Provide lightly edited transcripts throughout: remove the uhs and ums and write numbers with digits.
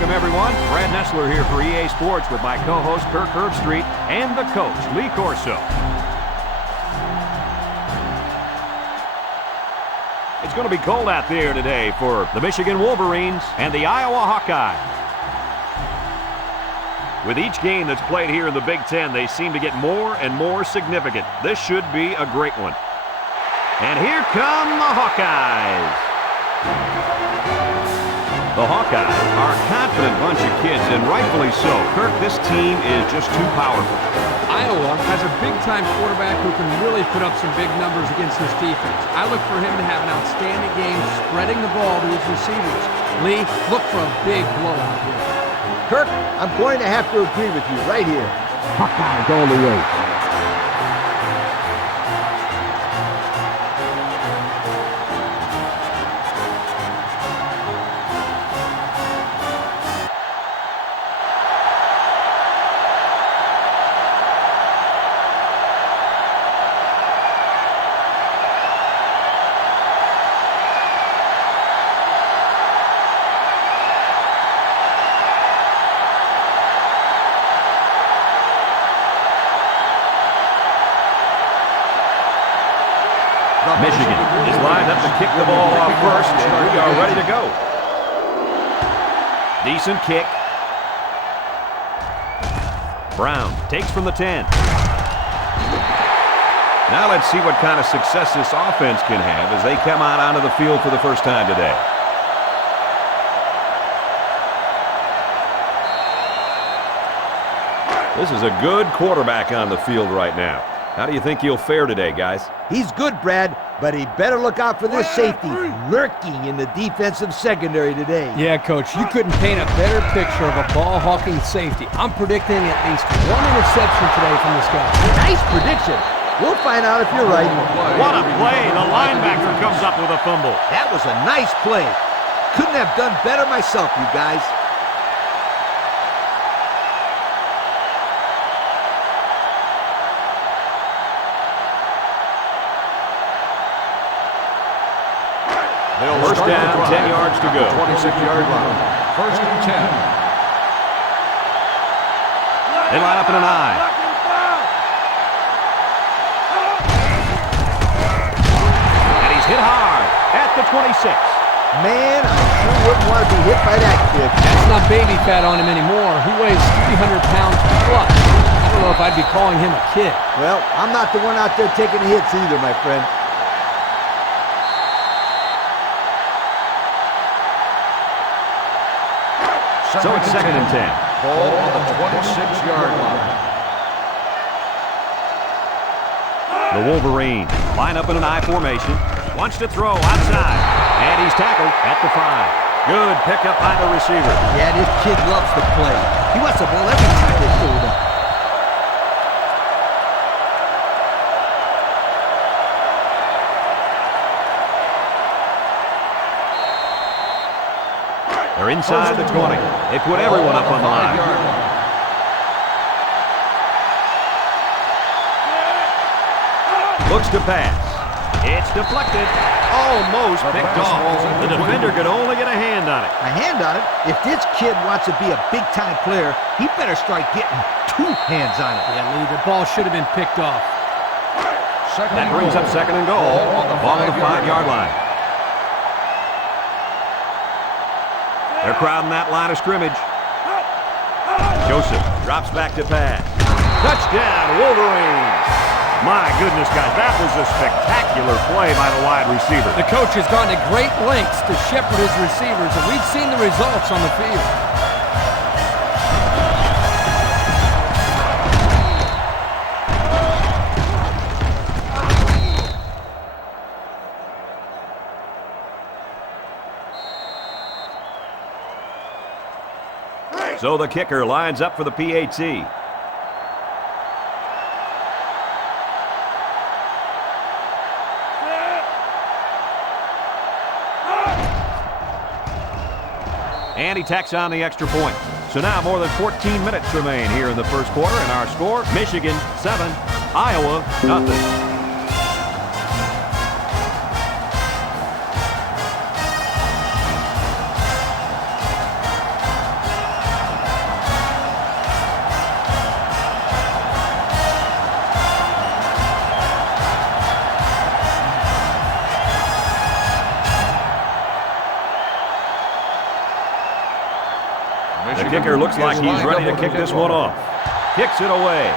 Welcome, everyone. Brad Nessler here for EA Sports with my co-host Kirk Herbstreit and the coach, Lee Corso. It's going to be cold out there today for the Michigan Wolverines and the Iowa Hawkeyes. With each game that's played here in the Big Ten, they seem to get more and more significant. This should be a great one. And here come the Hawkeyes. The Hawkeyes are a confident bunch of kids, and rightfully so. Kirk, this team is just too powerful. Iowa has a big-time quarterback who can really put up some big numbers against this defense. I look for him to have an outstanding game spreading the ball to his receivers. Lee, look for a big blowout here. Kirk, I'm going to have to agree with you right here. Hawkeyes all the way. Michigan is lined up to kick the ball off first, and we are ready to go. Decent kick. Brown takes from the 10. Now let's see what kind of success this offense can have as they come out onto the field for the first time today. This is a good quarterback on the field right now. How do you think he'll fare today, guys? He's good, Brad, but he better look out for this safety lurking in the defensive secondary today. Yeah, Coach, you couldn't paint a better picture of a ball-hawking safety. I'm predicting at least one interception today from this guy. Nice prediction. We'll find out if you're right. What a play. The linebacker comes up with a fumble. That was a nice play. Couldn't have done better myself, you guys. First down, 10 yards to go. 26-yard line. First and 10. They line up in an I. And he's hit hard at the 26. Man, I sure wouldn't want to be hit by that kid. That's not baby fat on him anymore. He weighs 300 pounds plus. I don't know if I'd be calling him a kid. Well, I'm not the one out there taking the hits either, my friend. So it's second and 10. Ball on the 26-yard line. The Wolverines line up in an I formation. Wants to throw outside. And he's tackled at the 5. Good pickup by the receiver. Yeah, this kid loves to play. He wants the ball every time they throw it up. They're inside the 20. They put everyone up on the line. Looks to pass. It's deflected. Almost picked off. The defender could only get a hand on it. A hand on it? If this kid wants to be a big-time player, he better start getting 2 hands on it. Yeah, Lee, the ball should have been picked off. That brings up second and goal. Ball on the 5-yard line. They're crowding that line of scrimmage. Joseph drops back to pass. Touchdown, Wolverines. My goodness, guys, that was a spectacular play by the wide receiver. The coach has gone to great lengths to shepherd his receivers, and we've seen the results on the field. So the kicker lines up for the PAT. And he tacks on the extra point. So now more than 14 minutes remain here in the first quarter, and our score, Michigan 7, Iowa nothing. kicker looks like he's ready to kick this one off. Kicks it away.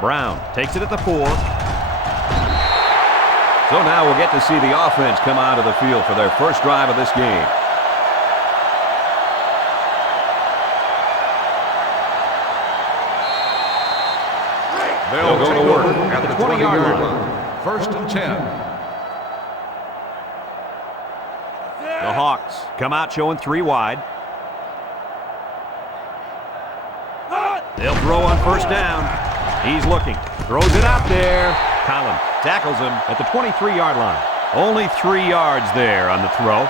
Brown takes it at the 4. So now we'll get to see the offense come out of the field for their first drive of this game. They'll go to work at the 20-yard line. First and 10. The Hawks come out showing 3 wide. They'll throw on first down. He's looking. Throws it out there. Collins tackles him at the 23-yard line. Only 3 yards there on the throw.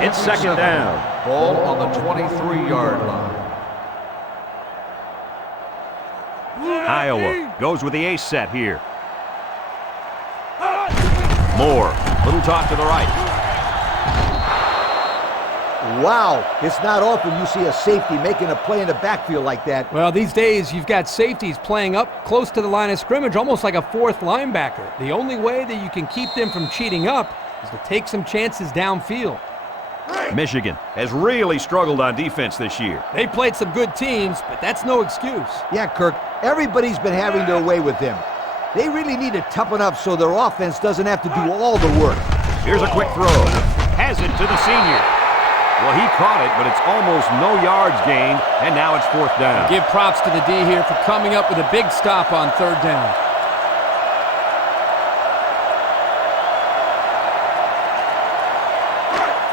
It's second down. Ball on the 23-yard line. Iowa goes with the ace set here. Moore, little toss to the right. Wow, it's not often you see a safety making a play in the backfield like that. Well, these days you've got safeties playing up close to the line of scrimmage, almost like a 4th linebacker. The only way that you can keep them from cheating up is to take some chances downfield. Michigan has really struggled on defense this year. They played some good teams, but that's no excuse. Yeah, Kirk, everybody's been having their way with them. They really need to toughen up so their offense doesn't have to do all the work. Here's a quick throw. Has it to the senior. Well, he caught it, but it's almost no yards gained, and now it's 4th down. Give props to the D here for coming up with a big stop on 3rd down.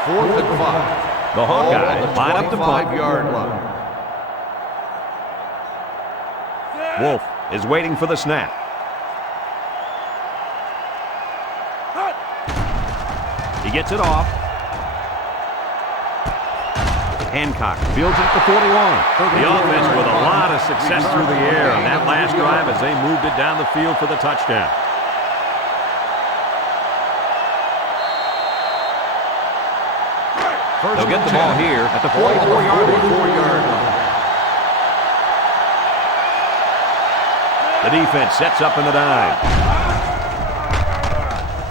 Fourth and 5. The Hawkeyes line up to punt. 25-yard line. Wolf is waiting for the snap. He gets it off. Hancock fields it at the 41. The offense with a lot of success through the air on that last drive as they moved it down the field for the touchdown. They'll get the ball here at the 44-yard line. The defense sets up in the dime.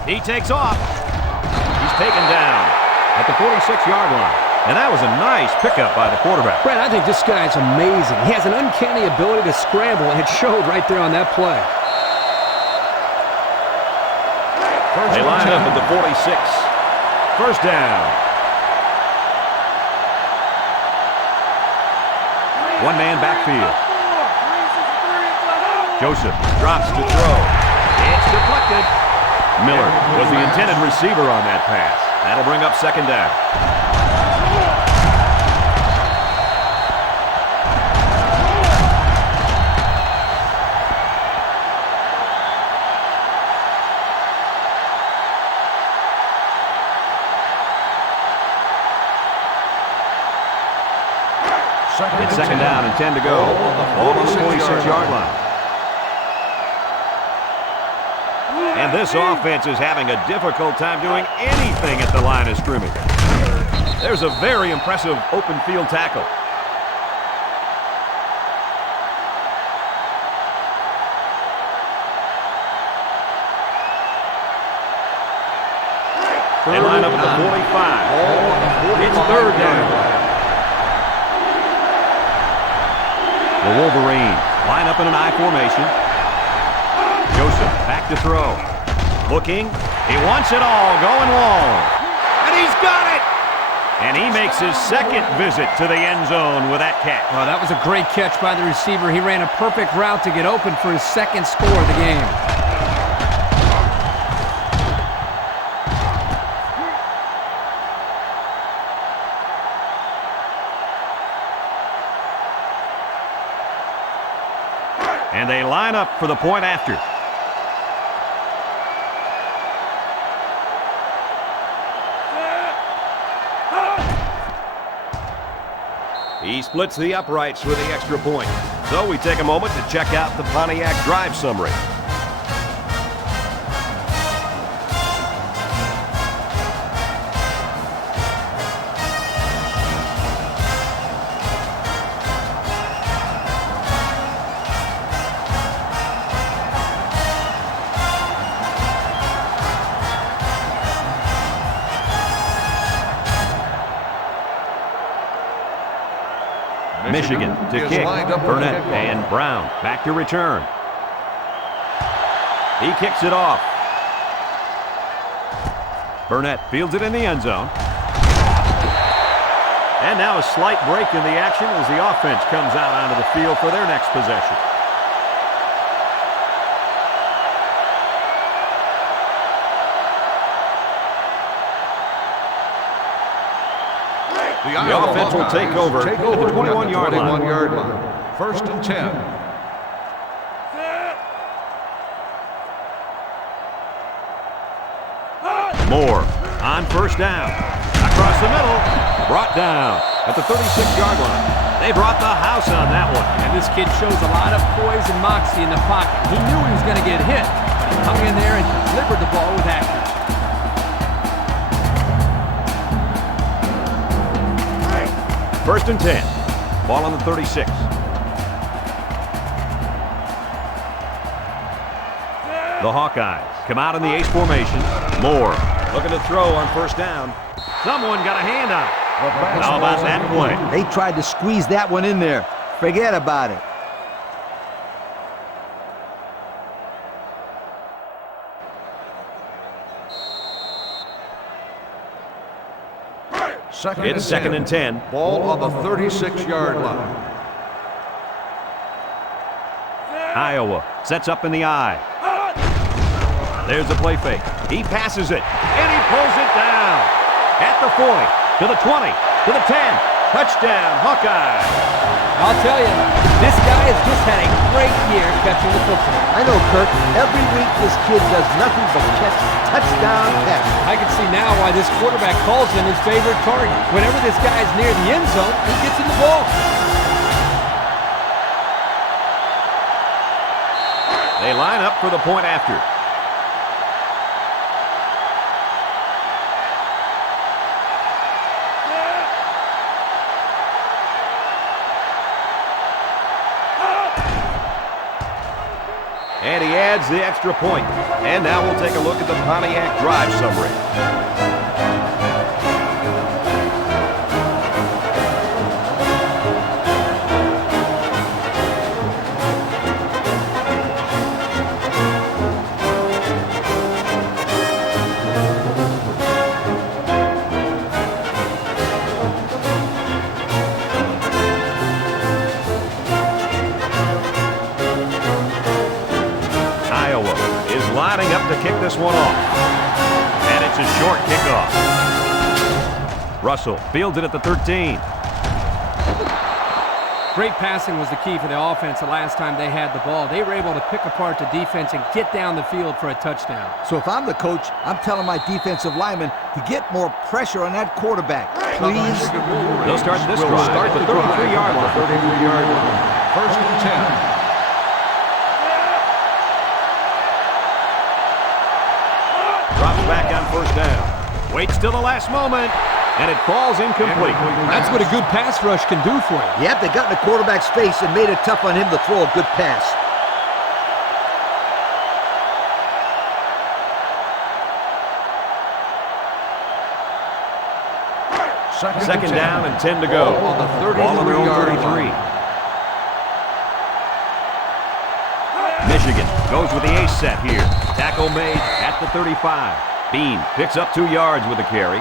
He takes off. He's taken down at the 46-yard line. And that was a nice pickup by the quarterback. Brad, I think this guy is amazing. He has an uncanny ability to scramble, and it showed right there on that play. They line up at the 46. First down. One-man backfield. Joseph drops to throw. It's deflected. Miller was the intended receiver on that pass. That'll bring up second down. It's second down and 10 to go. Ball on the 46-yard line. And this offense is having a difficult time doing anything at the line of scrimmage. There's a very impressive open field tackle. They line up at the 45. It's 3rd down. The Wolverines line up in an I formation. Joseph back to throw. Looking. He wants it all, going long. And he's got it! And he makes his second visit to the end zone with that catch. Well, that was a great catch by the receiver. He ran a perfect route to get open for his second score of the game. And they line up for the point after. He splits the uprights with the extra point. So we take a moment to check out the Pontiac drive summary. Michigan to is kick. lined up with Burnett a kickoff. and Brown back to return. He kicks it off. Burnett fields it in the end zone. And now a slight break in the action as the offense comes out onto the field for their next possession. The offense will take over at the 21-yard line. 21-yard line. First and 10. Moore on first down. Across the middle. Brought down at the 36-yard line. They brought the house on that one. And this kid shows a lot of poise and moxie in the pocket. He knew he was going to get hit, but he hung in there and delivered the ball with accuracy. First and 10. Ball on the 36. The Hawkeyes come out in the ace formation. Moore looking to throw on first down. Someone got a hand on it. How about that play? They tried to squeeze that one in there. Forget about it. It's second and 10. Ball on the 36-yard line. Iowa sets up in the I. There's the play fake. He passes it, and he pulls it down. At the 40, to the 20, to the 10. Touchdown, Hawkeye. I'll tell you, this guy has just had a great year catching the football. I know, Kirk. Every week this kid does nothing but catch touchdown passes. I can see now why this quarterback calls him his favorite target. Whenever this guy is near the end zone, he gets in the ball. They line up for the point after. And he adds the extra point. And now we'll take a look at the Pontiac drive summary. Lining up to kick this one off. And it's a short kickoff. Russell fields it at the 13. Great passing was the key for the offense the last time they had the ball. They were able to pick apart the defense and get down the field for a touchdown. So if I'm the coach, I'm telling my defensive linemen to get more pressure on that quarterback. Please. They'll start this drive at the 33-yard line. 33-yard line. First and 10. Drops back on first down. Waits till the last moment, and it falls incomplete. That's what a good pass rush can do for you. Yep, they got in the quarterback's face and made it tough on him to throw a good pass. Second down and 10 to go. Ball on the 33-yard Ball on their own 33. line. Michigan goes with the ace set here. Tackle made at the 35. Bean picks up 2 yards with the carry.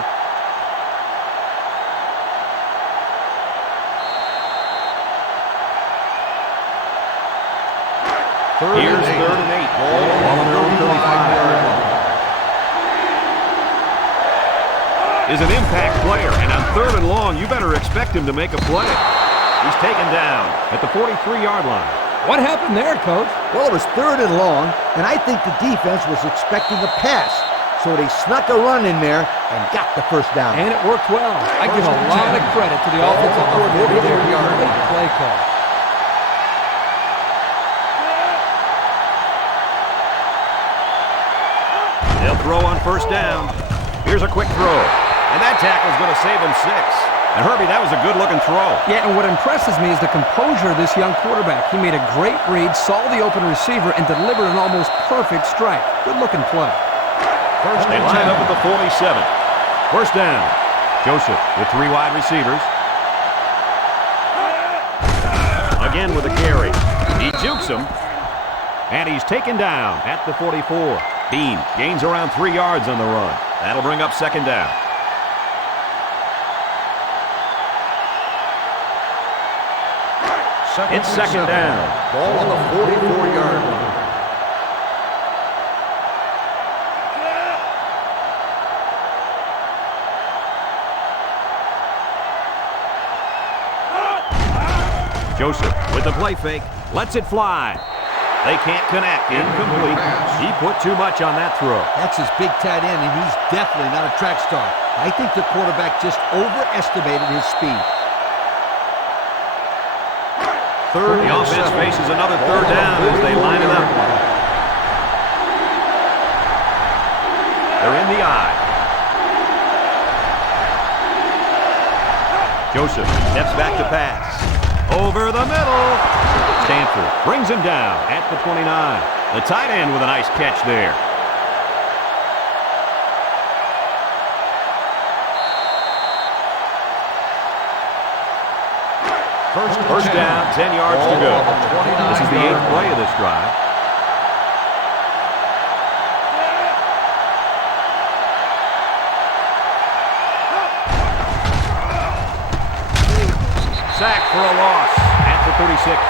Here's third and 8. Ball on their own 35. Is an impact player, and on third and long, you better expect him to make a play. He's taken down at the 43-yard line. What happened there, Coach? Well, it was third and long, and I think the defense was expecting a pass. So they snuck a run in there and got the first down. And it worked well. I give a lot of credit to the offensive coordinator there. Great play call. They'll throw on first down. Here's a quick throw. And that tackle's going to save him 6. And Herbie, that was a good-looking throw. Yeah, and what impresses me is the composure of this young quarterback. He made a great read, saw the open receiver, and delivered an almost perfect strike. Good-looking play. They line up at the 47. First down. Joseph with 3 wide receivers. again with a carry. He jukes him, and he's taken down at the 44. Bean gains around 3 yards on the run. That'll bring up second down. It's second down. Ball on the 44-yard line. Joseph with the play fake. Lets it fly. They can't connect. Incomplete. He put too much on that throw. That's his big tight end, and he's definitely not a track star. I think the quarterback just overestimated his speed. The offense faces another third down as they line it up. They're in the eye. Joseph steps back to pass. Over the middle. Stanford brings him down at the 29. The tight end with a nice catch there. First down, 10 yards to go. This is the 8th play of this drive. Sack for a loss at the 36.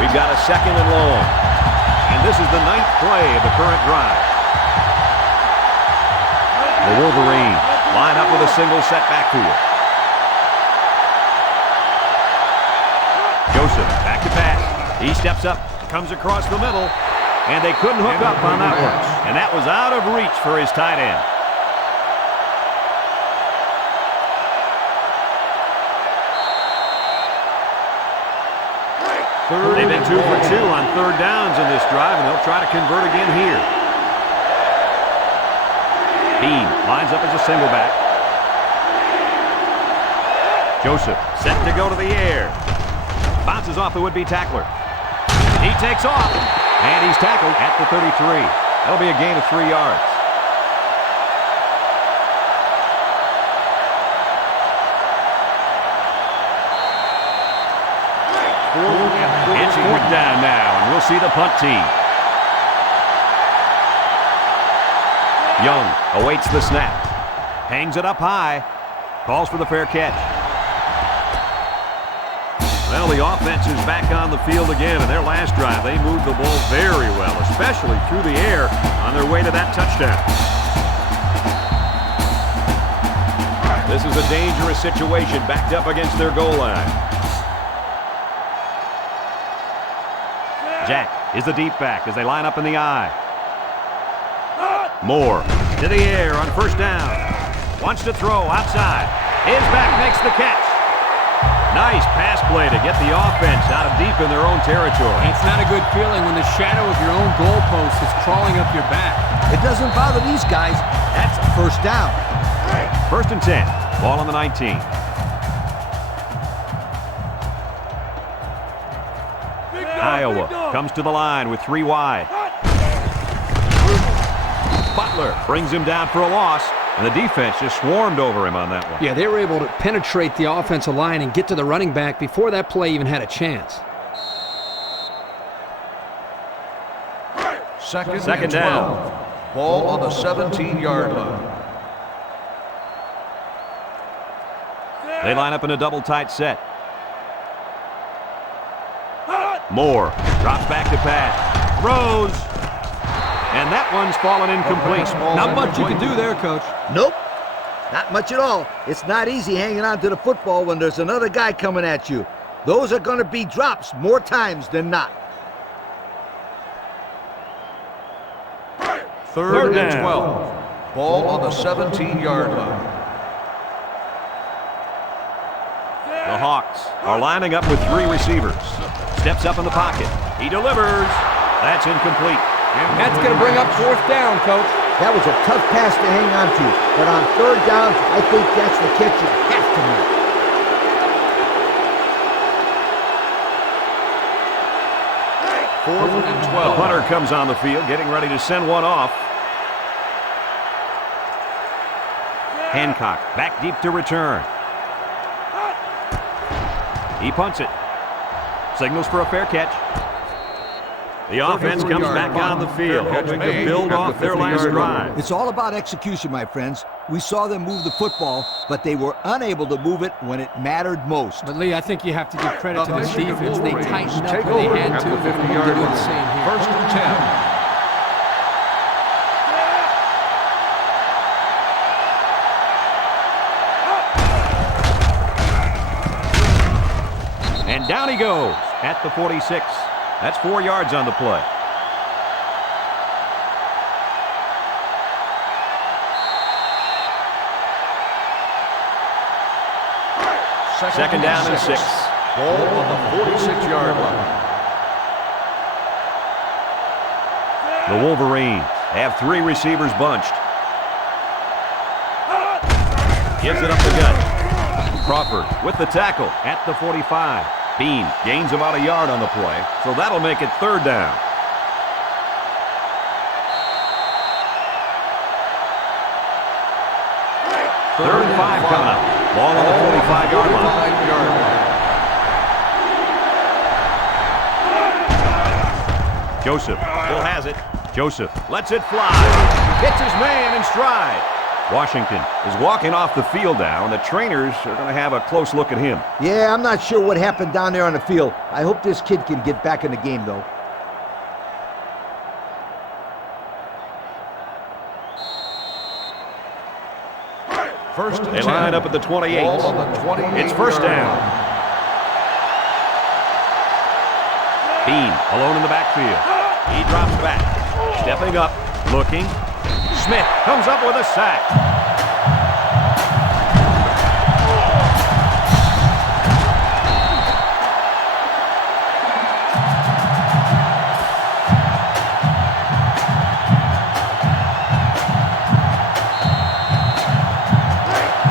We've got a second and long. And this is the 9th play of the current drive. The Wolverines line up with a single set backfield. Joseph back to pass. He steps up, comes across the middle, and they couldn't hook up on that one. And that was out of reach for his tight end. They've been 2 for 2 on third downs in this drive, and they'll try to convert again here. Bean lines up as a single back. Joseph set to go to the air. Bounces off the would-be tackler. He takes off, and he's tackled at the 33. That'll be a gain of 3 yards. It's fourth down now, and we'll see the punt team. Young awaits the snap. Hangs it up high. Calls for the fair catch. Well, the offense is back on the field again. In their last drive, they moved the ball very well, especially through the air on their way to that touchdown. This is a dangerous situation backed up against their goal line. Jack is the deep back as they line up in the eye. Moore to the air on first down. Wants to throw outside. His back makes the catch. Nice pass play to get the offense out of deep in their own territory. It's not a good feeling when the shadow of your own goalpost is crawling up your back. It doesn't bother these guys. That's a first down. First and 10. Ball on the 19. Iowa comes to the line with 3 wide. Butler brings him down for a loss, and the defense just swarmed over him on that one. Yeah, they were able to penetrate the offensive line and get to the running back before that play even had a chance. Second down. Ball on the 17-yard line. They line up in a double tight set. Moore drops back to pass. Throws. And that one's fallen incomplete. Not much you can do there, Coach. Nope, not much at all. It's not easy hanging on to the football when there's another guy coming at you. Those are going to be drops more times than not. Third and 12. Ball on the 17-yard line. The Hawks are lining up with 3 receivers. Steps up in the pocket. He delivers. That's incomplete. That's going to bring up fourth down, Coach. That was a tough pass to hang on to, but on third down, I think that's the catch you have to make. 4th and The 12. punter comes on the field, getting ready to send one off. Hancock back deep to return. He punts it. Signals for a fair catch. The offense comes back on the field, hoping to build off their last drive. It's all about execution, my friends. We saw them move the football, but they were unable to move it when it mattered most. But, Lee, I think you have to give credit to this Michigan defense. They Wolverines tightened up take when they over had at to. the They're going to 50-yard do the line. same here. 1st and 10. And down he goes at the 46. That's 4 yards on the play. Second down and 6. Ball on the 46-yard line. The Wolverines have 3 receivers bunched. Gives it up the gut. Crawford with the tackle at the 45. Bean gains about a yard on the play, so that'll make it 3rd down. Third and 5 coming up. Ball on the 45-yard line. Joseph still has it. Joseph lets it fly. Hits his man in stride. Washington is walking off the field now, and the trainers are going to have a close look at him. Yeah, I'm not sure what happened down there on the field. I hope this kid can get back in the game, though. First and They 10. line up at the 28. Ball on the 28. It's first down. Bean alone in the backfield. He drops back. Stepping up, looking. Smith comes up with a sack.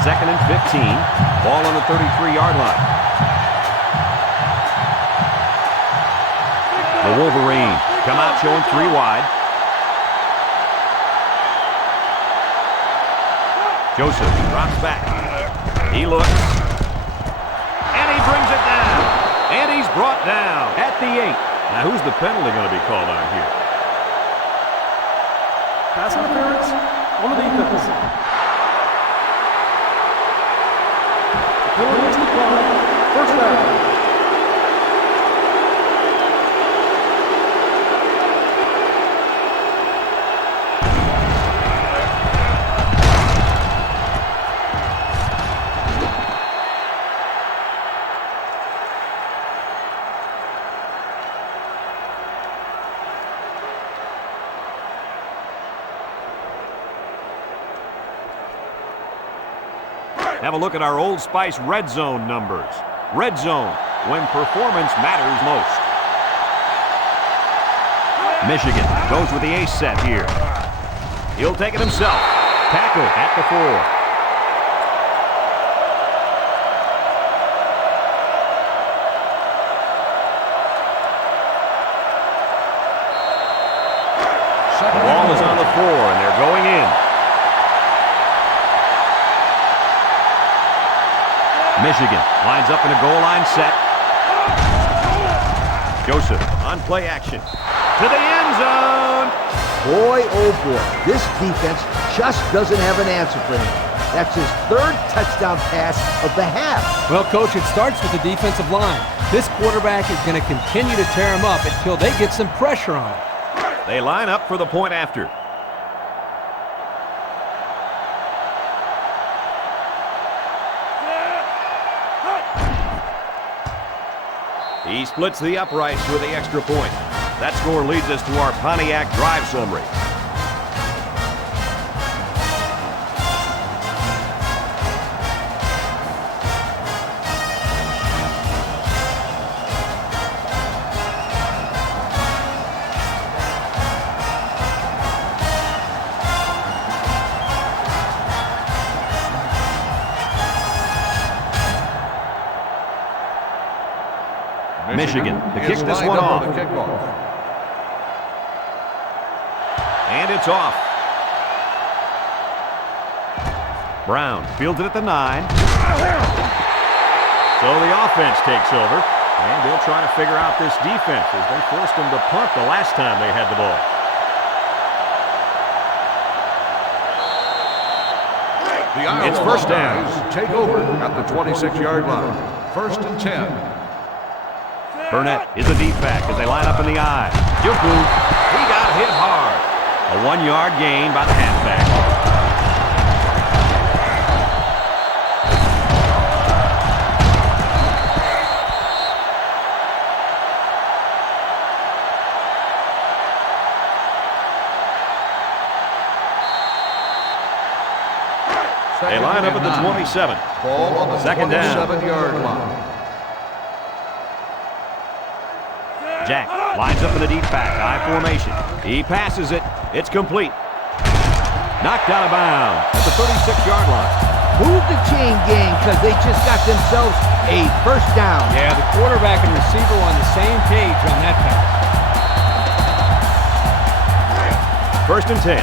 Second and 15. Ball on the 33-yard line. The Wolverines come out showing 3 wide. Joseph drops back. He looks. And he brings it down. And he's brought down at the 8. Now, who's the penalty going to be called on here? Pass interference on the defense. Penalty is declined. First down. Have a look at our Old Spice Red Zone numbers. Red Zone, when performance matters most. Michigan goes with the ace set here. He'll take it himself. Tackle at the 4. The ball is on the 4, and they're going in. Michigan lines up in a goal line set. Joseph on play action. To the end zone. Boy, oh boy, this defense just doesn't have an answer for him. That's his 3rd touchdown pass of the half. Well, Coach, it starts with the defensive line. This quarterback is going to continue to tear him up until they get some pressure on him. They line up for the point after. He splits the uprights with the extra point. That score leads us to our Pontiac drive summary. Michigan to kick this one off. And it's off. Brown fields it at the 9. So the offense takes over, and they'll try to figure out this defense as they forced them to punt the last time they had the ball. The Iowa It's first down. Hawkeyes take over at the 26-yard line. 1st and 10. Burnett is a deep back as they line up in the I. Juku, he got hit hard. A 1-yard gain by the halfback. They line up at the 27. Ball on the Second down. 27-yard line. Jack lines up in the deep back, I formation. He passes it. It's complete. Knocked out of bounds at the 36-yard line. Move the chain gang because they just got themselves a first down. Yeah, the quarterback and receiver were on the same page on that pass. 1st and 10.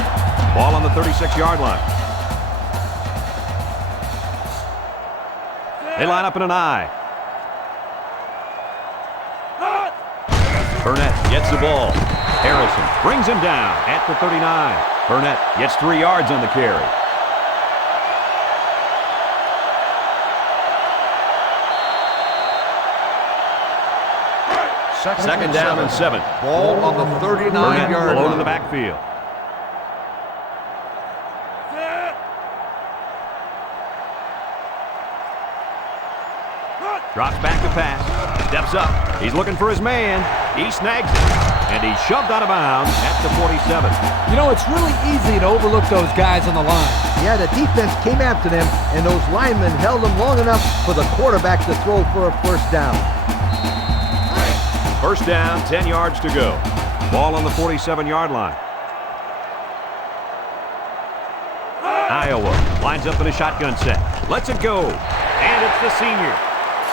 Ball on the 36-yard line. They line up in an I. Burnett gets the ball. Harrison brings him down at the 39. Burnett gets 3 yards on the carry. Second down and 7. Ball on the 39-yard Burnett alone in the line. backfield. Drops back to pass. Steps up. He's looking for his man. He snags it. And he's shoved out of bounds at the 47. You know, it's really easy to overlook those guys on the line. Yeah, the defense came after them, and those linemen held them long enough for the quarterback to throw for a first down. First down, 10 yards to go. Ball on the 47-yard line. Iowa lines up in a shotgun set. Lets it go. And it's the senior.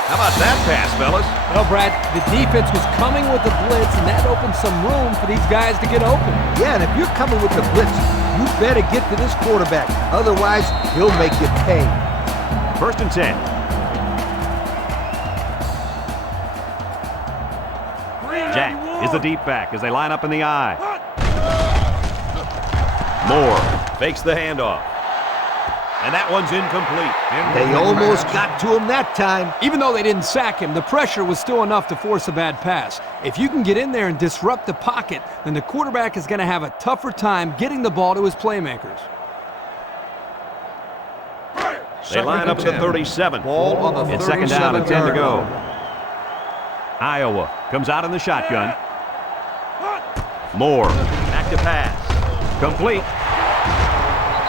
How about that pass, fellas? Well, Brad, the defense was coming with the blitz, and that opened some room for these guys to get open. Yeah, and if you're coming with the blitz, you better get to this quarterback. Otherwise, he'll make you pay. 1st and 10. Jack is the deep back as they line up in the I. Moore fakes the handoff. And that one's incomplete. They almost got to him that time. Even though they didn't sack him, the pressure was still enough to force a bad pass. If you can get in there and disrupt the pocket, then the quarterback is going to have a tougher time getting the ball to his playmakers. They line up at the 37. Ball on the 37-yard It's second down and 10 to go. line. Iowa comes out in the shotgun. Moore, back to pass. Complete.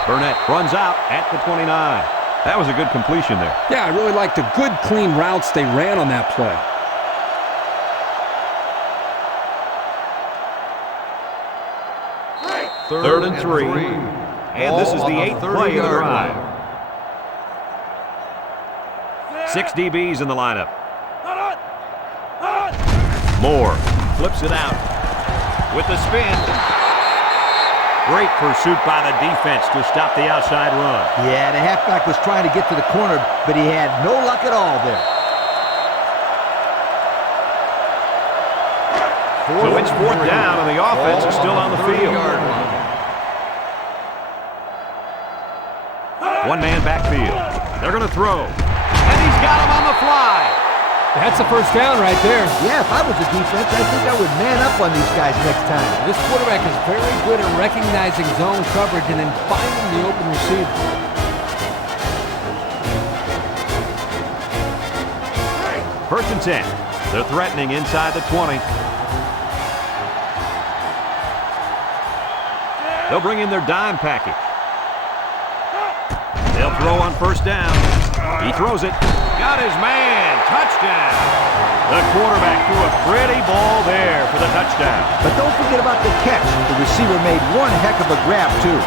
Burnett runs out at the 29. That was a good completion there. Yeah, I really liked the good, clean routes they ran on that play. Third and 3. And this is the 8th play of the drive. 6 DBs in the lineup. Moore flips it out with the spin. Great pursuit by the defense to stop the outside run. Yeah, the halfback was trying to get to the corner, but he had no luck at all there. So it's 4th down, and the offense is still on the field. One man backfield. They're going to throw. And he's got him on the fly. That's a first down right there. Yeah, if I was the defense, I think I would man up on these guys next time. This quarterback is very good at recognizing zone coverage and then finding the open receiver. First and 10. They're threatening inside the 20. They'll bring in their dime package. They'll throw on first down. He throws it. Got his man. Touchdown. The quarterback threw a pretty ball there for the touchdown. But don't forget about the catch. The receiver made one heck of a grab, too.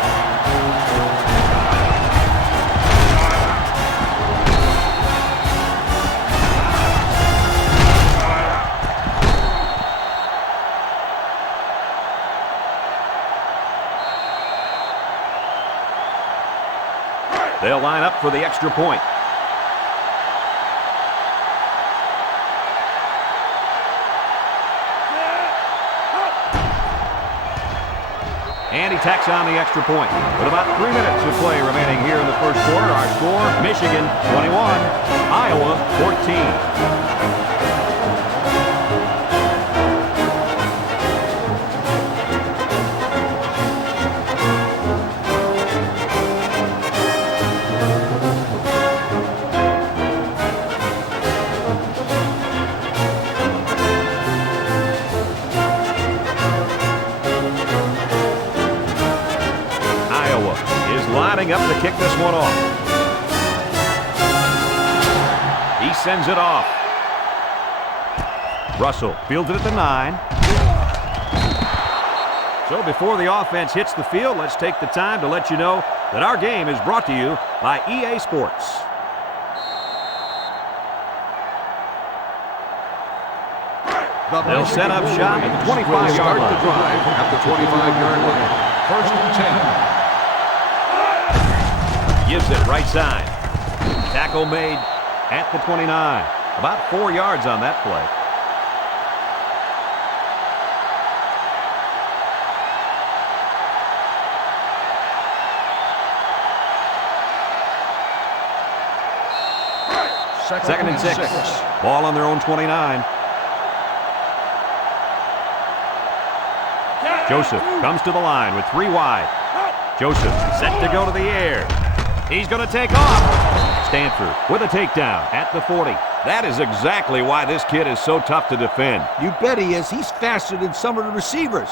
They'll line up for the extra point. And he tacks on the extra point. With about 3 minutes of play remaining here in the first quarter, our score, Michigan 21, Iowa 14. Lining up to kick this one off. He sends it off. Russell fields it at the 9. So before the offense hits the field, let's take the time to let you know that our game is brought to you by EA Sports. They'll set up shop at the 25-yard line. The drive at the 25-yard line. First and 10. Gives it right side. Tackle made at the 29. About 4 yards on that play. Second and 6. Ball on their own 29. Joseph comes to the line with 3 wide. Joseph set to go to the air. He's going to take off. Stanford with a takedown at the 40. That is exactly why this kid is so tough to defend. You bet he is. He's faster than some of the receivers.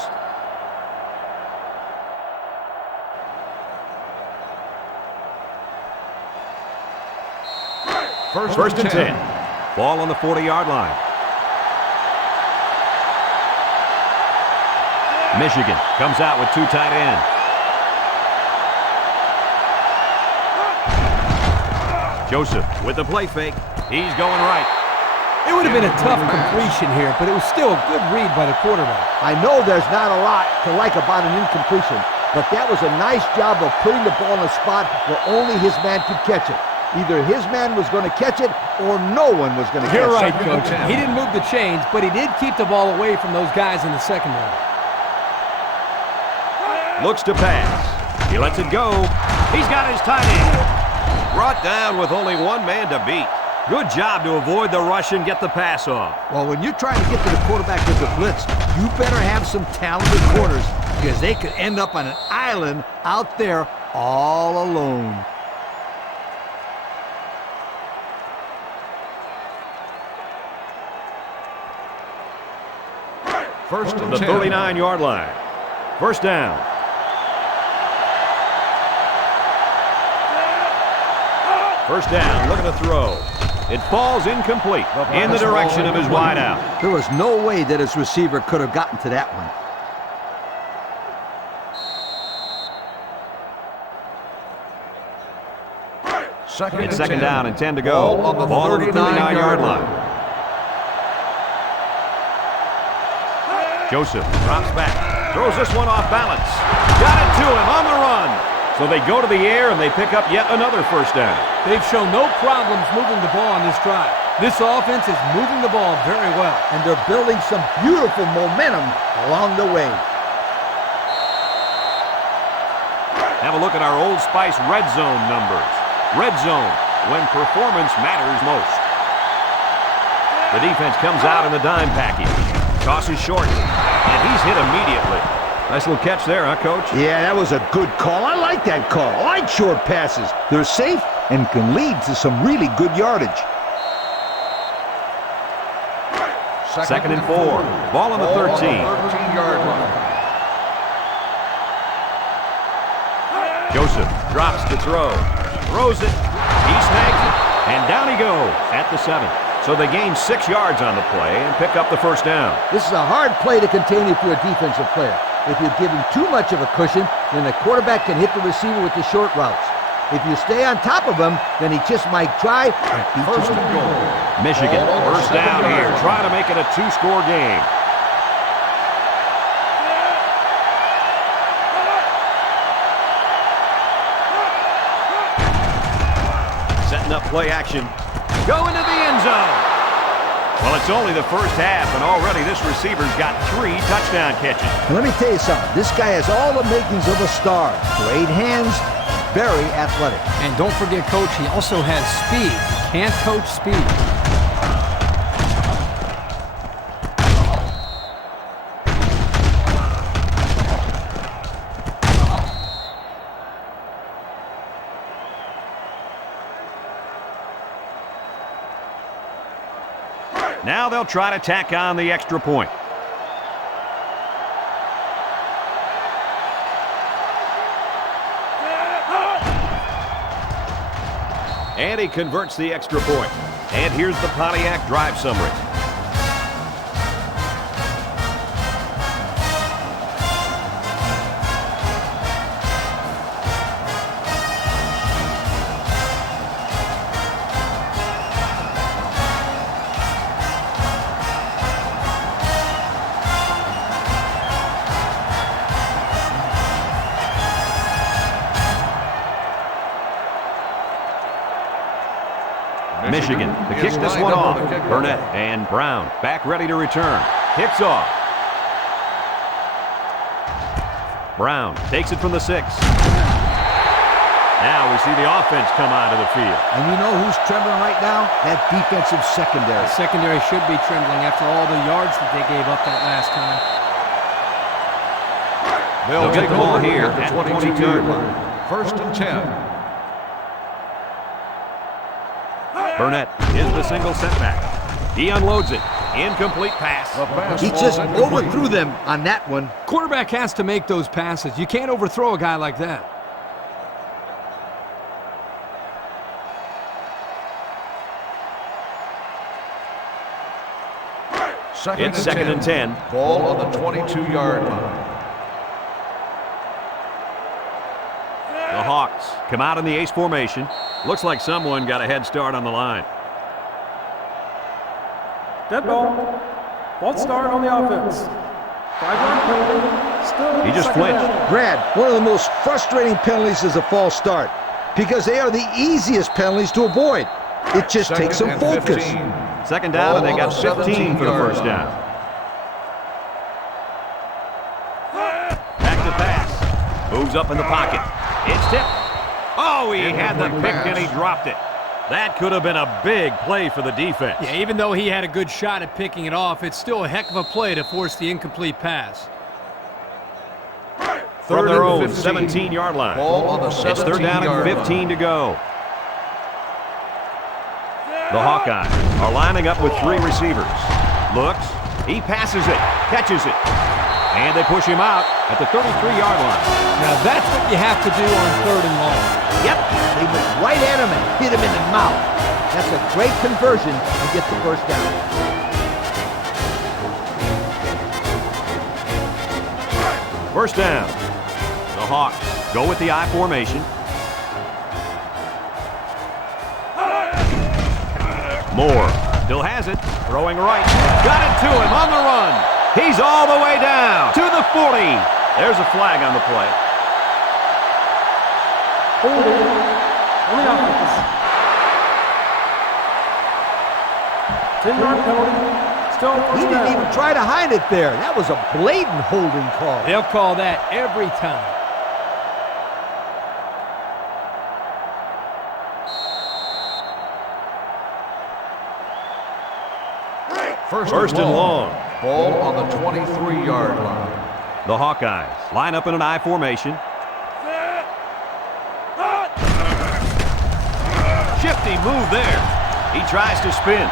First and 10. Ball on the 40-yard line. Michigan comes out with 2 tight ends. Joseph with the play fake. He's going right. It would have been a tough completion here, but it was still a good read by the quarterback. I know there's not a lot to like about an incompletion, but that was a nice job of putting the ball in a spot where only his man could catch it. Either his man was going to catch it or no one was going to catch it. You're right, Coach. He didn't move the chains, but he did keep the ball away from those guys in the secondary. Looks to pass. He lets it go. He's got his tight end. Brought down with only one man to beat. Good job to avoid the rush and get the pass off. Well, when you're trying to get to the quarterback as a blitz, you better have some talented corners because they could end up on an island out there all alone. First and the 10. 39-yard line. First down. First down, looking to throw. It falls incomplete in the direction of his wideout. There was no way that his receiver could have gotten to that one. It's second down and 10 to go. Ball on the 39-yard line. Joseph drops back, throws this one off balance. Got it to him on the run. So they go to the air and they pick up yet another first down. They've shown no problems moving the ball on this drive. This offense is moving the ball very well. And they're building some beautiful momentum along the way. Have a look at our Old Spice red zone numbers. Red zone, when performance matters most. The defense comes out in the dime package. Tosses short, and he's hit immediately. Nice little catch there, huh, Coach? Yeah, that was a good call. I like that call. I like short passes. They're safe and can lead to some really good yardage. Second and 4. Ball on the 13. 13-yard line. Joseph drops to throw. Throws it. He snags it. And down he goes at the 7. So they gain 6 yards on the play and pick up the first down. This is a hard play to contain if you're a defensive player. If you give him too much of a cushion, then the quarterback can hit the receiver with the short routes. If you stay on top of him, then he just might try and beat First you. and goal. Michigan, first down here, trying to make it a 2-score game. play action. Go into the end zone. Well, it's only the first half, and already this receiver's got 3 touchdown catches. And let me tell you something. This guy has all the makings of a star. Great hands, very athletic. And don't forget, Coach, he also has speed. Can't coach speed. Now they'll try to tack on the extra point. And he converts the extra point. And here's the Pontiac drive summary. Michigan to kick this one off. Burnett and Brown back ready to return. Kicks off. Brown takes it from the 6. Now we see the offense come onto the field. And you know who's trembling right now? That defensive secondary. The secondary should be trembling after all the yards that they gave up that last time. They'll get the ball here at the 22-yard line. 1st and 10. Burnett is the single setback. He unloads it. Incomplete pass. He just overthrew them on that one. Quarterback has to make those passes. You can't overthrow a guy like that. It's 2nd and 10. Ball on the 22-yard line. The Hawks come out in the ace formation. Looks like someone got a head start on the line. Dead ball. False start on the offense. 5-yard penalty. Still He just second flinched. down. Brad, one of the most frustrating penalties is a false start because they are the easiest penalties to avoid. It just takes some focus. 2nd down, and they got 15 for the 1st 17-yard down. Back to pass. Moves up in the pocket. It's tipped. Oh, he had the pick and he dropped it. That could have been a big play for the defense. Yeah, even though he had a good shot at picking it off, it's still a heck of a play to force the incomplete pass. From their own 15. 17-yard line. Ball on the It's 3rd down and 17-yard 15 to go. The Hawkeyes are lining up with 3 receivers. Looks, he passes it, catches it, and they push him out at the 33-yard line. Now that's what you have to do on 3rd and long. Yep, they went right at him and hit him in the mouth. That's a great conversion to get the 1st down. First down. The Hawks go with the I formation. Moore still has it, throwing right. Got it to him on the run. He's all the way down to the 40. There's a flag on the play. Holding on the offense. 10-yard penalty. Still He first didn't down. even try to hide it there. That was a blatant holding call. They'll call that every time. First and long. Ball on the 23-yard line. The Hawkeyes line up in an I formation. Shifty move there. He tries to spin.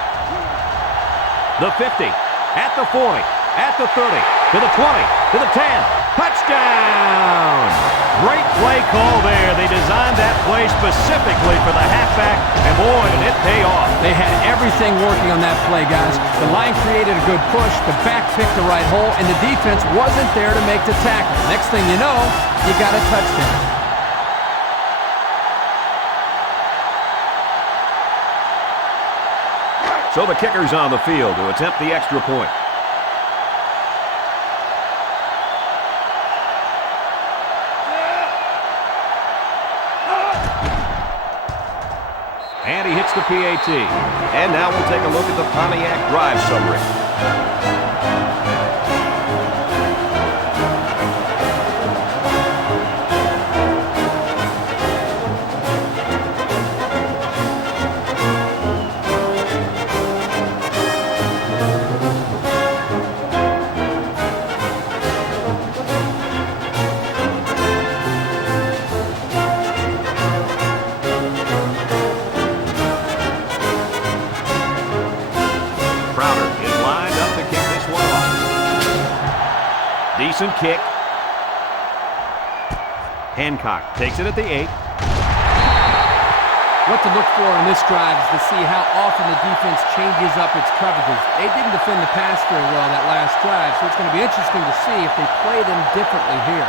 The 50, at the 40, at the 30, to the 20, to the 10. Touchdown! Great play call there. They designed that play specifically for the halfback, and boy, did it pay off. They had everything working on that play, guys. The line created a good push, the back picked the right hole, and the defense wasn't there to make the tackle. Next thing you know, you got a touchdown. So the kicker's on the field to attempt the extra point. And he hits gets the PAT. And now we'll take a look at the Pontiac drive summary. Decent kick. Hancock takes it at the 8. What to look for in this drive is to see how often the defense changes up its coverages. They didn't defend the pass very well that last drive, so it's going to be interesting to see if they play them differently here.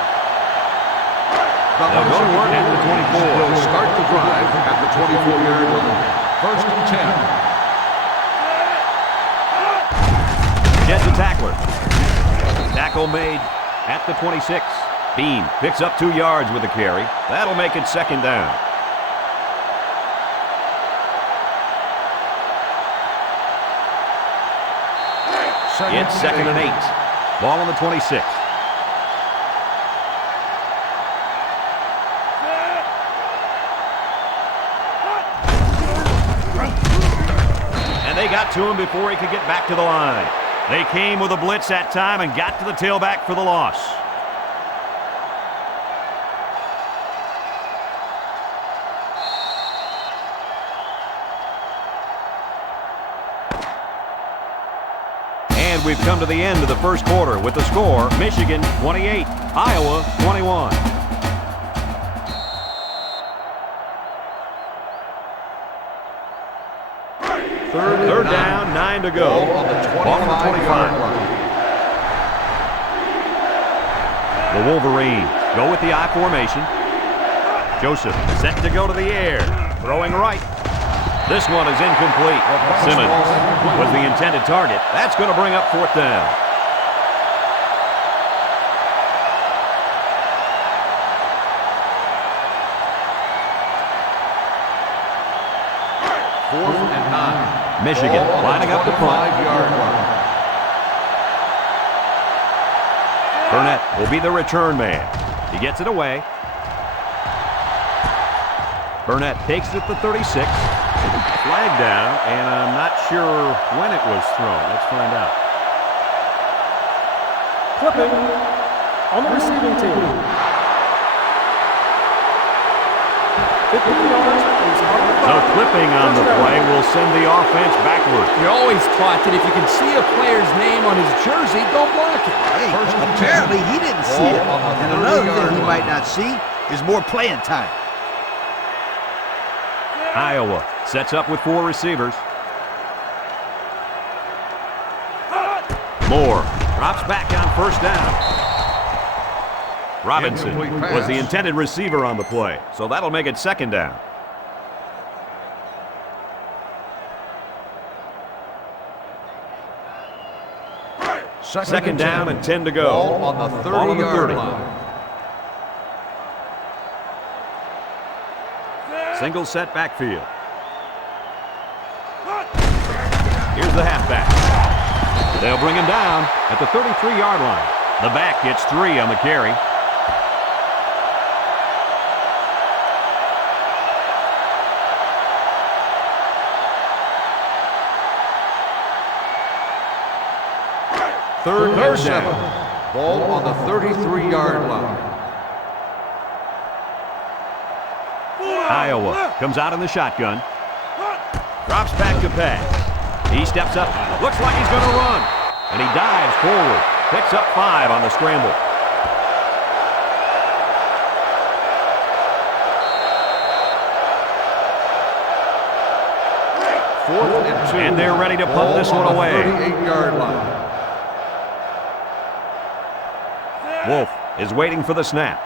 They'll go to work at the 24. Will start the drive at the 24-yard line. First and 10. Jets a tackler. Tackle made at the 26. Bean picks up 2 yards with the carry. That'll make it second down. It's second and 8. Ball on the 26. And they got to him before he could get back to the line. They came with a blitz that time and got to the tailback for the loss. And we've come to the end of the first quarter with the score, Michigan 28, Iowa 21. Third down, 9 to go. Ball on the 25. The Wolverines go with the I formation. Joseph set to go to the air, throwing right. This one is incomplete. Simmons was the intended target. That's going to bring up fourth down. Fourth and 9. Michigan lining up the punt. 5-yard line. Burnett will be the return man. He gets it away. Burnett takes it at the 36. Flag down, and I'm not sure when it was thrown. Let's find out. Clipping on the receiving team. 50 yards. So clipping on the play will send the offense backward. You're always taught that if you can see a player's name on his jersey, don't block it. Hey, apparently he didn't see it. And another thing he might not see is more playing time. Iowa sets up with 4 receivers. Moore drops back on first down. Robinson was the intended receiver on the play, so that'll make it second down. Second down and 10 to go. Ball on the 30-yard line. Single set backfield. Here's the halfback. They'll bring him down at the 33-yard line. The back gets 3 on the carry. Third and 7. Ball on the 33-yard line. Iowa comes out in the shotgun. Drops back to pass. He steps up. Looks like he's going to run. And he dives forward. Picks up 5 on the scramble. Fourth and 2. And they're ready to punt this one away. 38-yard line. Wolf is waiting for the snap.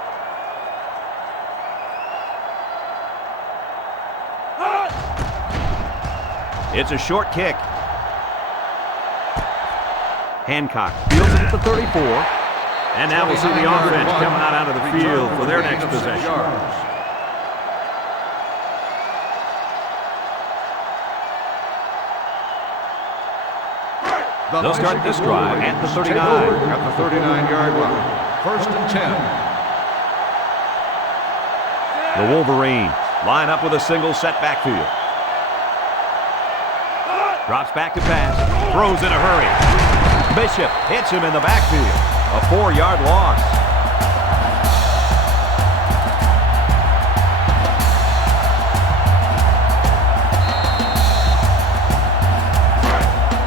It's a short kick. Hancock fields it at the 34. And now we'll see the offense coming out of the field for their next possession. They'll start this drive at the 39. At the 39-yard line. 1st and 10. The Wolverines line up with a single set backfield. Drops back to pass. Throws in a hurry. Bishop hits him in the backfield. A 4-yard loss.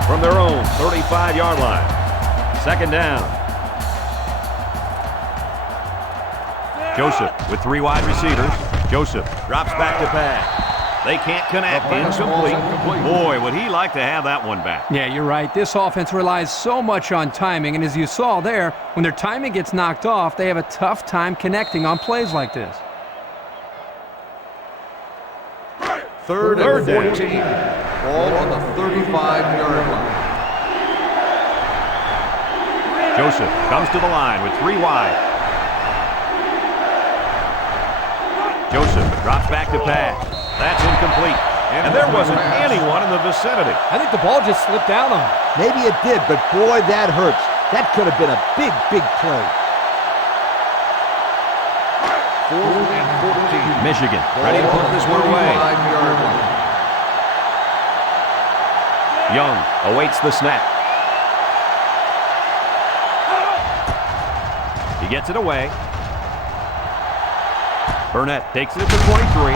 From their own 35-yard line. 2nd down. Joseph with 3 wide receivers. Joseph drops back to pass. They can't connect. Incomplete. Boy, would he like to have that one back. Yeah, you're right. This offense relies so much on timing, and as you saw there, when their timing gets knocked off, they have a tough time connecting on plays like this. 3rd and 14. Ball on the 35-yard line. Joseph comes to the line with 3 wide. Joseph drops back to pass. That's incomplete. And there wasn't anyone in the vicinity. I think the ball just slipped out on him. Maybe it did, but boy, that hurts. That could have been a big, big play. 4th and 14. Michigan ready to put this one away. 35-yard line. Young awaits the snap. He gets it away. Burnett takes it at the 23.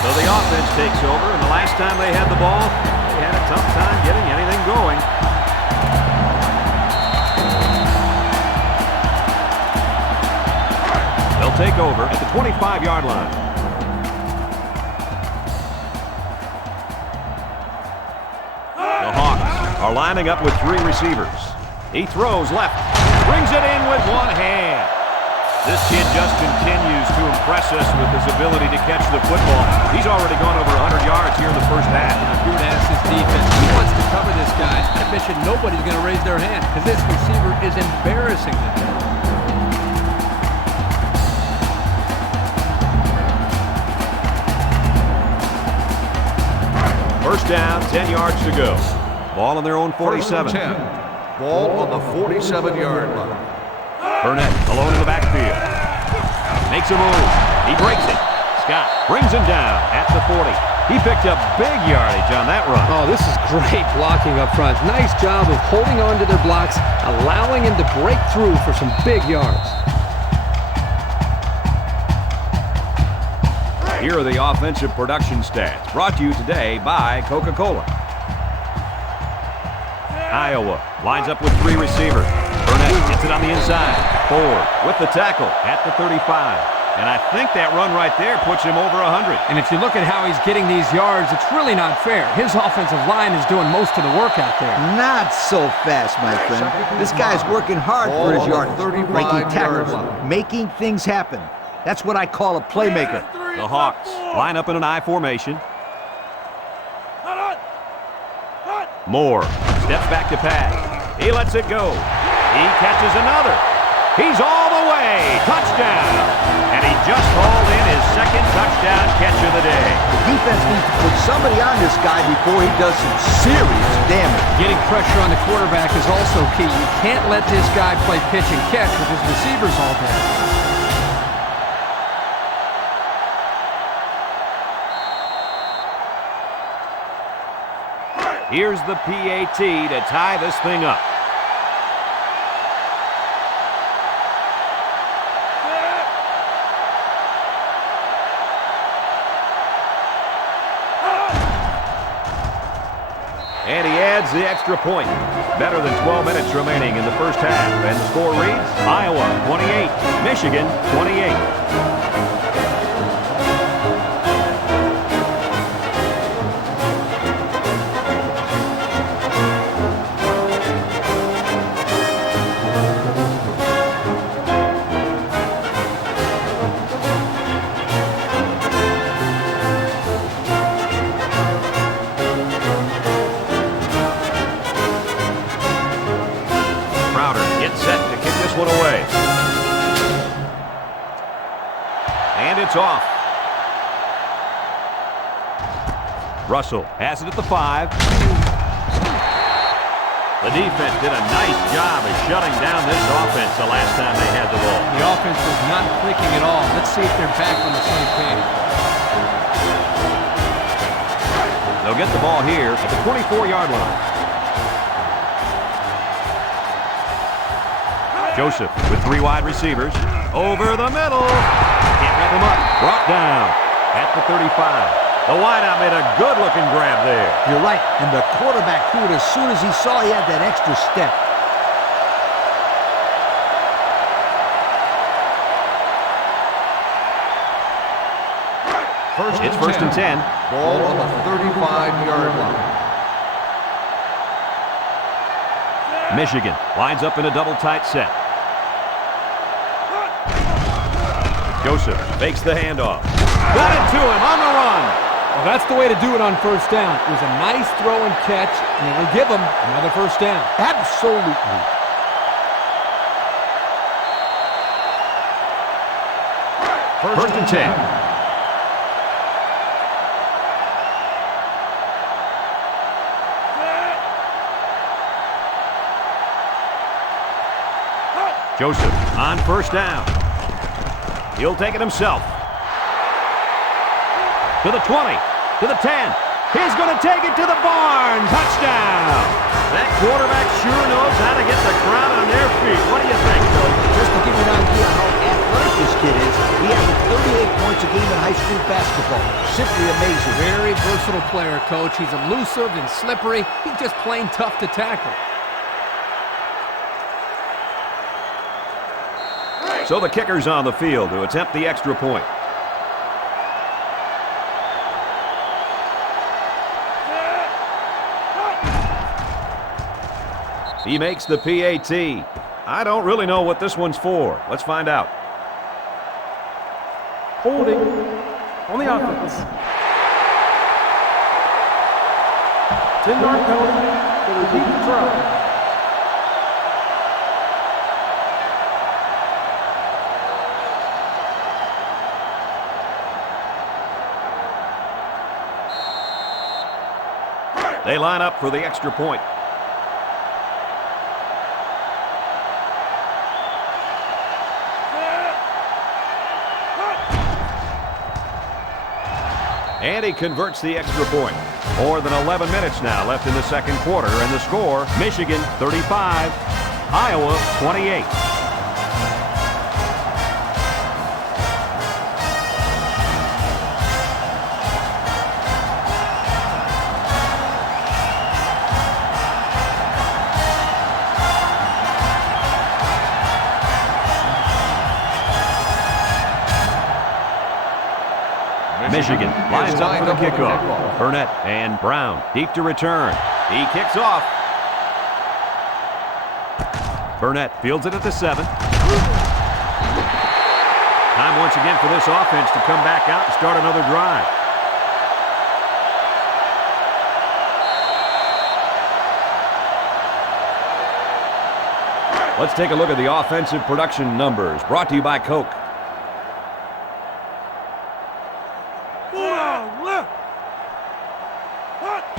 So the offense takes over, and the last time they had the ball, they had a tough time getting anything going. They'll take over at the 25-yard line. The Hawks are lining up with 3 receivers. He throws left, brings it in with one hand. This kid just continues to impress us with his ability to catch the football. He's already gone over 100 yards here in the first half. Good ass his defense. He wants to cover this guy. I bet you nobody's going to raise their hand because this receiver is embarrassing them. 1st down, 10 yards to go. Ball on their own 47. 1st and 10. Ball on the 47-yard line. Burnett alone in the backfield. Makes a move. He breaks it. Scott brings him down at the 40. He picked up big yardage on that run. Oh, this is great blocking up front. Nice job of holding on to their blocks, allowing him to break through for some big yards. Here are the offensive production stats, brought to you today by Coca-Cola. Iowa lines up with 3 receivers. Burnett gets it on the inside. Ford with the tackle at the 35. And I think that run right there puts him over 100. And if you look at how he's getting these yards, it's really not fair. His offensive line is doing most of the work out there. Not so fast, my friend. This guy's working hard for his yardage, breaking tackles, making things happen. That's what I call a playmaker. The Hawks line up in an I formation. Moore steps back to pass. He lets it go. He catches another. He's all the way. Touchdown. And he just hauled in his 2nd touchdown catch of the day. The defense needs to put somebody on this guy before he does some serious damage. Getting pressure on the quarterback is also key. You can't let this guy play pitch and catch with his receivers all day. Here's the PAT to tie this thing up. And he adds the extra point. Better than 12 minutes remaining in the first half. And the score reads, Iowa 28, Michigan 28. One away. And it's off. Russell has it at the 5. The defense did a nice job of shutting down this offense the last time they had the ball. The offense was not clicking at all. Let's see if they're back on the same page. They'll get the ball here at the 24-yard line. Joseph with 3 wide receivers. Over the middle. Can't wrap him up. Brought down at the 35. The wideout made a good-looking grab there. You're right, and the quarterback threw it as soon as he saw he had that extra step. It's first and 10. Ball on the 35-yard line. Michigan lines up in a double tight set. Joseph fakes the handoff. Got it to him on the run. Well, that's the way to do it on first down. It was a nice throw and catch, and it will give them another first down. Absolutely. First and 10. Joseph on first down. He'll take it himself. To the 20, to the 10. He's going to take it to the barn. Touchdown. That quarterback sure knows how to get the crowd on their feet. What do you think, Coach? Just to give you an idea how athletic this kid is, he averaged 38 points a game in high school basketball. Simply amazing. Very versatile player, Coach. He's elusive and slippery. He's just plain tough to tackle. So the kicker's on the field to attempt the extra point. He makes the PAT. I don't really know what this one's for. Let's find out. Holding on the offense. 10-yard penalty for repeat try. They line up for the extra point. And he converts the extra point. More than 11 minutes now left in the second quarter, and the score, Michigan 35, Iowa 28. Michigan lines up for the kickoff. Burnett and Brown deep to return. He kicks off. Burnett fields it at the 7. Time once again for this offense to come back out and start another drive. Let's take a look at the offensive production numbers brought to you by Coke.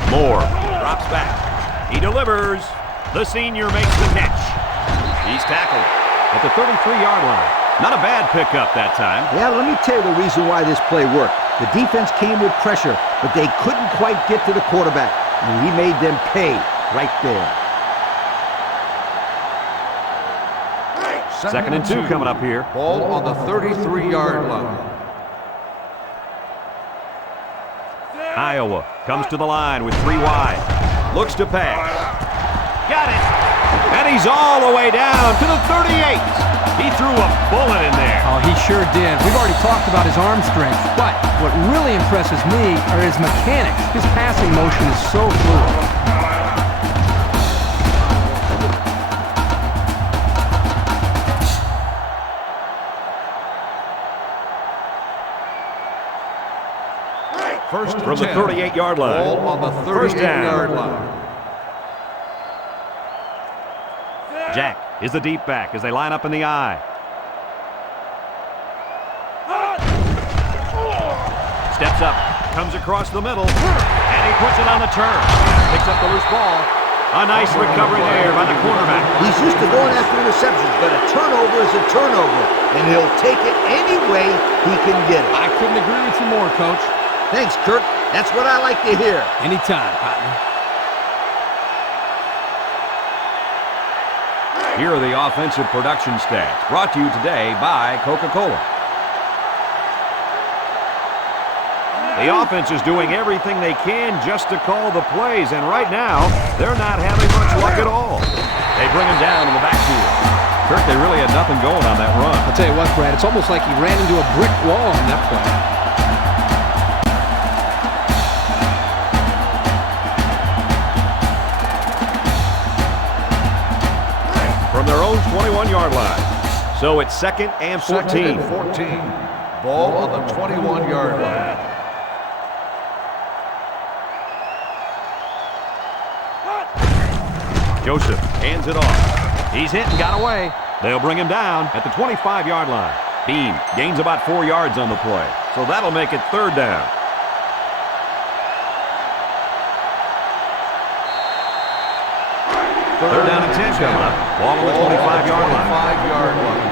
Moore drops back. He delivers. The senior makes the catch. He's tackled at the 33-yard line. Not a bad pickup that time. Yeah, let me tell you the reason why this play worked. The defense came with pressure, but they couldn't quite get to the quarterback, and he made them pay right there. Second and 2 coming up here. Ball on the 33-yard line. Iowa comes to the line with 3 wide. Looks to pass. Got it. And he's all the way down to the 38. He threw a bullet in there. Oh, he sure did. We've already talked about his arm strength, but what really impresses me are his mechanics. His passing motion is so fluid. First From the 38-yard line. Ball on the 38-yard line. Jack is the deep back as they line up in the I. Steps up, comes across the middle, and he puts it on the turf. Picks up the loose ball. A nice recovery there by the quarterback. He's used to going after interceptions, but a turnover is a turnover, and he'll take it any way he can get it. I couldn't agree with you more, Coach. Thanks, Kirk. That's what I like to hear. Anytime, partner. Here are the offensive production stats, brought to you today by Coca-Cola. The offense is doing everything they can just to call the plays, and right now, they're not having much luck at all. They bring him down in the backfield. Kirk, they really had nothing going on that run. I'll tell you what, Brad, it's almost like he ran into a brick wall on that play. From their own 21-yard line. So it's 2nd and 14. 2nd and 14. Ball on the 21-yard line. Joseph hands it off. He's hit and got away. They'll bring him down at the 25-yard line. Beam gains about 4 yards on the play, so that'll make it 3rd down. Third down and 10 coming up. Ball on the 25-yard line. 25-yard line.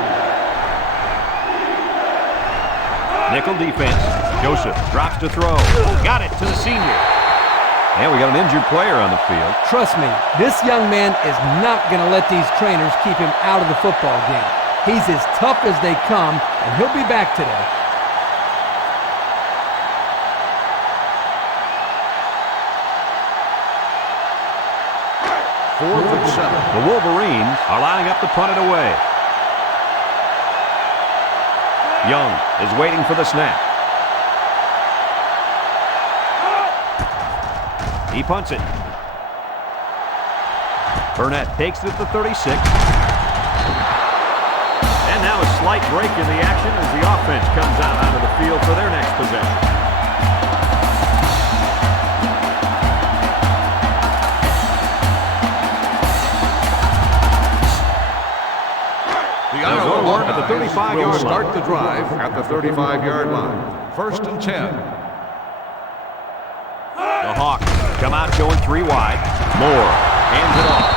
Nickel defense. Joseph drops to throw. Got it to the senior. And we got an injured player on the field. Trust me, this young man is not going to let these trainers keep him out of the football game. He's as tough as they come, and he'll be back today. Fourth and 7. The Wolverines are lining up to punt it away. Young is waiting for the snap. He punts it. Burnett takes it at the 36. And now a slight break in the action as the offense comes out onto the field for their next possession. The Iowa Hawkeyes at the 35-yard will line. start the drive at the 35-yard line. 1st and 10. The Hawks come out showing 3 wide. Moore hands it off.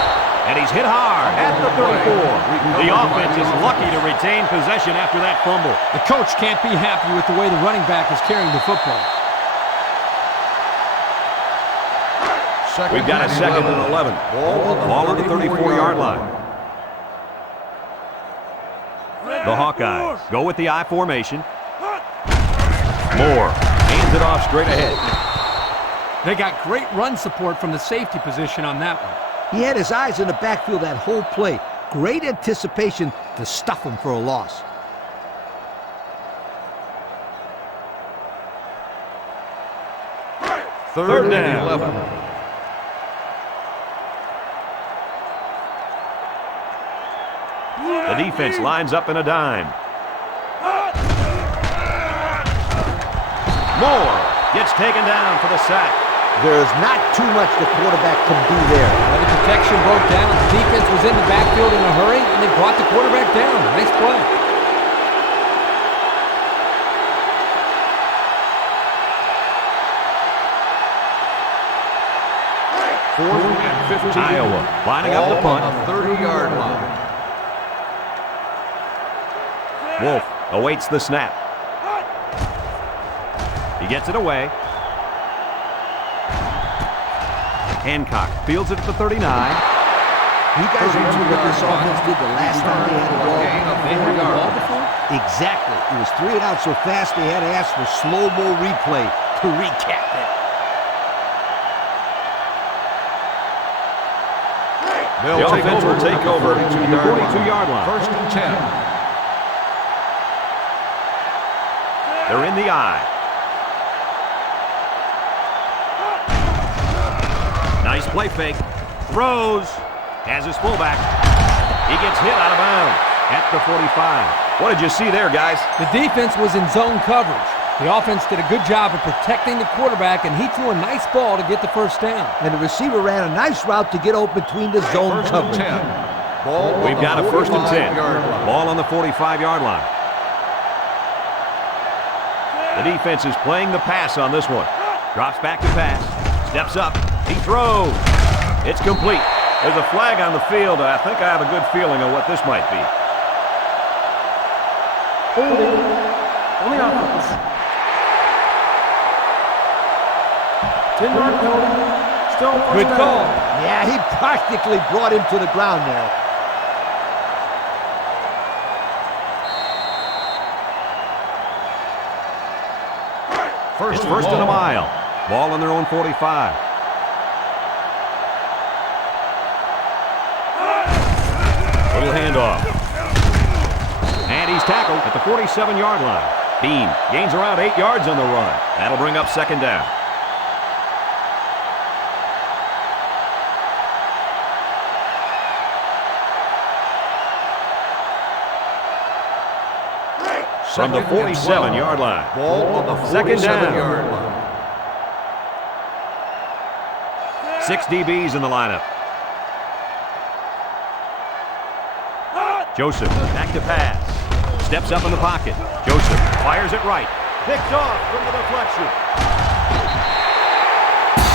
And he's hit hard at the 34. The offense is lucky to retain possession after that fumble. The coach can't be happy with the way the running back is carrying the football. We've got a 2nd and 11. Ball on the 34-yard line. The Hawkeyes go with the I formation. Moore hands it off straight ahead. They got great run support from the safety position on that one. He had his eyes in the backfield that whole play. Great anticipation to stuff him for a loss. Third and 11. The defense lines up in a dime. Moore gets taken down for the sack. There's not too much the quarterback can do there. Well, the protection broke down. The defense was in the backfield in a hurry, and they brought the quarterback down. Nice play. Fourth and 15. Iowa lining up the Ball punt. on the 30-yard line. Wolf awaits the snap. He gets it away. Hancock fields it at the 39. You guys remember what this offense did the last time they had the ball? They had the ball before? Exactly. It was 3 and out so fast they had to ask for slow-mo replay to recap it. The offense will take over to the 42-yard line. 1st and 10. They're in the eye. Nice play fake. Throws. Has his fullback. He gets hit out of bounds at the 45. What did you see there, guys? The defense was in zone coverage. The offense did a good job of protecting the quarterback, and he threw a nice ball to get the first down. And the receiver ran a nice route to get open between the zone 1st coverage. and 10. Ball on We've got a the 1st and 10. 45-yard line. Ball on the 45-yard line. The defense is playing the pass on this one. Drops back to pass. Steps up. He throws. It's complete. There's a flag on the field. I think I have a good feeling of what this might be. Holding on the offense. 10-yard penalty. Still first Good down. call. Yeah, he practically brought him to the ground there. It's first and a mile. Ball on their own 45. Little handoff. And he's tackled at the 47-yard line. Bean gains around 8 yards on the run. That'll bring up second down. From the 47-yard line. Ball on the Second down. 47-yard line. 6 DBs in the lineup. Joseph back to pass. Steps up in the pocket. Joseph fires it right. Picked off from the deflection.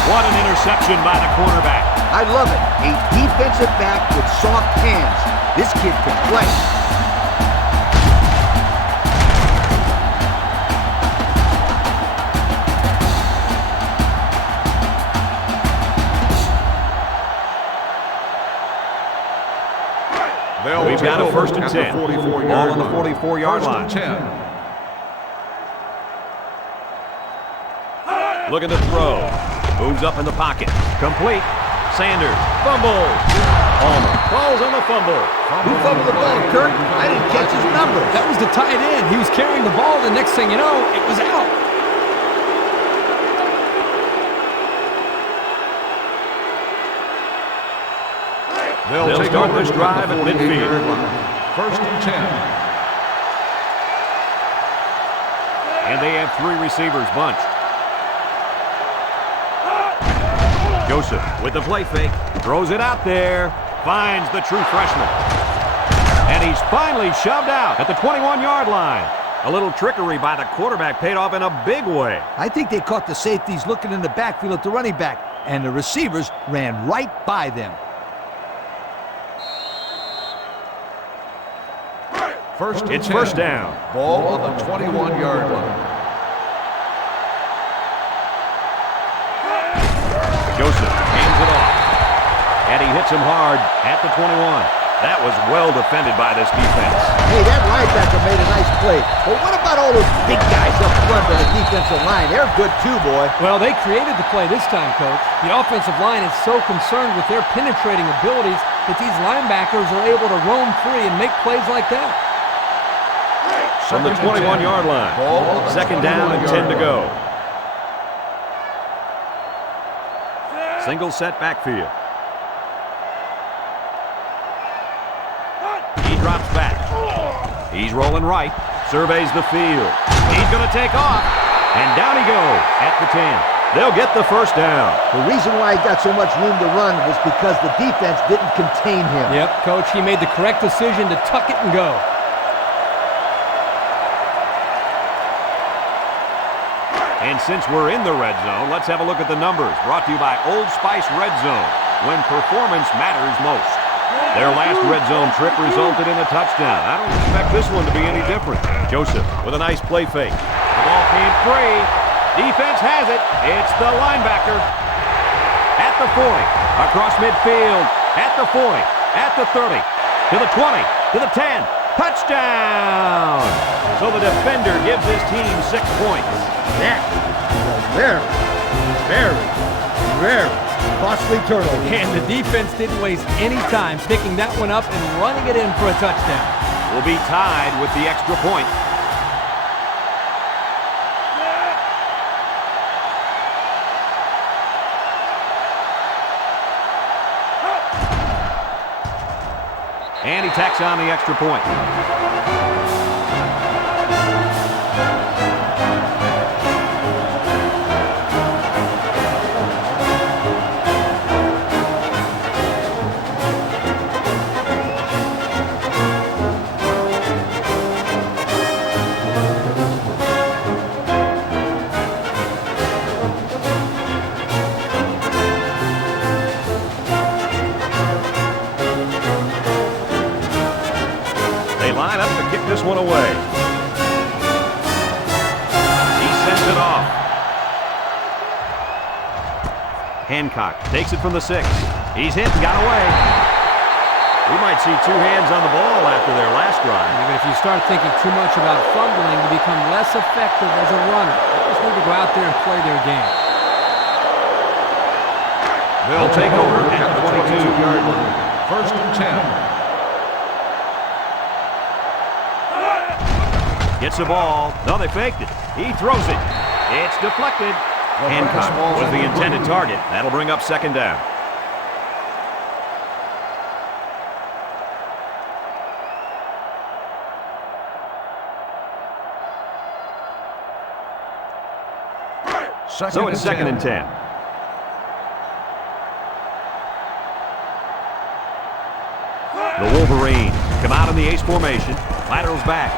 What an interception by the quarterback. I love it. A defensive back with soft hands. This kid can play. We've got a first and At 10. the 44-yard Ball on the line. 44-yard First line. and 10. Looking to throw. Moves up in the pocket. Complete. Sanders. Fumble. Palmer falls on the fumble. Who fumbled the ball, Kurt? I didn't catch his number. That was the tight end. He was carrying the ball. The next thing you know, it was out. They'll Take start over this drive at 48-yard midfield. line. First and 10. And they have 3 receivers bunched. Joseph with the play fake. Throws it out there. Finds the true freshman. And he's finally shoved out at the 21-yard line. A little trickery by the quarterback paid off in a big way. I think they caught the safeties looking in the backfield at the running back, and the receivers ran right by them. It's first down. Ball on the 21-yard line. Joseph hands it off. And he hits him hard at the 21. That was well defended by this defense. Hey, that linebacker made a nice play. But what about all those big guys up front of the defensive line? They're good too, boy. Well, they created the play this time, Coach. The offensive line is so concerned with their penetrating abilities that these linebackers are able to roam free and make plays like that. From the 21-yard line. Second down and 10 to go. Single set backfield. He drops back. He's rolling right. Surveys the field. He's going to take off. And down he goes at the 10. They'll get the first down. The reason why he got so much room to run was because the defense didn't contain him. Yep, Coach, he made the correct decision to tuck it and go. And since we're in the red zone, let's have a look at the numbers. Brought to you by Old Spice Red Zone, when performance matters most. Their last red zone trip resulted in a touchdown. I don't expect this one to be any different. Joseph with a nice play fake. The ball came free. Defense has it. It's the linebacker. At the 40. Across midfield. At the 40. At the 30. To the 20. To the 10. Touchdown! So the defender gives his team 6 points. That was very costly turnover. And the defense didn't waste any time picking that one up and running it in for a touchdown. Will be tied with the extra point. And he tacks on the extra point. line up to kick this one away. He sends it off. Hancock takes it from the 6. He's hit and got away. We might see 2 hands on the ball after their last drive. Even if you start thinking too much about fumbling, you become less effective as a runner. They just need to go out there and play their game. They'll take over at the 22-yard line. 1st and 10. Gets the ball. No, they faked it. He throws it. It's deflected. Hancock was the intended target. That'll bring up 2nd down. So it's 2nd and 10. The Wolverines come out in the ace formation. Laterals back.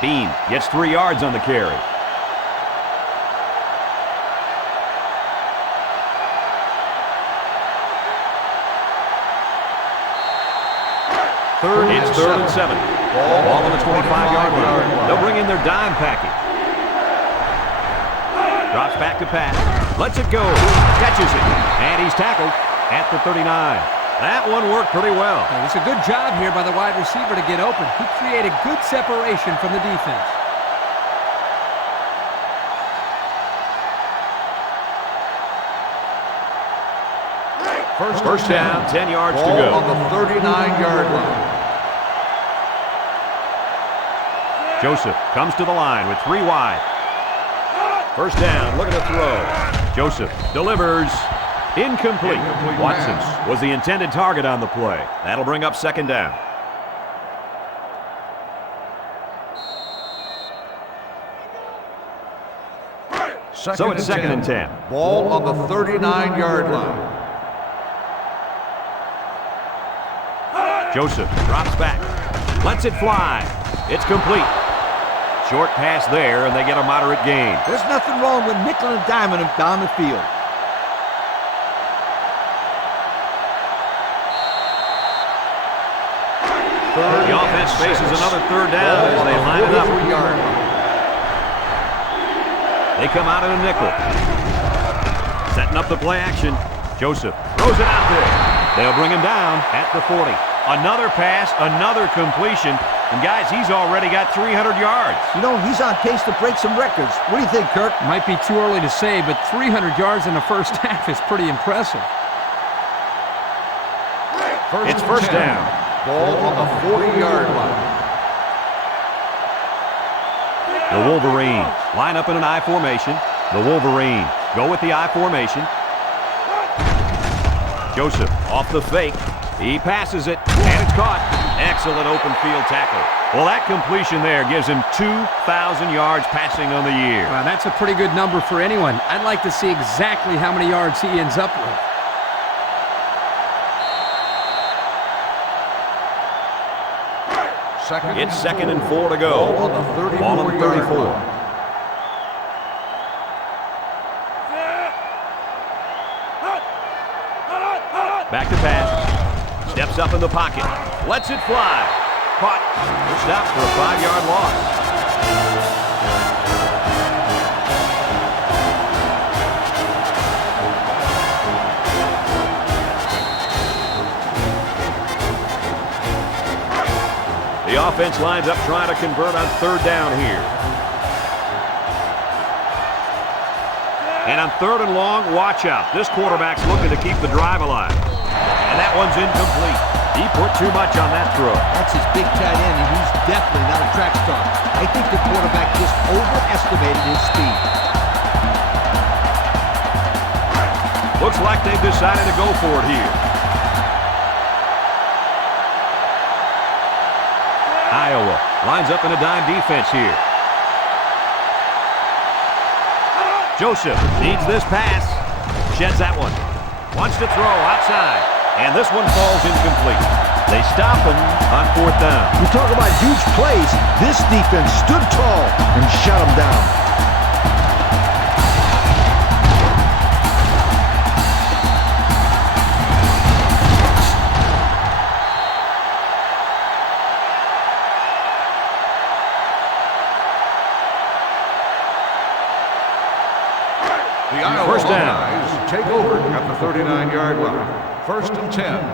Bean gets 3 yards on the carry. It's 3rd and 7. Ball on the 25-yard line. They'll bring in their dime package. Drops back to pass. Lets it go. Catches it. And he's tackled at the 39. That one worked pretty well. Hey, it's a good job here by the wide receiver to get open. He created good separation from the defense. First down, 10 yards to go. On the 39-yard line. Joseph comes to the line with 3 wide. First down, look at the throw. Joseph delivers. Incomplete. Watson was the intended target on the play. That'll bring up 2nd down. So it's 2nd and 10. Ball on the 39-yard line. Joseph drops back. Lets it fly. It's complete. Short pass there, and they get a moderate gain. There's nothing wrong with nickel and diming him down the field. The offense faces another 3rd down as they line it up. They come out in a nickel. Setting up the play action. Joseph throws it out there. They'll bring him down at the 40. Another pass, another completion. And guys, he's already got 300 yards. You know, he's on pace to break some records. What do you think, Kirk? Might be too early to say, but 300 yards in the first half is pretty impressive. It's first down. Ball on the 40-yard line. The Wolverines line up in an I formation. The Wolverines go with the I formation. Joseph off the fake. He passes it, and it's caught. Excellent open field tackle. Well, that completion there gives him 2,000 yards passing on the year. Wow, that's a pretty good number for anyone. I'd like to see exactly how many yards he ends up with. It's 2nd and 4 to go. Ball on the 34. Back to pass. Steps up in the pocket. Lets it fly. Caught. Stops for a 5-yard loss. The offense lines up trying to convert on 3rd down here. And on 3rd and long, watch out. This quarterback's looking to keep the drive alive. And that one's incomplete. He put too much on that throw. That's his big tight end, and he's definitely not a track star. I think the quarterback just overestimated his speed. Looks like they've decided to go for it here. Iowa lines up in a dime defense here. Joseph needs this pass. Sheds that one. Wants to throw outside. And this one falls incomplete. They stop him on 4th down. You talk about huge plays. This defense stood tall and shut him down. down. Hawkeyes take over at the 39-yard line. First and 10.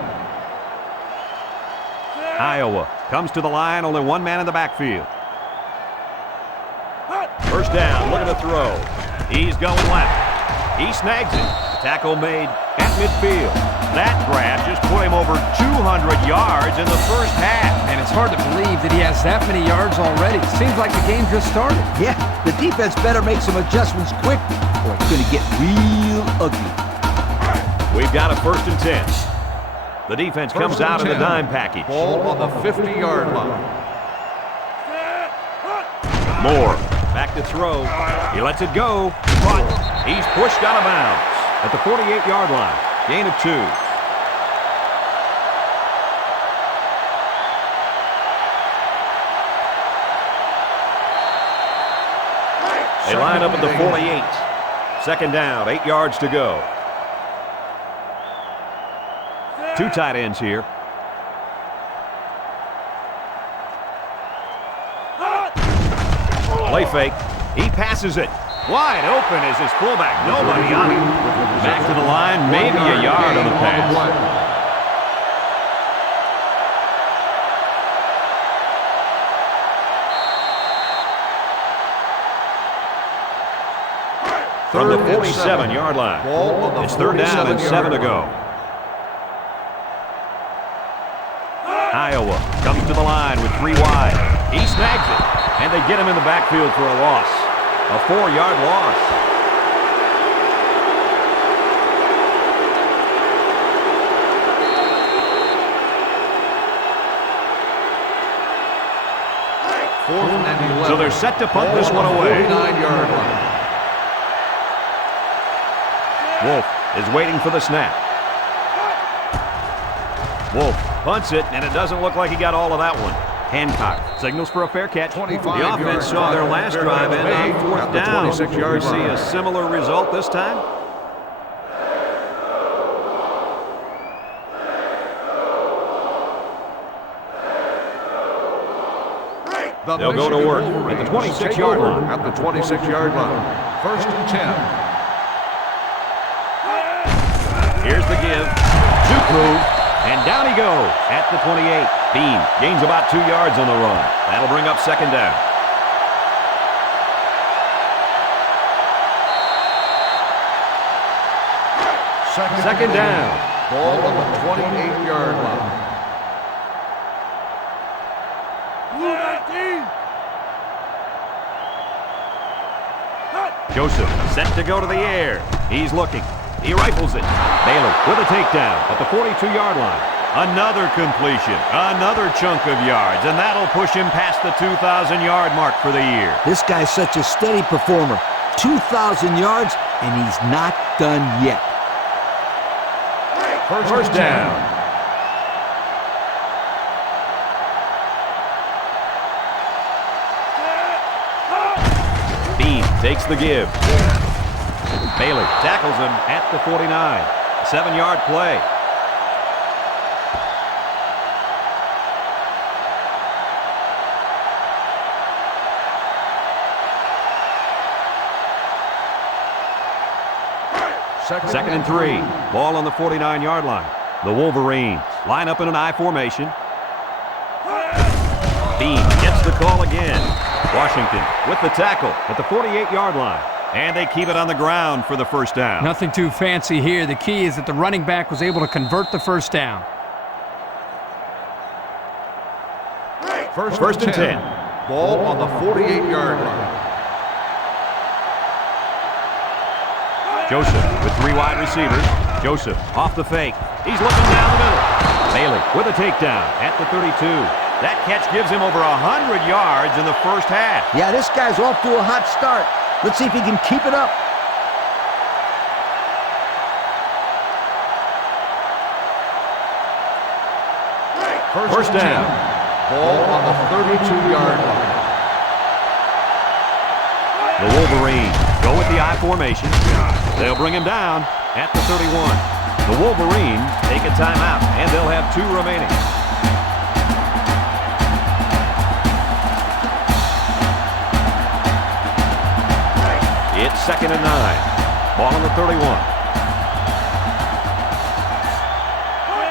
Iowa comes to the line, only one man in the backfield. First down, looking to throw. He's going left. He snags it. Tackle made at midfield. That grab just put him over 200 yards in the first half. And it's hard to believe that he has that many yards already. Seems like the game just started. Yeah, the defense better make some adjustments quick or it's going to get real ugly. We've got a first and 10. The defense comes out in the 10. dime package. Ball on the 50-yard line. Moore back to throw. He lets it go. But he's pushed out of bounds at the 48-yard line. Gain of 2. They line up at the 48. Second down, 8 yards to go. 2 tight ends here. Play fake. He passes it. Wide open is his fullback. Nobody on him. Back to the line, maybe a yard on the pass. From the 47-yard line. It's third down and 7 to go. Iowa comes to the line with 3 wide. He snags it, and they get him in the backfield for a loss. A 4-yard loss. Fourth and 11. So they're set to punt this one away. 49-yard line. Wolf is waiting for the snap. Wolf punts it, and it doesn't look like he got all of that one. Hancock signals for a fair catch. The offense saw their last drive end on 4th down. We see a similar result this time. They'll go to work at the 26-yard line. At the 26-yard line. First and 10. Here's the give. Juke move. And down he goes at the 28. Bean gains about 2 yards on the run. That'll bring up second down. Second down. Ball on the 28-yard line. Joseph set to go to the air. He's looking. He rifles it. Baylor with a takedown at the 42-yard line. Another completion, another chunk of yards, and that'll push him past the 2,000-yard mark for the year. This guy's such a steady performer. 2,000 yards, and he's not done yet. First down. Bean takes the give. Bailey tackles him at the 49. 7-yard play. Second and 3. Ball on the 49-yard line. The Wolverines line up in an I formation. Bean gets the call again. Washington with the tackle at the 48-yard line. And they keep it on the ground for the first down. Nothing too fancy here. The key is that the running back was able to convert the first down. First and 10. Ball on the 48-yard line. Joseph with 3 wide receivers. Joseph off the fake. He's looking down the middle. Bailey with a takedown at the 32. That catch gives him over 100 yards in the first half. Yeah, this guy's off to a hot start. Let's see if he can keep it up. First down. Ball on the 32-yard line. The Wolverines go with the I formation. They'll bring him down at the 31. The Wolverines take a timeout, and they'll have 2 remaining. It's 2nd and 9. Ball on the 31.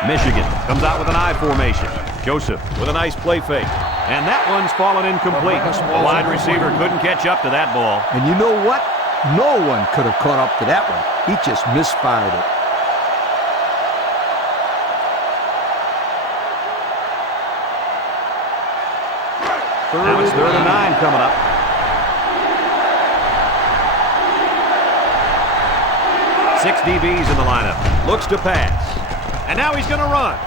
Michigan comes out with an I formation. Joseph with a nice play fake. And that one's fallen incomplete. The wide receiver couldn't catch up to that ball. And you know what? No one could have caught up to that one. He just misfired it. Now it's 3rd and 9 coming up. Six DBs in the lineup. Looks to pass. And now he's going to run.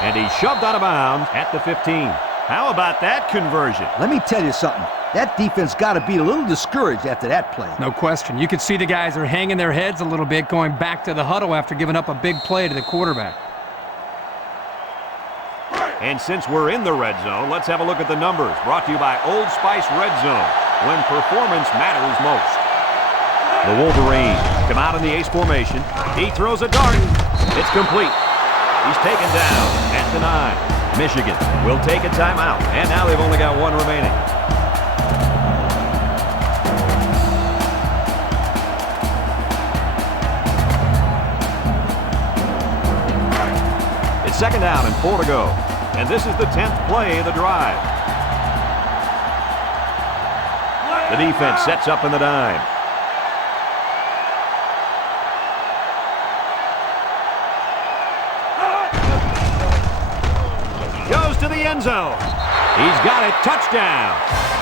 And he's shoved out of bounds at the 15. How about that conversion? Let me tell you something. That defense got to be a little discouraged after that play. No question. You could see the guys are hanging their heads a little bit, going back to the huddle after giving up a big play to the quarterback. And since we're in the red zone, let's have a look at the numbers. Brought to you by Old Spice Red Zone, when performance matters most. The Wolverines come out in the ace formation. He throws a dart. It's complete. He's taken down at the 9. Michigan will take a timeout, and now they've only got one remaining. It's 2nd down and 4 to go. And this is the 10th play of the drive. The defense sets up in the dime. Goes to the end zone. He's got it. Touchdown.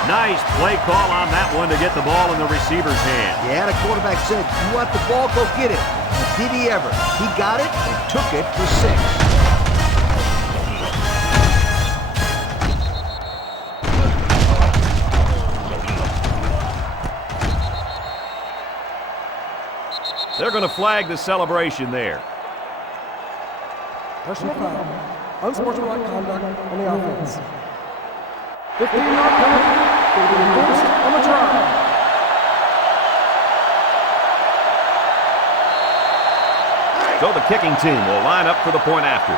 Nice play call on that one to get the ball in the receiver's hand. Yeah, the quarterback said, you want the ball, go get it. And did he ever? He got it and took it for 6. They're going to flag the celebration there. Personal foul. Unsportsmanlike conduct on the offense. 15-yard penalty will be enforced on the drive. So the kicking team will line up for the point after.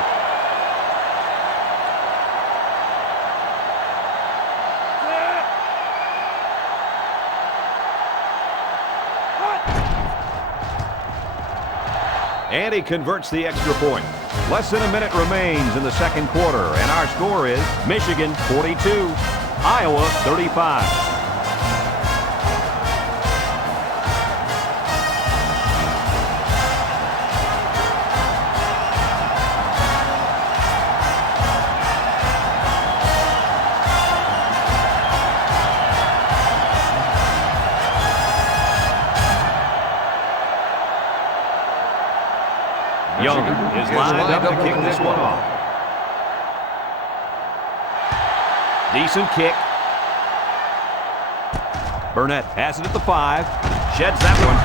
And he converts the extra point. Less than a minute remains in the 2nd quarter, and our score is Michigan 42, Iowa 35. Young is lined up to kick this one off. Decent kick. Burnett has it at the 5. Sheds that one.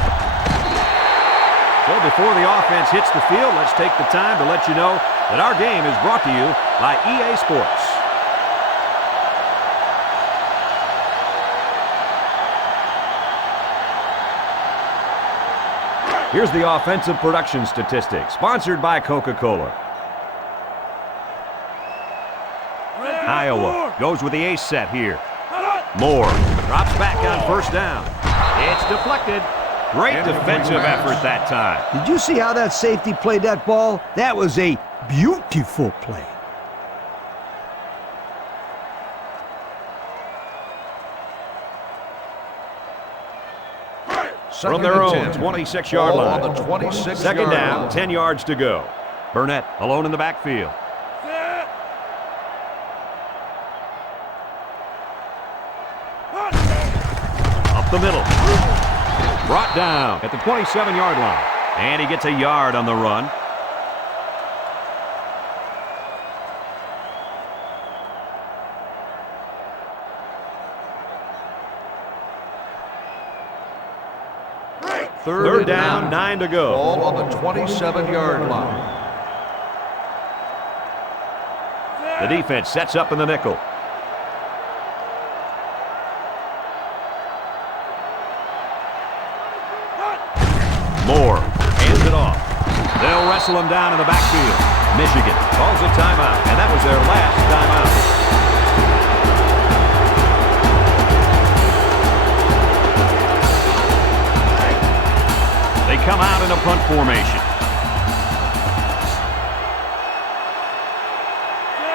So before the offense hits the field, let's take the time to let you know that our game is brought to you by EA Sports. Here's the offensive production statistics, sponsored by Coca-Cola. Iowa goes with the ace set here. Moore drops back on 1st down. It's deflected. Great defensive effort that time. Did you see how that safety played that ball? That was a beautiful play. From their own 26-yard line. On the 26-yard 2nd down, line. 10 yards to go. Burnett alone in the backfield. Up the middle. Brought down at the 27-yard line. And he gets a yard on the run. Third down, 9 to go. Ball on the 27-yard line. The defense sets up in the nickel. Moore hands it off. They'll wrestle him down in the backfield. Michigan calls a timeout, and that was their last timeout. punt formation.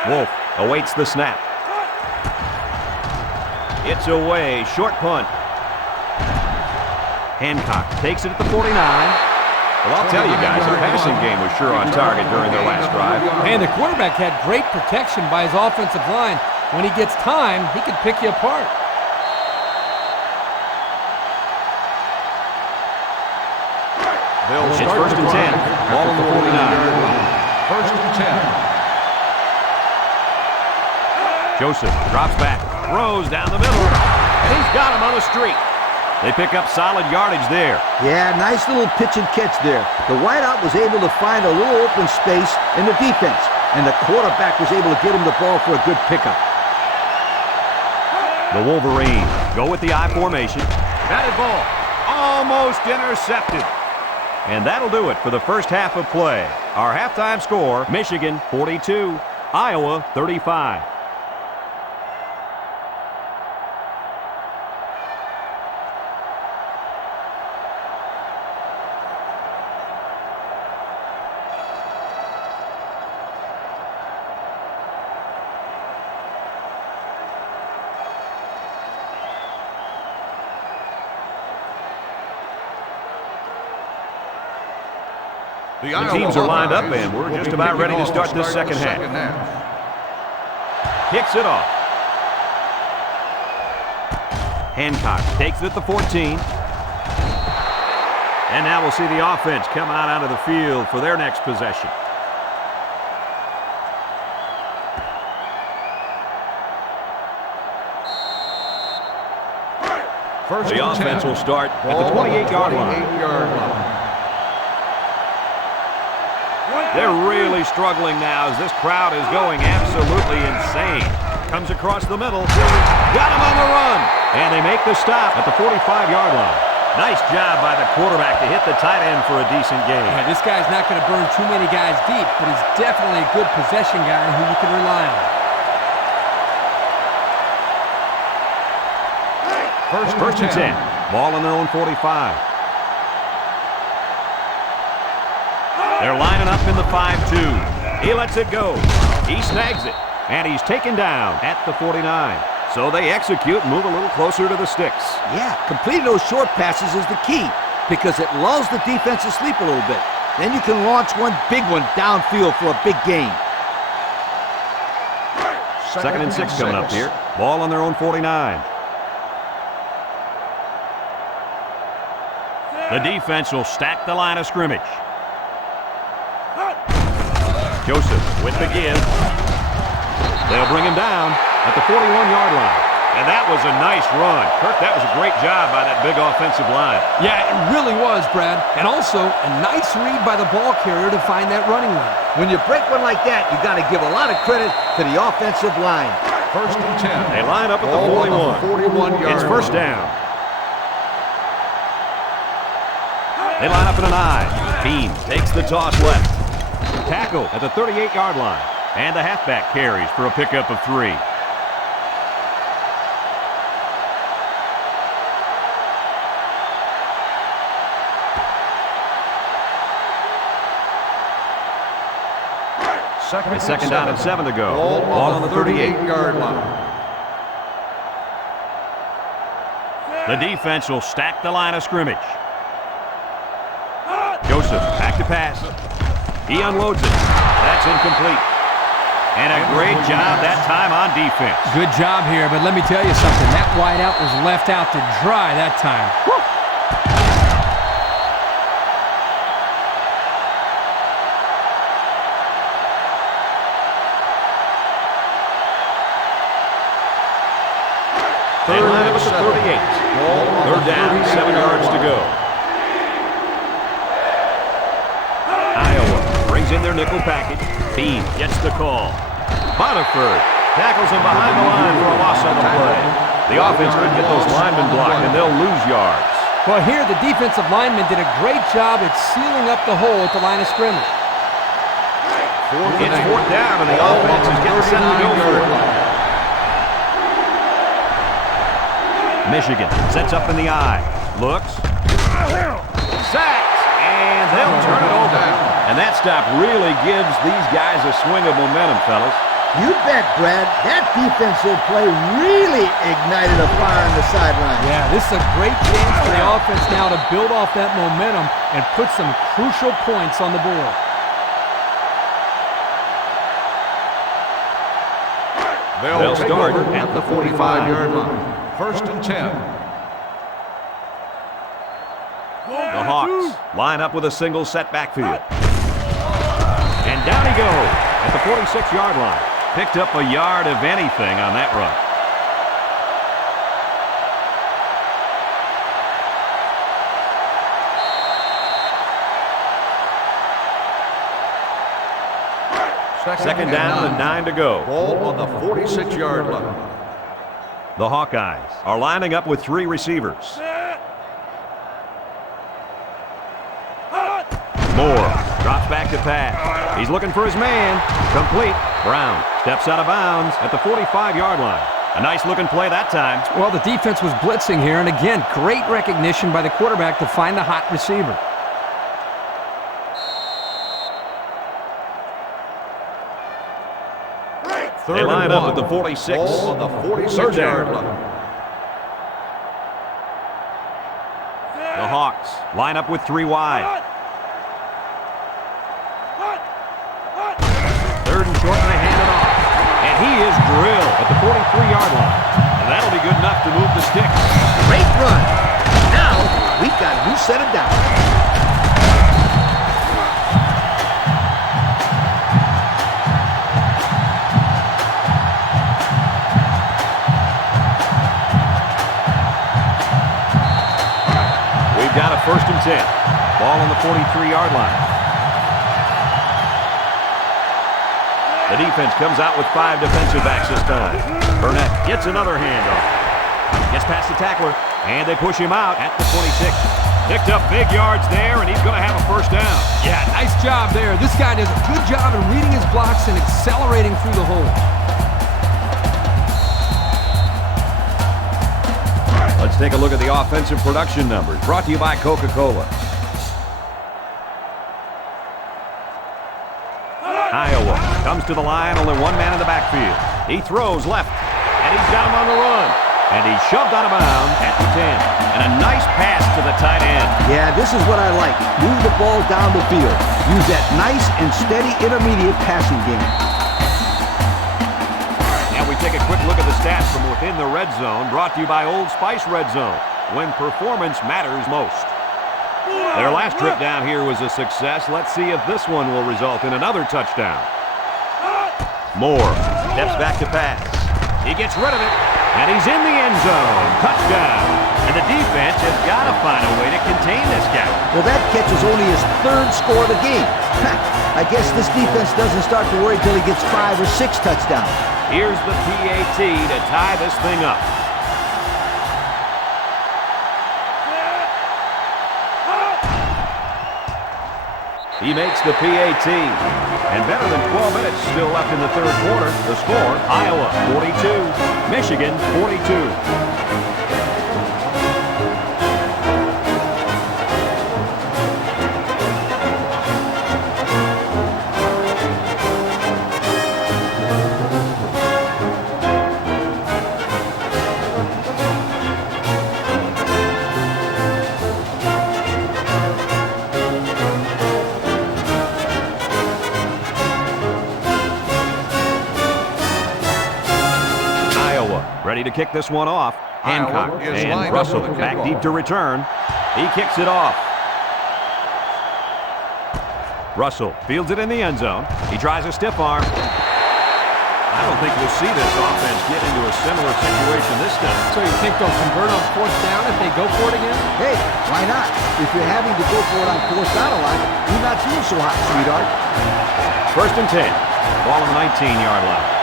Wolf awaits the snap. It's away. Short punt. Hancock takes it at the 49. Well, I'll tell you guys, the passing game was sure on target during their last drive. And the quarterback had great protection by his offensive line. When he gets time, he can pick you apart. It's first and 10. Ball on the 49. First and 10. Joseph drops back, throws down the middle, and he's got him on the streak. They pick up solid yardage there. Yeah, nice little pitch and catch there. The wideout was able to find a little open space in the defense, and the quarterback was able to get him the ball for a good pickup. The Wolverines go with the I formation. Batted ball, almost intercepted. And that'll do it for the first half of play. Our halftime score, Michigan 42, Iowa 35. The The teams are lined up, and we're just about ready to start this second half. Kicks it off. Hancock takes it at the 14. And now we'll see the offense come out onto the field for their next possession. The offense will start at the 28-yard line. They're really struggling now as this crowd is going absolutely insane. Comes across the middle. Got him on the run. And they make the stop at the 45-yard line. Nice job by the quarterback to hit the tight end for a decent gain. Yeah, this guy's not going to burn too many guys deep, but he's definitely a good possession guy who you can rely on. First and 10. Ball on their own 45. They're lining up in the 5-2. He lets it go. He snags it. And he's taken down at the 49. So they execute and move a little closer to the sticks. Yeah, completing those short passes is the key because it lulls the defense to sleep a little bit. Then you can launch one big one downfield for a big gain. Second and 6 coming up here. Ball on their own 49. The defense will stack the line of scrimmage. Joseph with the give. They'll bring him down at the 41-yard line. And that was a nice run. Kirk, that was a great job by that big offensive line. Yeah, it really was, Brad. And also a nice read by the ball carrier to find that running lane. When you break one like that, you got to give a lot of credit to the offensive line. First and 10. They line up at the 41. It's first down. They line up in an I. Bean takes the toss left. Tackle at the 38-yard line. And the halfback carries for a pickup of 3. Second down and 7 to go. Ball on the 38-yard line. The defense will stack the line of scrimmage. Joseph back to pass. He unloads it. That's incomplete. And a great job that time on defense. Good job here, but let me tell you something. That wideout was left out to dry that time. Woo! They line up at the 38. Third down, 7 yards to go. Iowa brings in their nickel package. Bean gets the call. Boniford tackles him behind the line for a loss on the play. The offense couldn't get those linemen blocked, and they'll lose yards. Well, here the defensive lineman did a great job at sealing up the hole at the line of scrimmage. It's fourth down, and the offense is getting set to go for it. Michigan sets up in the I. Looks. Sacked. and they'll turn it over. And that stop really gives these guys a swing of momentum, fellas. You bet, Brad. That defensive play really ignited a fire on the sideline. Yeah, this is a great chance for the offense now to build off that momentum and put some crucial points on the board. They'll start at the 45-yard line. 1st and 10. The Hawks line up with a single set backfield. And down he goes at the 46-yard line. Picked up a yard of anything on that run. Second down and 9 to go. Ball on the 46-yard line. The Hawkeyes are lining up with 3 receivers. Moore drops back to pass. He's looking for his man. Complete. Brown steps out of bounds at the 45-yard line. A nice-looking play that time. Well, the defense was blitzing here, and again, great recognition by the quarterback to find the hot receiver. They line up at the 46. Ball on the 46-yard line. The Hawks line up with 3 wide. 3rd and short, and they hand it off. And he is drilled at the 43-yard line. And that'll be good enough to move the sticks. Great run. Now we've got a new set of downs. We've got a 1st and 10. Ball on the 43-yard line. The defense comes out with 5 defensive backs this time. Burnett gets another handoff. Gets past the tackler, and they push him out at the 26. Picked up big yards there, and he's going to have a 1st down. Yeah, nice job there. This guy does a good job of reading his blocks and accelerating through the hole. Let's take a look at the offensive production numbers, brought to you by Coca-Cola. Iowa comes to the line, only 1 man in the backfield. He throws left, and he's got him on the run. And he's shoved out of bounds at the 10. And a nice pass to the tight end. Yeah, this is what I like. Move the ball down the field. Use that nice and steady intermediate passing game. Now we take a quick look at the stats from within the red zone, brought to you by Old Spice Red Zone, when performance matters most. Their last trip down here was a success. Let's see if this one will result in another touchdown. Moore steps back to pass. He gets rid of it, and he's in the end zone. Touchdown. And the defense has got to find a way to contain this guy. Well, that catch is only his 3rd score of the game. I guess this defense doesn't start to worry until he gets 5 or 6 touchdowns. Here's the PAT to tie this thing up. He makes the PAT. And better than 12 minutes still left in the 3rd quarter. The score, Iowa 42, Michigan 42. Ready to kick this one off. Hancock and Russell back deep to return. He kicks it off. Russell fields it in the end zone. He tries a stiff arm. I don't think we'll see this offense get into a similar situation this time. So you think they'll convert on 4th down if they go for it again? Hey, why not? If you're having to go for it on 4th down a lot, you're not doing so hot, sweetheart. 1st and 10. Ball on the 19-yard line.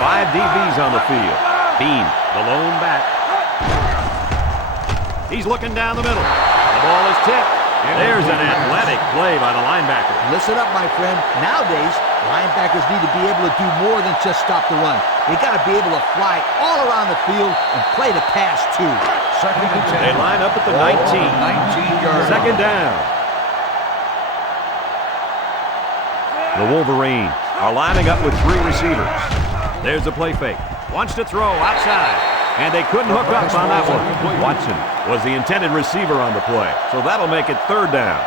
5 DBs on the field. Bean, the lone back. He's looking down the middle. The ball is tipped, There's an athletic play by the linebacker. Listen up, my friend. Nowadays, linebackers need to be able to do more than just stop the run. They got to be able to fly all around the field and play the pass, too. Second and 10. They line up at the 19. 19-yard Second down. The Wolverines are lining up with 3 receivers. There's the play fake. Wants to throw outside. And they couldn't hook up on that one. Watson was the intended receiver on the play. So that'll make it third down.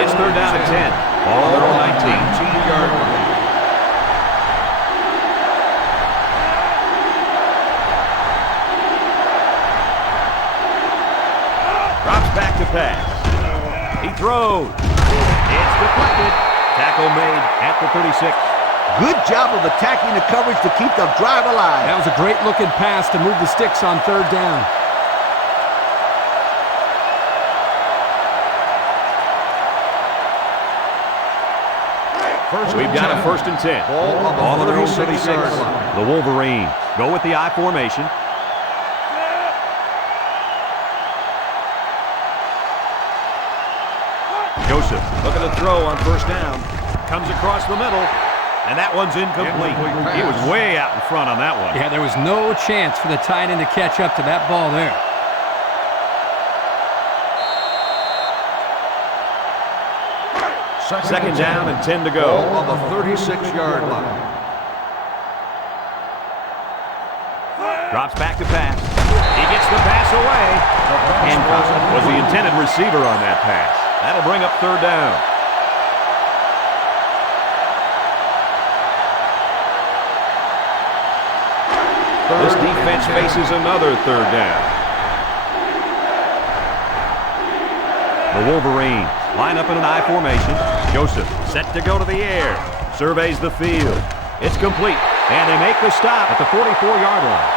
It's third down and 10. Ball on their own 19-yard line. Drops back to pass. He throws. It's deflected. Tackle made at the 36. Good job of attacking the coverage to keep the drive alive. That was a great-looking pass to move the sticks on third down. We've got a first and 10. Ball on their own 36. The Wolverines go with the I formation. Joseph looking to throw on first down. Comes across the middle, and that one's incomplete. He was way out in front on that one. Yeah, there was no chance for the tight end to catch up to that ball there. Second down and 10 to go. Ball on the 36-yard line. Drops back to pass. He gets the pass away. Hancock was the intended receiver on that pass. That'll bring up third down. This defense faces another third down. The Wolverines line up in an I formation. Joseph set to go to the air. Surveys the field. It's complete. And they make the stop at the 44-yard line.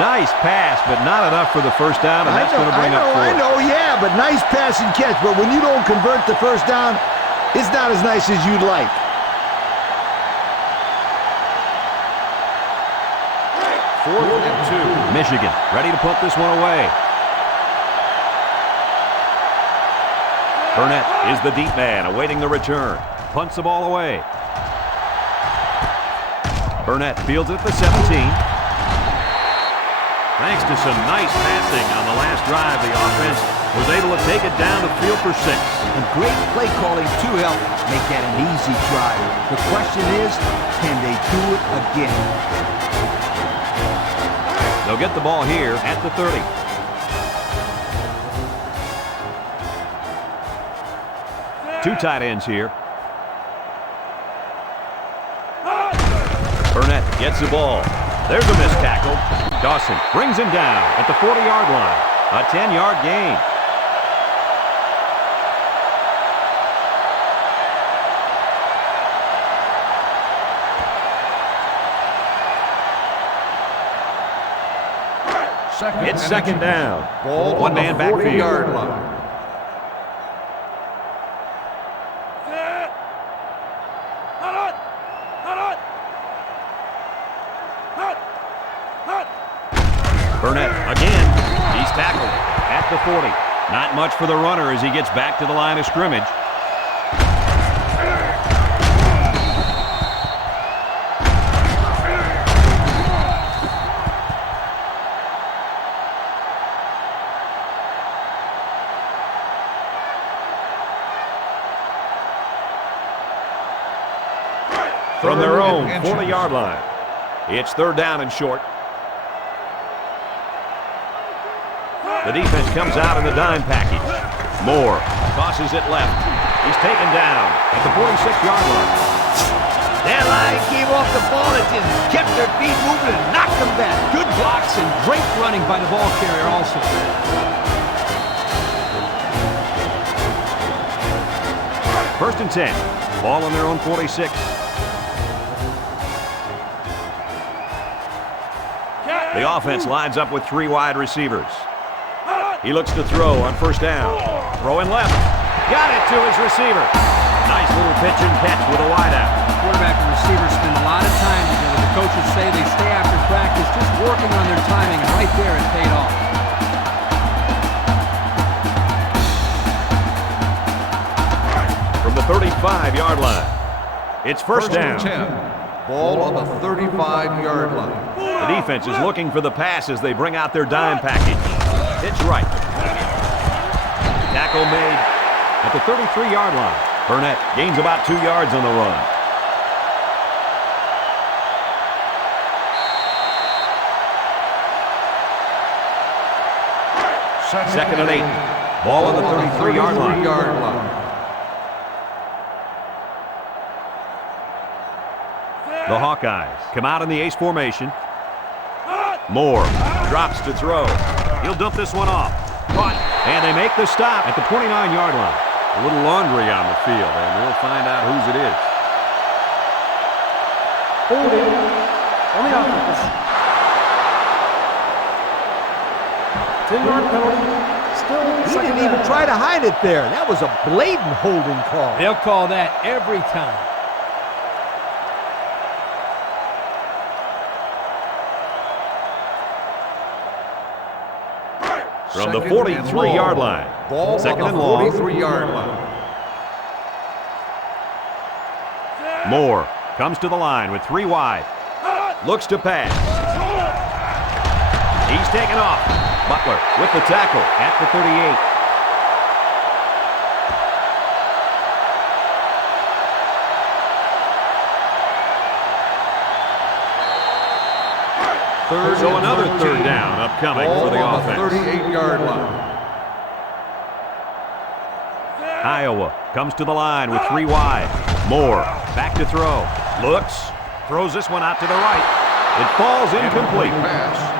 Nice pass, but not enough for the first down, and that's going to bring up fourth. I know, yeah, but nice pass and catch. But when you don't convert the first down, it's not as nice as you'd like. Fourth and 2. Michigan ready to put this one away. Burnett is the deep man awaiting the return. Punts the ball away. Burnett fields it at the 17. Thanks to some nice passing on the last drive, the offense was able to take it down the field for 6. And great play calling to help make that an easy drive. The question is, can they do it again? They'll get the ball here at the 30. Two tight ends here. Burnett gets the ball. There's a missed tackle. Dawson brings him down at the 40-yard line. A 10-yard gain. It's second down. Ball One man backfield. 40-yard line. Burnett again. He's tackled at the 40. Not much for the runner as he gets back to the line of scrimmage. From their own 40-yard line. It's third down and short. The defense comes out in the dime package. Moore tosses it left. He's taken down at the 46-yard line. That line came off the ball and just kept their feet moving and knocked them back. Good blocks and great running by the ball carrier also. First and 10. Ball on their own 46. The offense lines up with 3 wide receivers. He looks to throw on first down. Throwing left. Got it to his receiver. Nice little pitch and catch with a wideout. Quarterback and receiver spend a lot of time together. The coaches say they stay after practice just working on their timing, and right there it paid off. From the 35-yard line, it's first down. 10. Ball on the 35-yard line. The defense is looking for the pass as they bring out their dime package. It's right. Tackle made at the 33-yard line. Burnett gains about 2 yards on the run. Second and 8. Ball on the 33-yard line. The Hawkeyes come out in the ace formation. Moore drops to throw. He'll dump this one off. Caught. And they make the stop at the 29-yard line. A little laundry on the field, and we'll find out whose it is. Holding on the offense. 10-yard penalty. Still He didn't even try to hide it there. That was a blatant holding call. They'll call that every time. From the 43-yard line. Ball Second on and the long. 43-yard line. Moore comes to the line with 3 wide. Looks to pass. He's taken off. Butler with the tackle at the 38. So another third down upcoming for the offense. 38-yard line. Iowa comes to the line with 3 wide. Moore back to throw. Looks. Throws this one out to the right. It falls incomplete. Pass.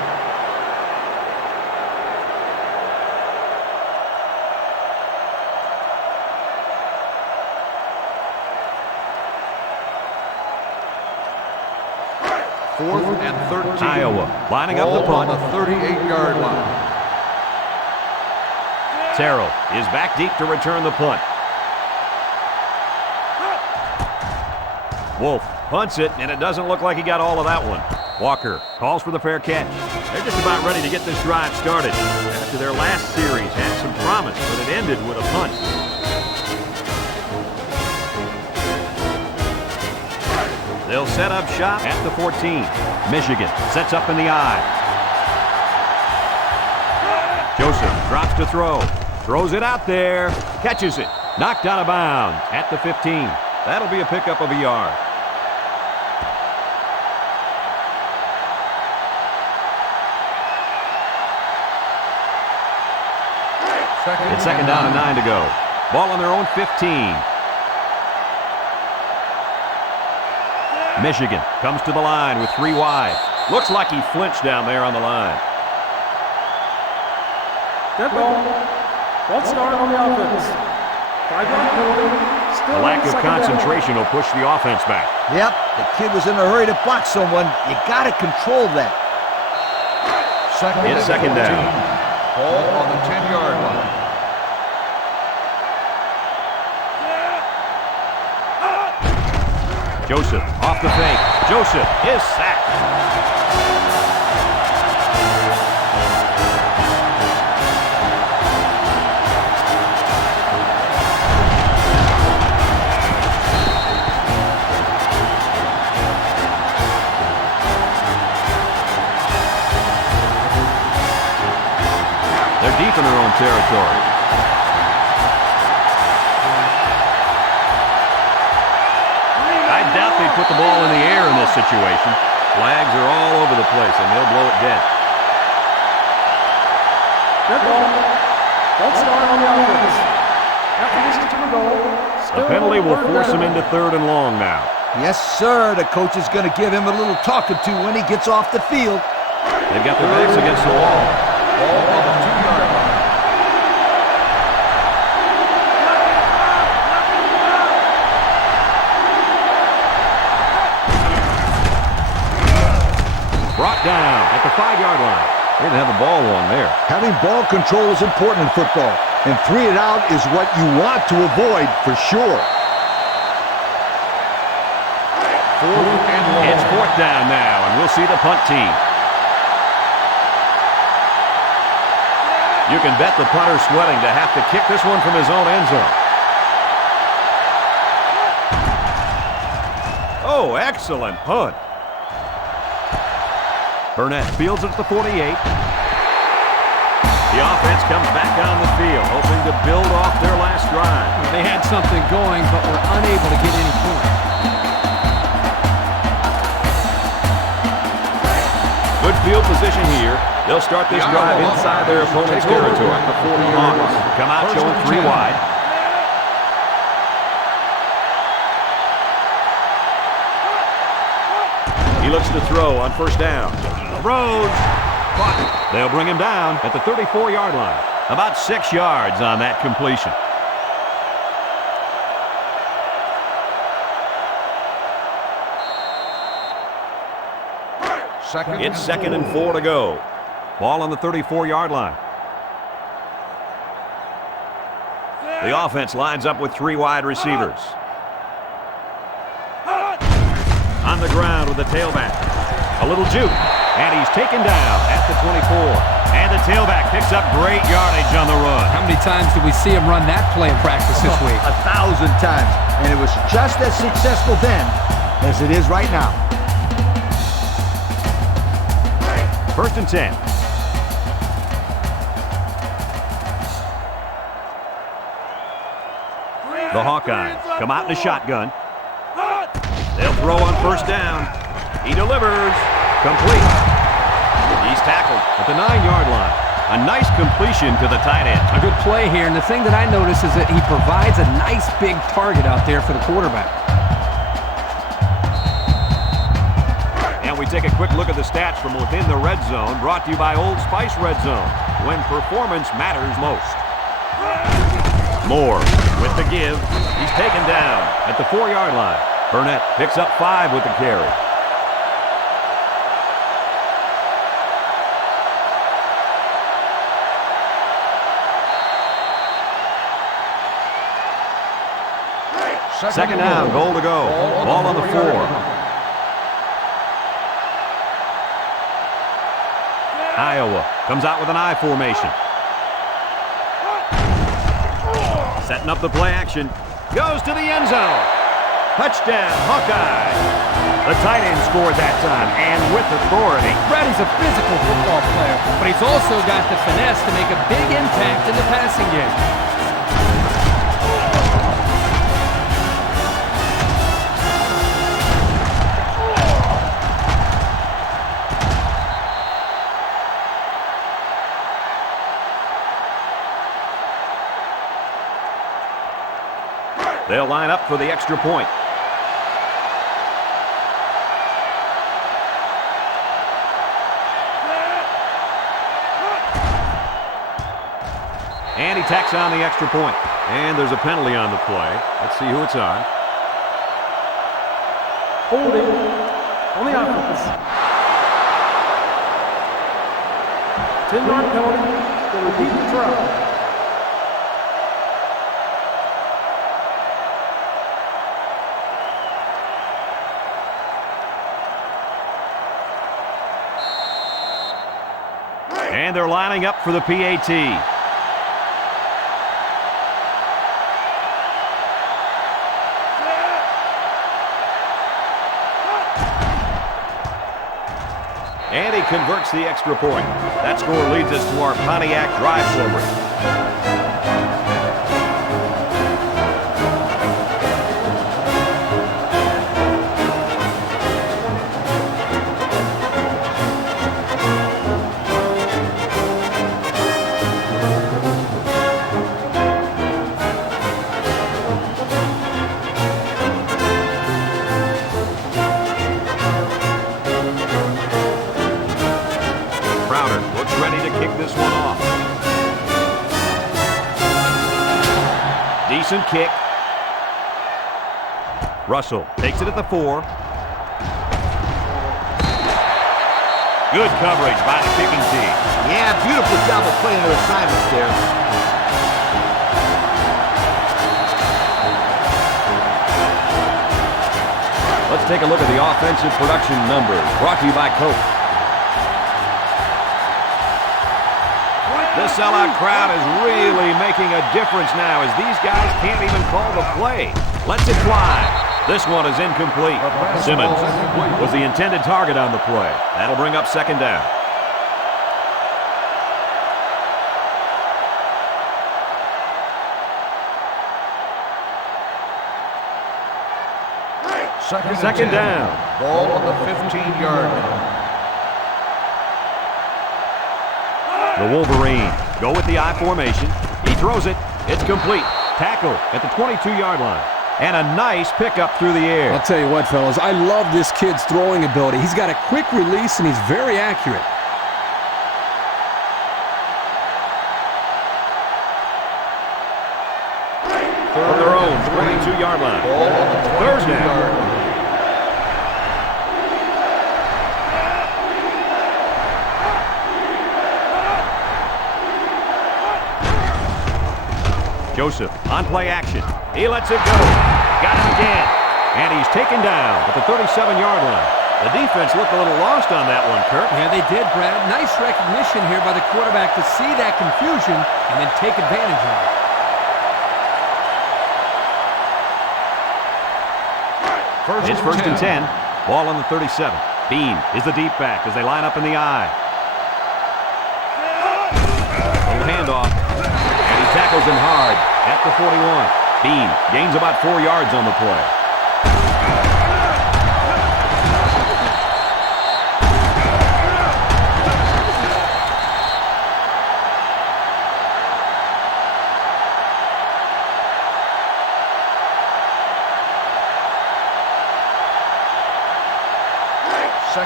Fourth and 13. Iowa lining up Ball the punt. on the 38-yard line. Terrell is back deep to return the punt. Wolf punts it, and it doesn't look like he got all of that one. Walker calls for the fair catch. They're just about ready to get this drive started. After their last series had some promise, but it ended with a punt. They'll set up shop at the 14. Michigan sets up in the I. Joseph drops to throw. Throws it out there. Catches it. Knocked out of bounds at the 15. That'll be a pickup of a yard. It's second down and 9 to go. Ball on their own 15. Michigan comes to the line with 3 wide. Looks like he flinched down there on the line. Dead ball. False start on the offense. 5-yard penalty. Still A lack of second down. concentration will push the offense back. Yep, the kid was in a hurry to block someone. You got to control that. It's second down. Ball on the 10-yard line. Joseph off the fake. Joseph is sacked. They're deep in their own territory. I doubt they put the ball in the air in this situation. Flags are all over the place, and they'll blow it dead. Dead ball. False start on the offense. After this return goal. The penalty will force him into 3rd and long now. Yes, sir. The coach is going to give him a little talking to when he gets off the field. They've got their backs against the wall. Ball on the 2-yard line. Brought down at the 5-yard line. They didn't have the ball long there. Having ball control is important in football, and 3 and out is what you want to avoid for sure. It's fourth down now, and we'll see the punt team. You can bet the punter's sweating to have to kick this one from his own end zone. Oh, excellent punt. Burnett fields it at the 48. The offense comes back on the field, hoping to build off their last drive. They had something going, but were unable to get any points. Good field position here. They'll start this drive inside their opponent's territory. Hawkeyes come out showing 3 wide. He looks to throw on first down. Throws. They'll bring him down at the 34-yard line. About 6 yards on that completion. It's 2nd and 4 to go. Ball on the 34-yard line. The offense lines up with 3 wide receivers. On the ground with the tailback. A little juke. And he's taken down at the 24. And the tailback picks up great yardage on the run. How many times did we see him run that play in practice this week? 1,000 times. And it was just as successful then as it is right now. 1st and 10. The Hawkeyes come out in a shotgun. They'll throw on first down. He delivers. Complete. He's tackled at the 9-yard line. A nice completion to the tight end. A good play here, and the thing that I notice is that he provides a nice big target out there for the quarterback. And we take a quick look at the stats from within the red zone, brought to you by Old Spice Red Zone, when performance matters most. Moore with the give. He's taken down at the 4-yard line. Burnett picks up 5 with the carry. Second down, goal to go. Ball on the 4. Iowa comes out with an I formation. Setting up the play action. Goes to the end zone. Touchdown, Hawkeye. The tight end scored that time, and with authority. Brady's a physical football player, but he's also got the finesse to make a big impact in the passing game. They'll line up for the extra point. And he tacks on the extra point. And there's a penalty on the play. Let's see who it's on. Holding on the offense. 10-yard penalty. They repeat the try. And they're lining up for the PAT. And he converts the extra point. That score leads us to our Pontiac drive summary. Decent kick. Russell takes it at the 4. Good coverage by the kicking team. Yeah, beautiful job of playing their assignments there. Let's Let's take a look at the offensive production numbers, brought to you by Coke. This sellout crowd is really making a difference now as these guys can't even call the play. Lets it fly. This one is incomplete. Simmons was the intended target on the play. That'll bring up second down. Second down. Ball on the 15-yard line. The Wolverines go with the I formation. He throws it. It's complete. Tackle at the 22-yard line. And a nice pickup through the air. I'll tell you what, fellas, I love this kid's throwing ability. He's got a quick release, and he's very accurate. From their own 22-yard line. Third down. Joseph on play action. He lets it go. Got him again. And he's taken down at the 37-yard line. The defense looked a little lost on that one, Kirk. Yeah, they did, Brad. Nice recognition here by the quarterback to see that confusion and then take advantage of it. It's first and 10. Ball on the 37. Bean is the deep back as they line up in the I. Little handoff. And he tackles him hard at the 41. Bean gains about 4 yards on the play.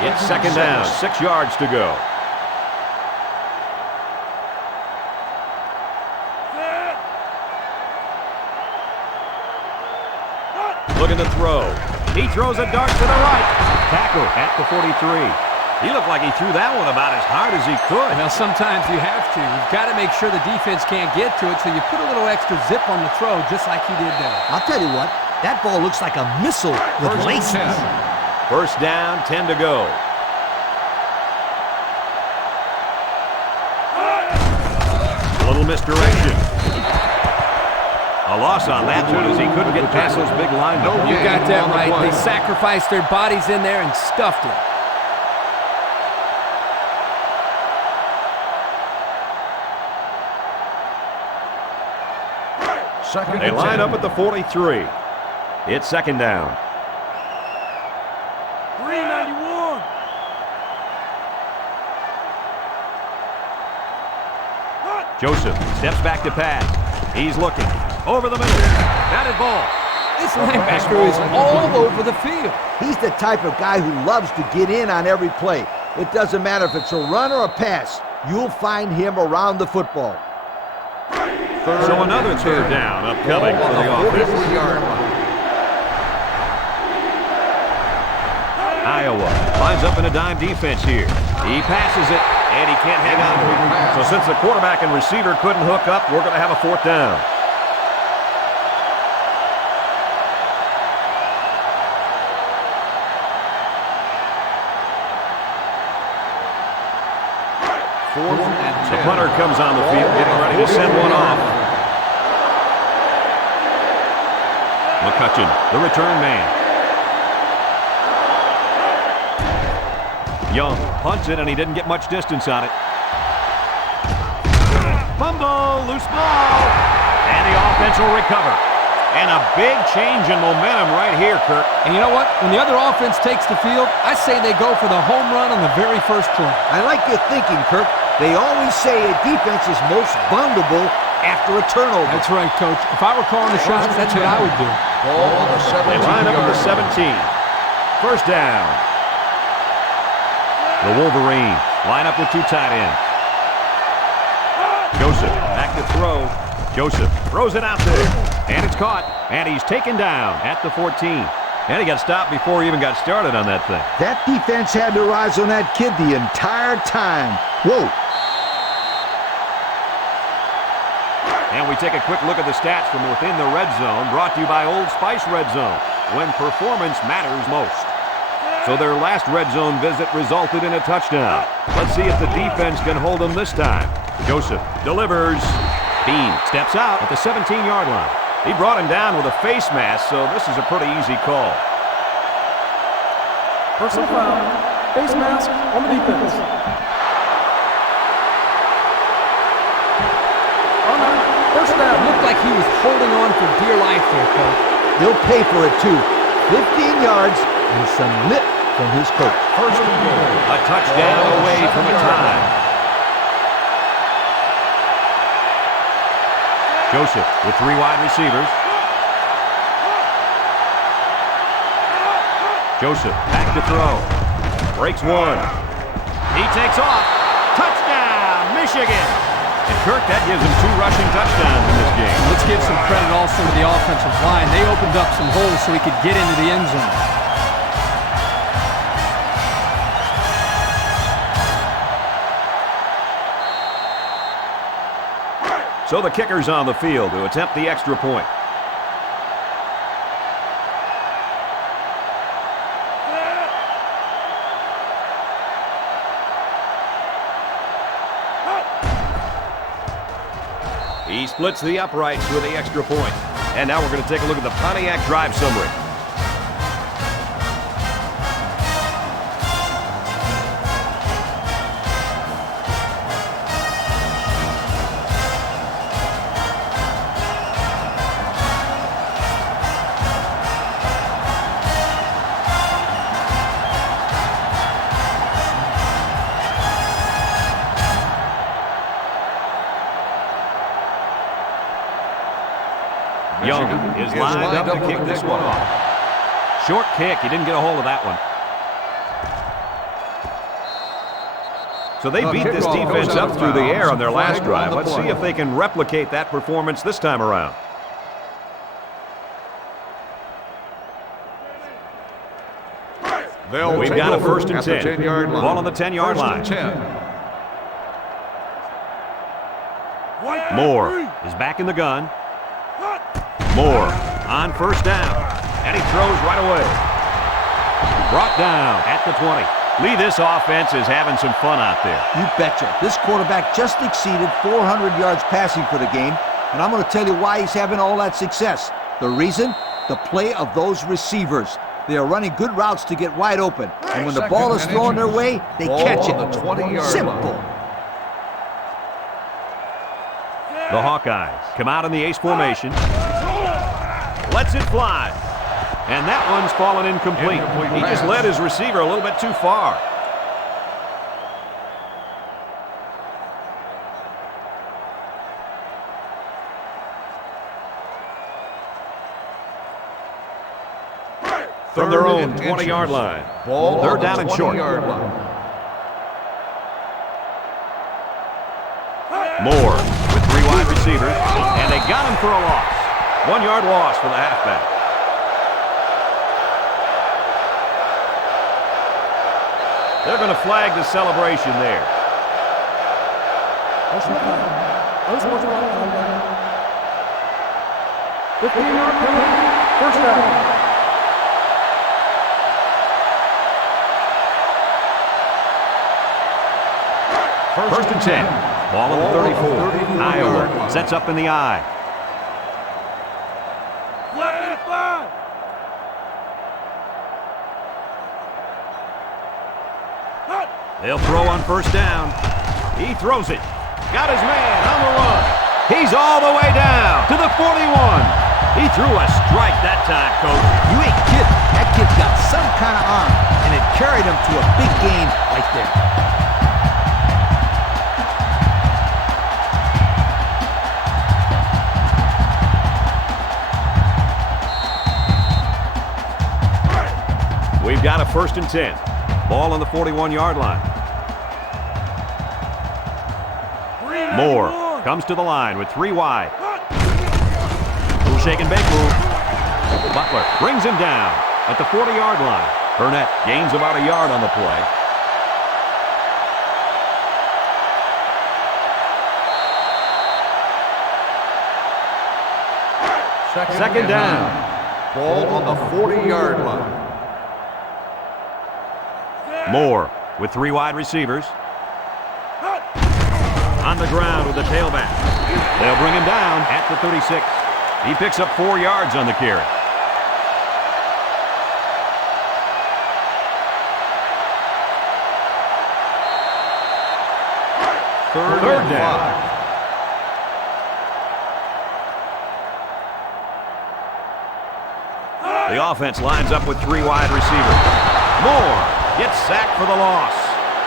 It's second down, 6 yards to go. Looking to throw. He throws a dart to the right. Tackle at the 43. He looked like he threw that one about as hard as he could. Now, sometimes you have to. You've got to make sure the defense can't get to it, so you put a little extra zip on the throw, just like he did there. I'll tell you what, that ball looks like a missile with laces. First down, 10 to go. A little misdirection. A loss on that one as he couldn't get past those big linemen. You got that right. They sacrificed their bodies in there and stuffed it. They line up at the 43. It's second down. 391. Joseph steps back to pass. He's looking. Over the middle. Batted ball. This linebacker is all over the field. He's the type of guy who loves to get in on every play. It doesn't matter if it's a run or a pass. You'll find him around the football. So another third down upcoming for the offense. Iowa lines up in a dime defense here. He passes it, and he can't hang on to it. So since the quarterback and receiver couldn't hook up, we're going to have a fourth down. The punter comes on the field, getting ready to send one off. McCutcheon, the return man. Young punts it, and he didn't get much distance on it. Fumble, loose ball, and the offense will recover. And a big change in momentum right here, Kirk. And you know what? When the other offense takes the field, I say they go for the home run on the very first play. I like your thinking, Kirk. They always say a defense is most vulnerable after a turnover. That's right, Coach. If I were calling the shots, that's what I would do. They line up at the 17. First down. The Wolverines line up with two tight ends. Joseph back to throw. Joseph throws it out there. And it's caught. And he's taken down at the 14. And he got stopped before he even got started on that thing. That defense had their eyes on that kid the entire time. Whoa. And we take a quick look at the stats from within the red zone, brought to you by Old Spice Red Zone, when performance matters most. So their last red zone visit resulted in a touchdown. Let's see if the defense can hold them this time. Joseph delivers. Bean steps out at the 17-yard line. He brought him down with a face mask, so this is a pretty easy call. Personal foul. Face mask on the defense. First down. Looked like he was holding on for dear life there, Coach. He'll pay for it, too. 15 yards and some lip from his coach. First and goal. A touchdown away from a tie. Joseph with 3 wide receivers. Joseph back to throw. Breaks one. He takes off. Touchdown, Michigan. And Kirk, that gives him 2 rushing touchdowns in this game. Let's give some credit also to the offensive line. They opened up some holes so he could get into the end zone. So the kicker's on the field to attempt the extra point. He splits the uprights with the extra point. And now we're going to take a look at the Pontiac drive summary. Young is lined up to kick this one off. Short kick. He didn't get a hold of that one. So they beat this defense up through the air on their last drive. Let's see if they can replicate that performance this time around. We've got a first and 10. Ball on the 10-yard line. Moore is back in the gun. Moore on first down, and he throws right away. Brought down at the 20. Lee, this offense is having some fun out there. You betcha. This quarterback just exceeded 400 yards passing for the game, and I'm going to tell you why he's having all that success. The reason? The play of those receivers. They are running good routes to get wide open, and when the ball is thrown their way, they catch it. Simple. The Hawkeyes come out in the ace formation. Lets it fly. And that one's fallen incomplete. He just led his receiver a little bit too far. From their own 20-yard line. Third down and short. Moore with 3 wide receivers, and they got him for a loss. 1-yard loss for the halfback. They're going to flag the celebration there. Unsportsmanlike conduct. 15-yard penalty. First down. First and 10. Ball on the 34. Iowa sets up in the I. They'll throw on first down. He throws it. Got his man on the run. He's all the way down to the 41. He threw a strike that time, Coach. You ain't kidding. That kid's got some kind of arm, and it carried him to a big gain right there. We've got a first and 10. Ball on the 41-yard line. Moore comes to the line with 3 wide. Little shake and bake move. Butler brings him down at the 40-yard line. Burnett gains about a yard on the play. Second down. Ball on the 40-yard line. Moore with 3 wide receivers. On the ground with the tailback. They'll bring him down at the 36. He picks up 4 yards on the carry. Third down. The offense lines up with 3 wide receivers. Moore gets sacked for the loss.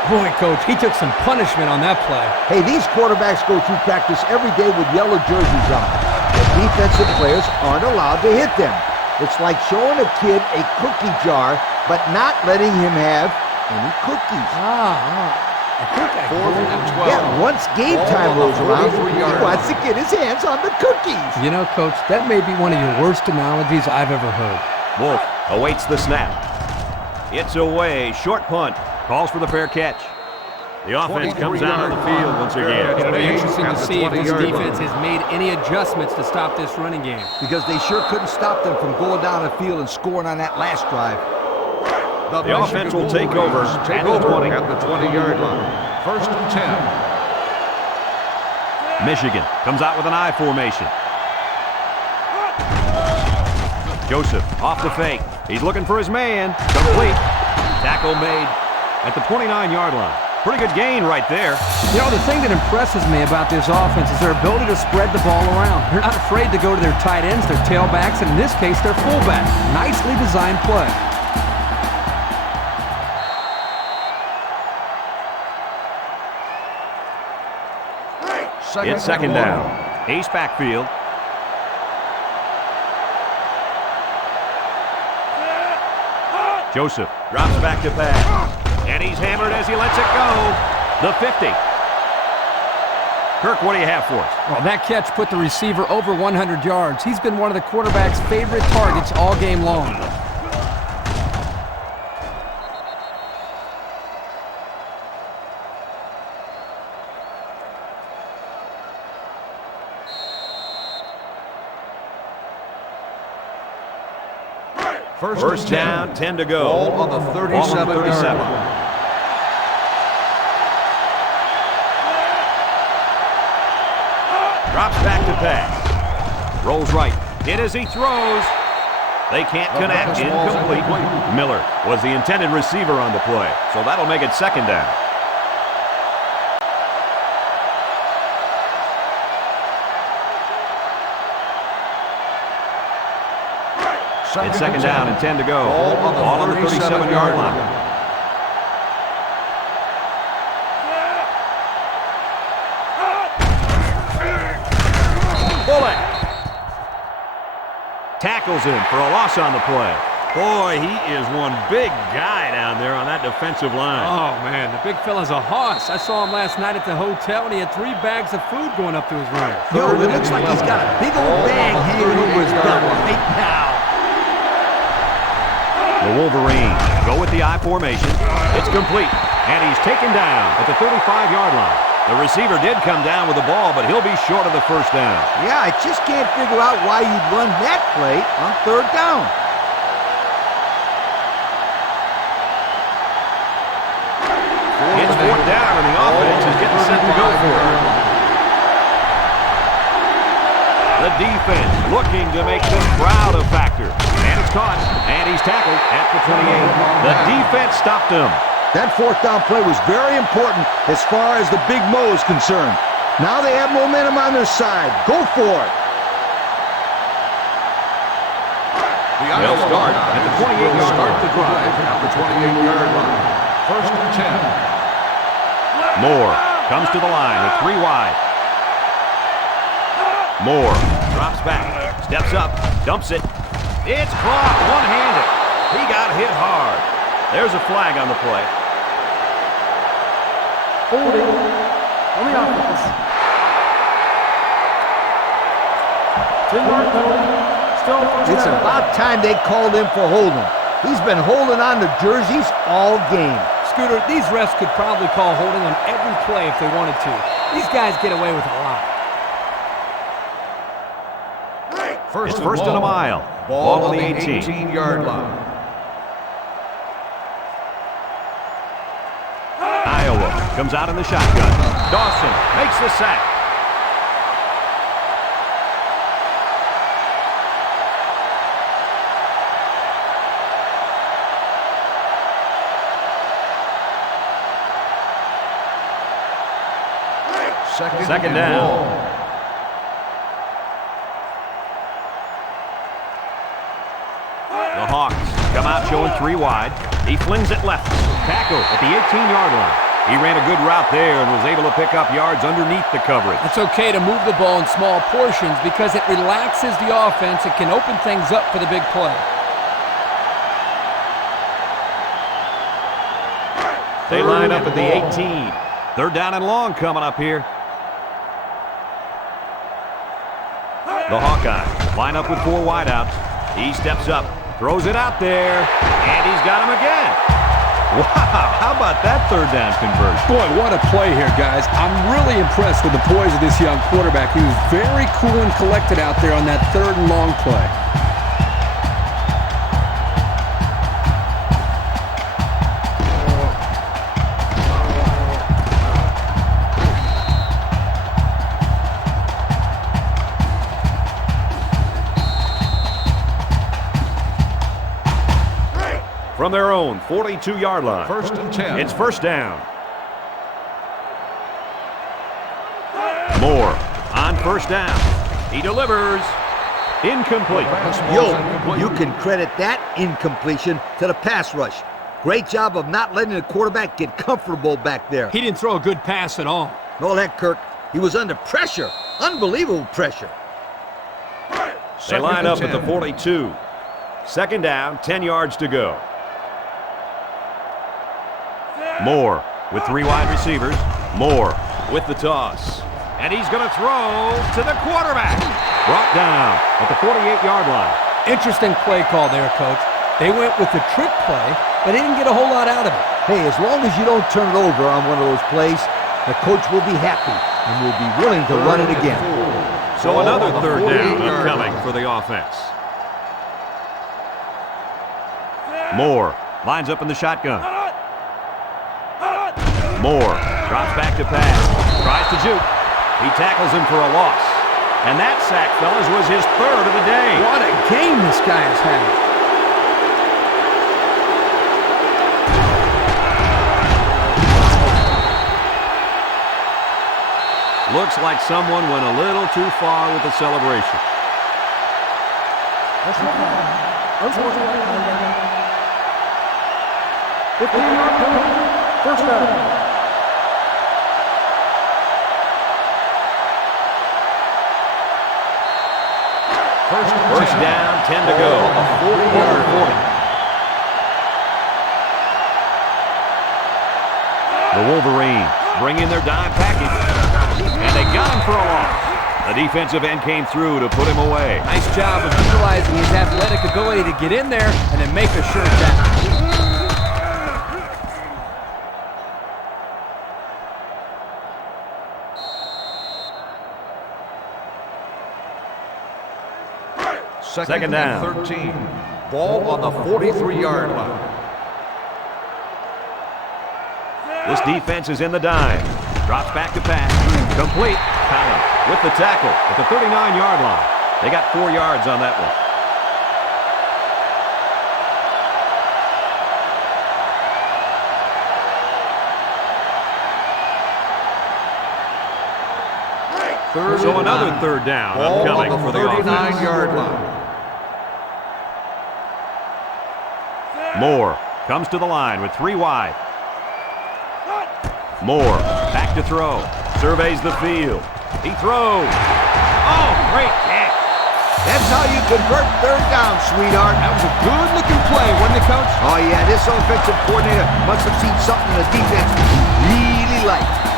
Boy, Coach, he took some punishment on that play. Hey, these quarterbacks go through practice every day with yellow jerseys on. The defensive players aren't allowed to hit them. It's like showing a kid a cookie jar, but not letting him have any cookies. I think I Fourth and 12. Yeah, once game time rolls around, he 43-yard wants to get his hands on the cookies. You know, Coach, that may be one of your worst analogies I've ever heard. Wolf awaits the snap. It's away. Short punt. Calls for the fair catch. The offense comes out on the field once again. It'll be interesting to At the see if this 20-yard defense line. has made any adjustments to stop this running game. Because they sure couldn't stop them from going down the field and scoring on that last drive. The offense will take over at the 20. At the 20-yard line. First and 10. Michigan comes out with an I formation. Joseph off the fake. He's looking for his man. Complete. Tackle made at the 29-yard line. Pretty good gain right there. You know, the thing that impresses me about this offense is their ability to spread the ball around. They're not afraid to go to their tight ends, their tailbacks, and in this case, their fullback. Nicely designed play. It's second down. Ace backfield. Joseph drops back to pass. And he's hammered as he lets it go. The 50. Kirk, what do you have for us? Well, that catch put the receiver over 100 yards. He's been one of the quarterback's favorite targets all game long. First down, 10 to go. Ball on the 37-yard line. Drops back to pass. Rolls right. Hit as he throws. They can't connect. Incomplete. Miller was the intended receiver on the play, so that'll make it second down. It's second down and 10 to go. Ball on the 37-yard line. Bullet tackles him for a loss on the play. Boy, he is one big guy down there on that defensive line. Oh, man, the big fella's a hoss. I saw him last night at the hotel, and he had 3 bags of food going up to his room. Yo, it looks like he's got a big old bag hanging over his belt right now. The Wolverines go with the I formation. It's complete, and he's taken down at the 35-yard line. The receiver did come down with the ball, but he'll be short of the first down. Yeah, I just can't figure out why you'd run that play on third down. It's fourth down, and the offense is getting set to go for it. The defense looking to make this crowd a factor. And it's caught, and he's tackled at the 28. The defense stopped him. That fourth down play was very important as far as the Big Mo is concerned. Now they have momentum on their side. Go for it. They'll start at the 28-yard line. The drive at the 28-yard line. First and 10. Moore comes to the line with 3 wide. Moore drops back, steps up, dumps it. It's caught one-handed. He got hit hard. There's a flag on the play. Holding on the offense. 10-yard penalty. Still first It's down. about time they called him for holding. He's been holding on to jerseys all game. Scooter, these refs could probably call holding on every play if they wanted to. These guys get away with a lot. It's first and a mile. Ball on the 18-yard line. Iowa comes out in the shotgun. Dawson makes the sack. Second down. The Hawks come out showing 3 wide. He flings it left. Tackle at the 18-yard line. He ran a good route there and was able to pick up yards underneath the coverage. It's okay to move the ball in small portions because it relaxes the offense and can open things up for the big play. They line up at the 18. Third down and long coming up here. The Hawkeyes line up with 4 wideouts. He steps up, throws it out there, and he's got him again. Wow, how about that third down conversion? Boy, what a play here, guys. I'm really impressed with the poise of this young quarterback. He was very cool and collected out there on that third and long play. From their own 42-yard line. First and 10. It's first down. Moore on first down. He delivers. Incomplete. Yo, you can credit that incompletion to the pass rush. Great job of not letting the quarterback get comfortable back there. He didn't throw a good pass at all. All that, Kirk. He was under pressure. Unbelievable pressure. They line up at the 42. Second down, 10 yards to go. Moore with 3 wide receivers. Moore with the toss. And he's going to throw to the quarterback. Brought down at the 48-yard line. Interesting play call there, Coach. They went with the trick play, but they didn't get a whole lot out of it. Hey, as long as you don't turn it over on one of those plays, the coach will be happy and will be willing to run it again. So another third down upcoming for the offense. Moore lines up in the shotgun. Moore drops back to pass. Tries to juke. He tackles him for a loss. And that sack, fellas, was his third of the day. What a game this guy has had. Looks like someone went a little too far with the celebration. That's not bad. Unsportsmanlike conduct. 15-yard penalty. First down. First down, 10 to go. A 40-yard point. The Wolverines bring in their dime package, and they got him for a loss. The defensive end came through to put him away. Nice job of utilizing his athletic ability to get in there and then make a sure tackle. Second down. 13. Ball on the 43-yard line. This defense is in the dime. Drops back to pass. Complete. Collins with the tackle at the 39-yard line. They got 4 yards on that one. So another third down upcoming for the offense. 39-yard line. Moore comes to the line with 3 wide. Moore back to throw. Surveys the field. He throws. Oh, great catch. That's how you convert third down, sweetheart. That was a good-looking play, wasn't it, Coach? Oh, yeah, this offensive coordinator must have seen something the defense really liked.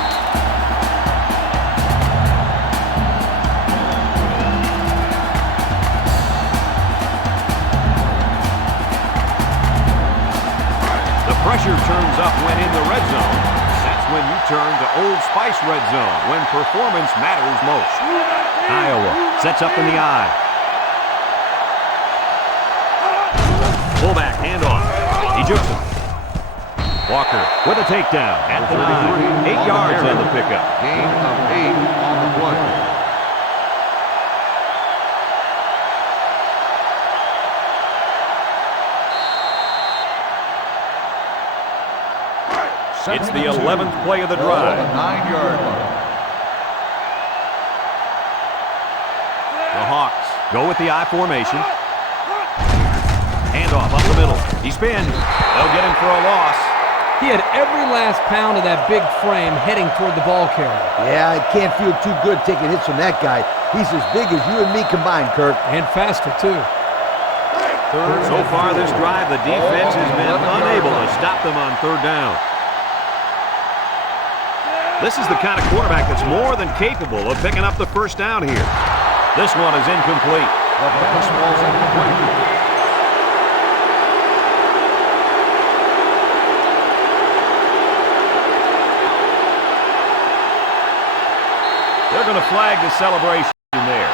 Pressure turns up when in the red zone. That's when you turn to Old Spice Red Zone, when performance matters most. Iowa sets up in the I. He jukes him. Walker with a takedown at the 9. 8 yards on the pickup. Gain of 8 on the play. It's the 11th play of the drive. 9-yard line. The Hawks go with the I formation. Handoff up the middle. He spins. They'll get him for a loss. He had every last pound of that big frame heading toward the ball carrier. Yeah, it can't feel too good taking hits from that guy. He's as big as you and me combined, Kirk. And faster, too. So far this drive, the defense has been unable to stop them on third down. This is the kind of quarterback that's more than capable of picking up the first down here. This one is incomplete. The pass was incomplete. They're going to flag the celebration there.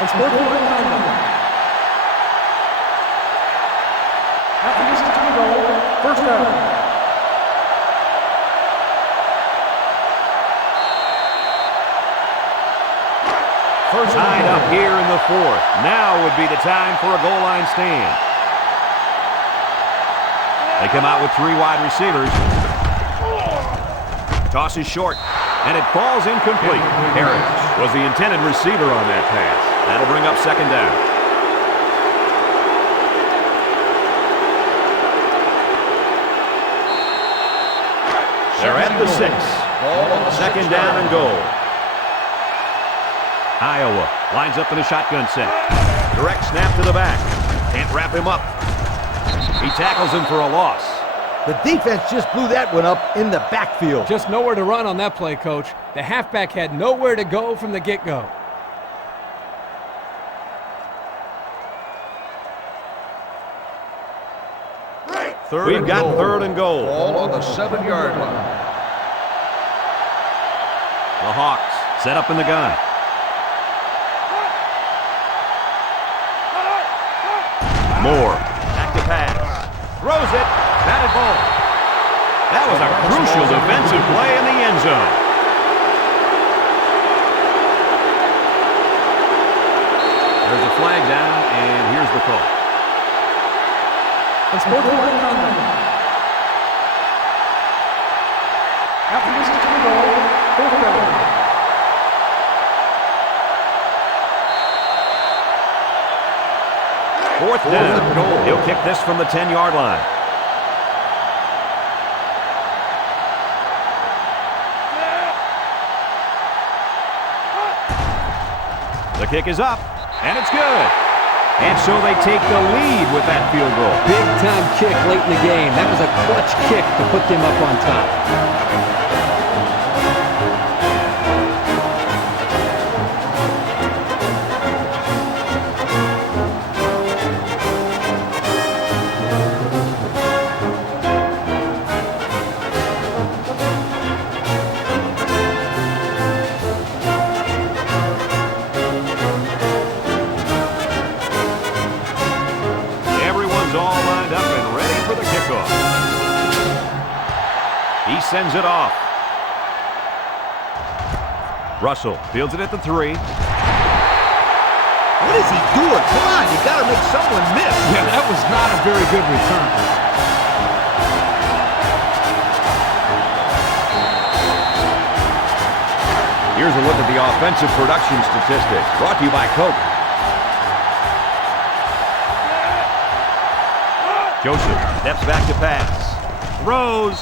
Unsportsmanlike conduct. After this is to the goal, first down. Tied up here in the 4th. Now would be the time for a goal line stand. They come out with 3 wide receivers. Toss is short, and it falls incomplete. Harris was the intended receiver on that pass. That'll bring up second down. They're at the 6. Second down and goal. Iowa lines up in a shotgun set. Direct snap to the back. Can't wrap him up. He tackles him for a loss. The defense just blew that one up in the backfield. Just nowhere to run on that play, Coach. The halfback had nowhere to go from the get-go. We've got third and goal. Ball on the 7-yard line. The Hawks set up in the gun. Moore, back to pass. Throws it. Batted ball. That was a crucial defensive play in the end zone. There's a flag down, and here's the call. Unsportsmanlike conduct. After this is to the goal, fourth down. Fourth down. He'll kick this from the 10-yard line. The kick is up, and it's good. And so they take the lead with that field goal. Big-time kick late in the game. That was a clutch kick to put them up on top. He sends it off. Russell fields it at the 3. What is he doing? Come on, you got to make someone miss. Yeah, that was not a very good return. Here's a look at the offensive production statistics, brought to you by Coke. Joseph steps back to pass. Throws.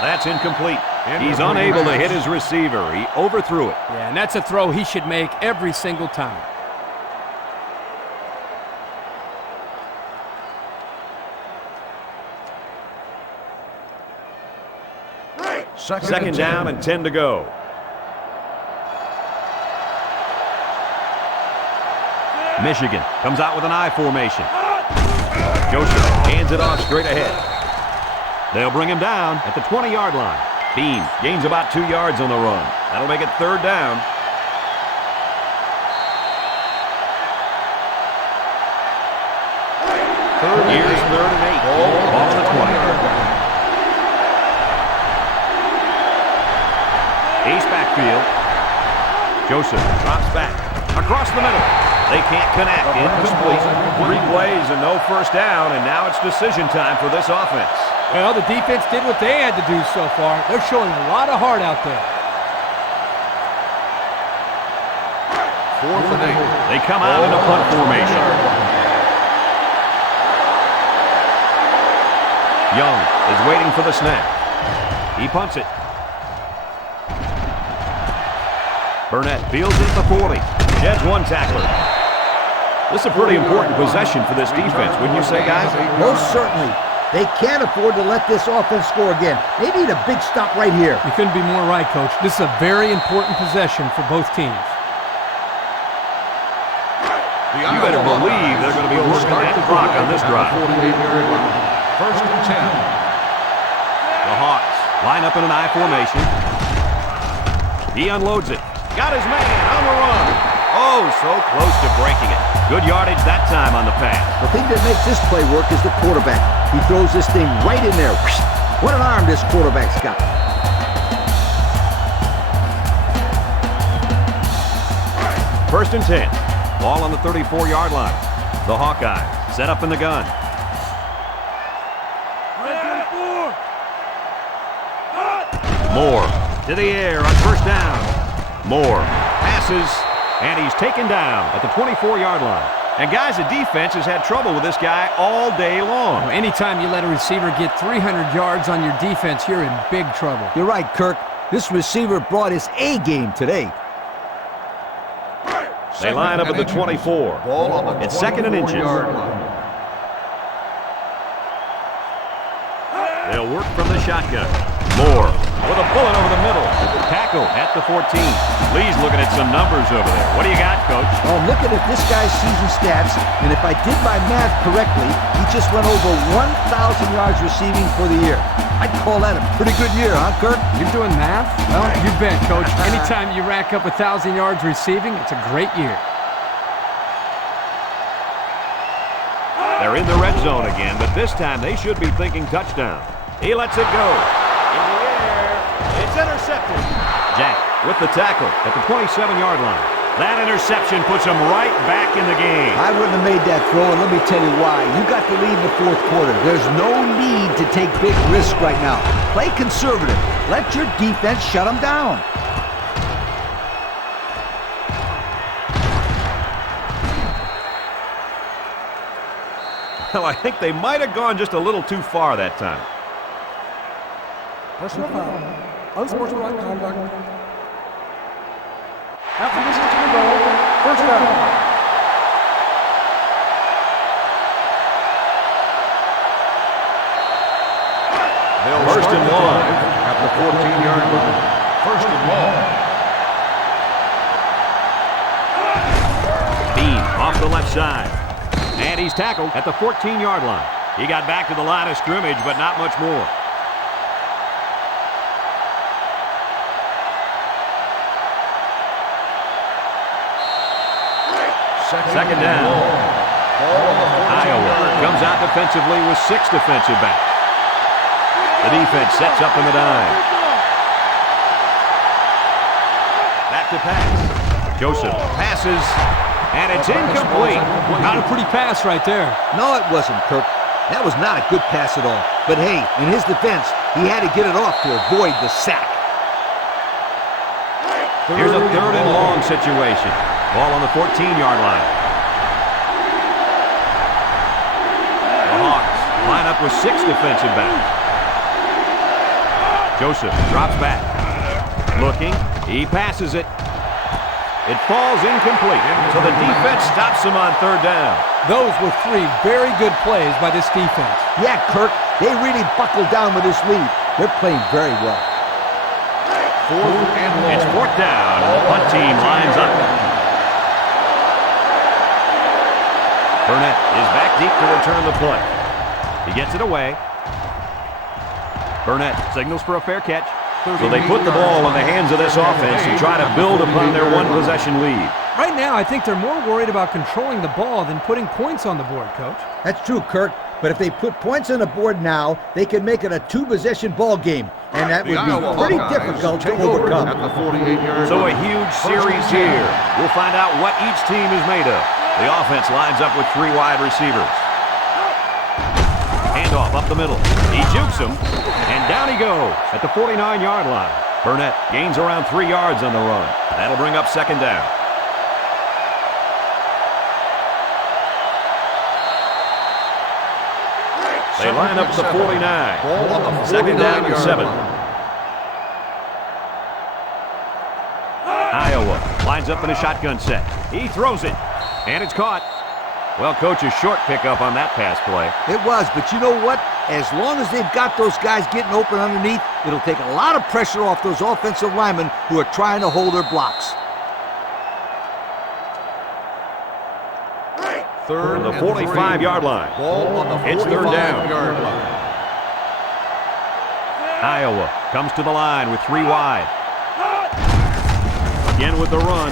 That's incomplete. He's unable to hit his receiver. He overthrew it. Yeah, and that's a throw he should make every single time. Second down and 10 to go. Michigan comes out with an I formation. Joseph hands it off straight ahead. They'll bring him down at the 20-yard line. Bean gains about 2 yards on the run. That'll make it third down. Here's 3rd and 8. Ball on the 20. Ace backfield. Joseph drops back. Across the middle. They can't connect. Incomplete. 3 plays and no first down, and now it's decision time for this offense. Well, the defense did what they had to do so far. They're showing a lot of heart out there. 4th and 8. They come out in a punt formation. Young is waiting for the snap. He punts it. Burnett fields it at the 40. Sheds 1 tackler. This is a pretty important possession for this defense, wouldn't you say, guys? Most certainly. They can't afford to let this offense score again. They need a big stop right here. You couldn't be more right, Coach. This is a very important possession for both teams. You better believe they're going to be working that clock on this drive. 48-yard line. 1st and 10. The Hawks line up in an I formation. He unloads it. Got his man on the run. Oh, so close to breaking it. Good yardage that time on the pass. The thing that makes this play work is the quarterback. He throws this thing right in there. What an arm this quarterback's got. First and 10. Ball on the 34-yard line. The Hawkeyes set up in the gun. Moore to the air on first down. Moore passes, and he's taken down at the 24-yard line. And guys, the defense has had trouble with this guy all day long. Anytime you let a receiver get 300 yards on your defense, you're in big trouble. You're right, Kirk. This receiver brought his A game today. They line up at the 24. Ball on the It's 2nd and inches. 24-yard line. They'll work from the shotgun. Moore with a bullet over the middle. Tackle at the 14. Lee's looking at some numbers over there. What do you got, Coach? Well, I'm looking at this guy's season stats, and if I did my math correctly, he just went over 1,000 yards receiving for the year. I'd call that a pretty good year, huh, Kirk? You're doing math? Well, you bet, Coach. Anytime you rack up 1,000 yards receiving, it's a great year. They're in the red zone again, but this time they should be thinking touchdown. He lets it go. In the air. It's intercepted. Jack with the tackle at the 27-yard line. That interception puts him right back in the game. I wouldn't have made that throw, and let me tell you why. You got the lead in the 4th quarter. There's no need to take big risks right now. Play conservative. Let your defense shut them down. Well, I think they might have gone just a little too far that time. Personal foul. Unsportsmanlike conduct. After this is to the goal. First down. First and long. At the 14-yard line. First and long. Bean off the left side. And he's tackled at the 14-yard line. He got back to the line of scrimmage, but not much more. Second down. Iowa comes out defensively with 6 defensive backs. The defense sets up in the dime. Back to pass. Joseph passes, and it's incomplete. Not a pretty pass right there. No, it wasn't, Kirk. That was not a good pass at all. But hey, in his defense, he had to get it off to avoid the sack. Here's a 3rd and long situation. Ball on the 14-yard line. The Hawks line up with 6 defensive backs. Joseph drops back. Looking. He passes it. It falls incomplete. So the defense stops him on 3rd down. Those were 3 very good plays by this defense. Yeah, Kirk, they really buckled down with this lead. They're playing very well. 4th and long. It's 4th down, and the punt team lines up. Burnett is back deep to return the punt. He gets it away. Burnett signals for a fair catch. So they put the ball in the hands of this offense and try to build upon their one-possession lead. Right now, I think they're more worried about controlling the ball than putting points on the board, Coach. That's true, Kirk. But if they put points on the board now, they can make it a two-possession ball game, and that would Iowa be pretty Hawkeyes difficult to take over overcome. at the 48-yard So a line. huge series here. We'll find out what each team is made of. The offense lines up with 3 wide receivers. Handoff up the middle. He jukes him, and down he goes at the 49-yard line. Burnett gains around 3 yards on the run. That'll bring up second down. They line up at the 49. Ball on the Second down and 7. 49-yard line. Iowa lines up in a shotgun set. He throws it, and it's caught. Well, Coach, a short pickup on that pass play. It was, but you know what? As long as they've got those guys getting open underneath, it'll take a lot of pressure off those offensive linemen who are trying to hold their blocks. Third From the and 45-yard 3. line. Ball on the It's third down. 45-yard line. Iowa comes to the line with 3 wide. Again with the run.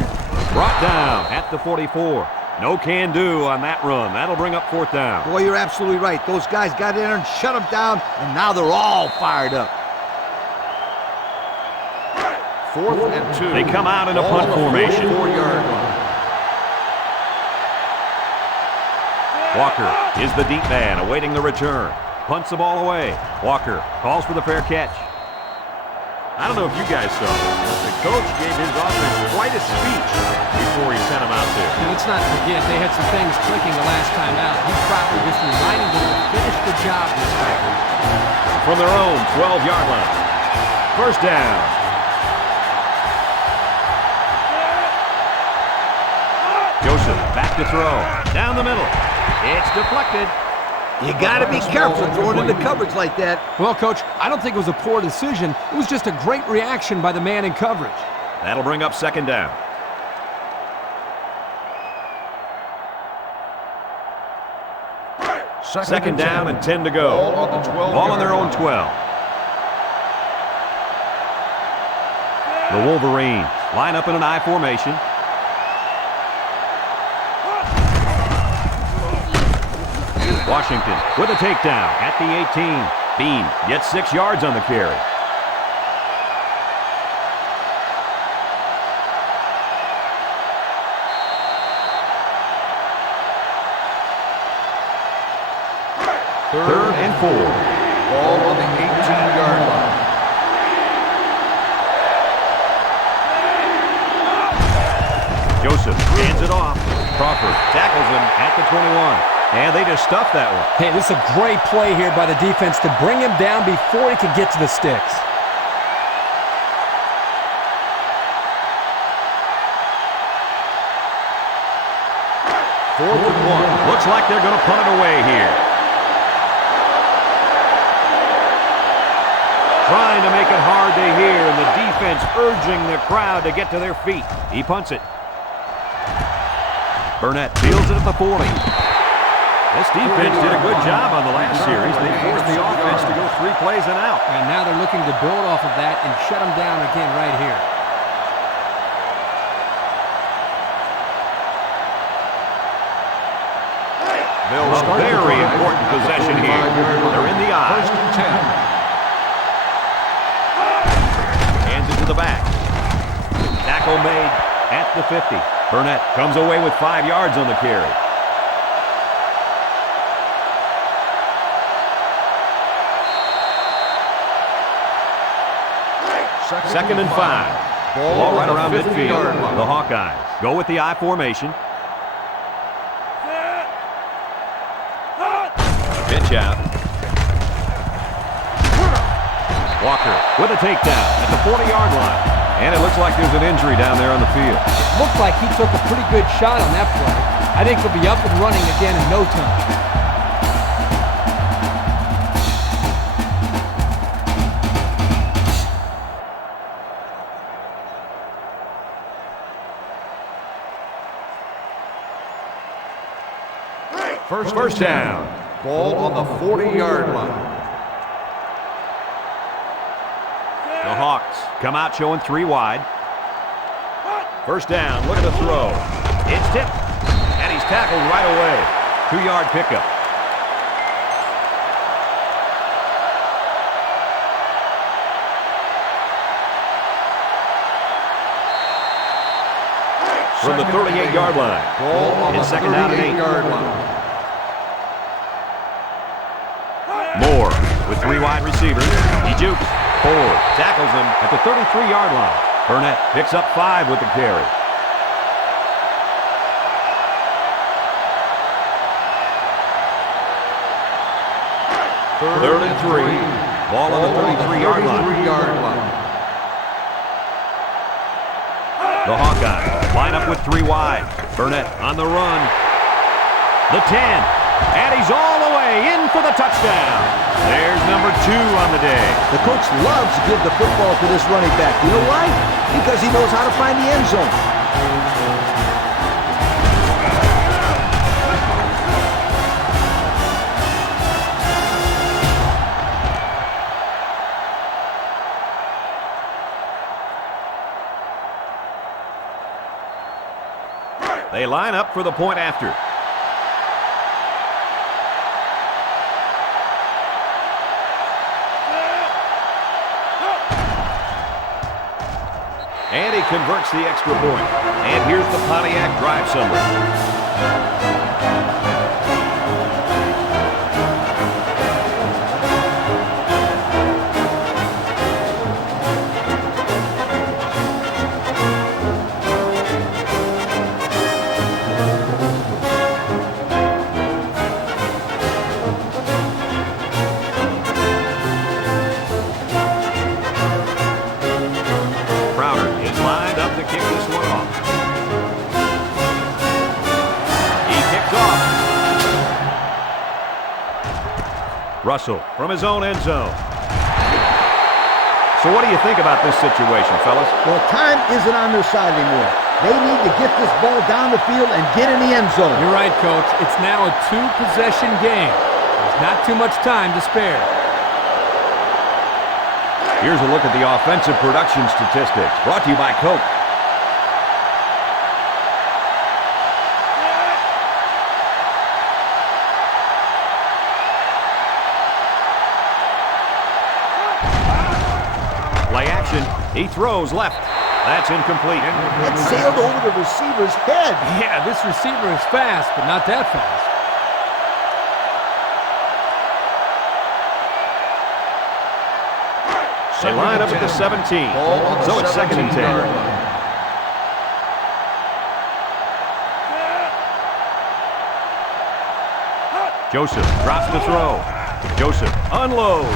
Brought down at the 44. No can do on that run. That'll bring up fourth down. Boy, you're absolutely right. Those guys got in there and shut them down, and now they're all fired up. 4th and 2. They come out in a Ball punt on the formation. 44-yard line. Walker is the deep man awaiting the return. Punts the ball away. Walker calls for the fair catch. I don't know if you guys saw this, but the coach gave his offense quite a speech before he sent them out there. And let's not forget, they had some things clicking the last time out. He probably just reminded them to finish the job this time. From their own 12-yard line. First down. Joseph back to throw. Down the middle. It's deflected. You got to be careful throwing into coverage like that. Well, Coach, I don't think it was a poor decision. It was just a great reaction by the man in coverage. That'll bring up second down. Second down and 10 to go. Ball on the 12. Ball on their own 12. The Wolverines line up in an I formation. Washington with a takedown at the 18. Bean gets 6 yards on the carry. Third and 4. Ball on the 18-yard line. Joseph hands it off. Crawford tackles him at the 21. And they just stuffed that one. Hey, this is a great play here by the defense to bring him down before he could get to the sticks. 4th and 1. Looks like they're going to punt it away here. Trying to make it hard to hear, and the defense urging the crowd to get to their feet. He punts it. Burnett fields it at the 40. This defense did a good job on the last series. They forced the offense to go 3 plays and out. And now they're looking to build off of that and shut them down again right here. A very important possession here. They're in the eye. First and 10. Hands it to the back. Tackle made at the 50. Burnett comes away with 5 yards on the carry. Second and 5. Ball right around midfield. The Hawkeyes go with the I formation. Pitch out. Walker with a takedown at the 40-yard line. And it looks like there's an injury down there on the field. It looked like he took a pretty good shot on that play. I think he'll be up and running again in no time. First down. Ball on the 40-yard line. The Hawks come out showing 3 wide. First down, look at the throw. It's tipped, and he's tackled right away. 2-yard pickup. from the 38-yard line. It's second down and 8. Moore with 3 wide receivers. He jukes. Ford tackles him at the 33-yard line. Burnett picks up 5 with the carry. Third and 3. Ball on the 33-yard line. The Hawkeyes line up with 3 wide. Burnett on the run. The 10. And he's all the way in for the touchdown. There's number 2 on the day. The coach loves to give the football to this running back. You know why? Because he knows how to find the end zone. They line up for the point after. And he converts the extra point. And here's the Pontiac drive summary. Russell from his own end zone. So what do you think about this situation, fellas? Well, time isn't on their side anymore. They need to get this ball down the field and get in the end zone. You're right, Coach. It's now a 2-possession game. There's not too much time to spare. Here's a look at the offensive production statistics, brought to you by Coke. Play action. He throws left. That's incomplete. It sailed over the receiver's head. Yeah, this receiver is fast, but not that fast. They line up at the 17. So it's second and 10. Joseph drops the throw. Joseph unloads.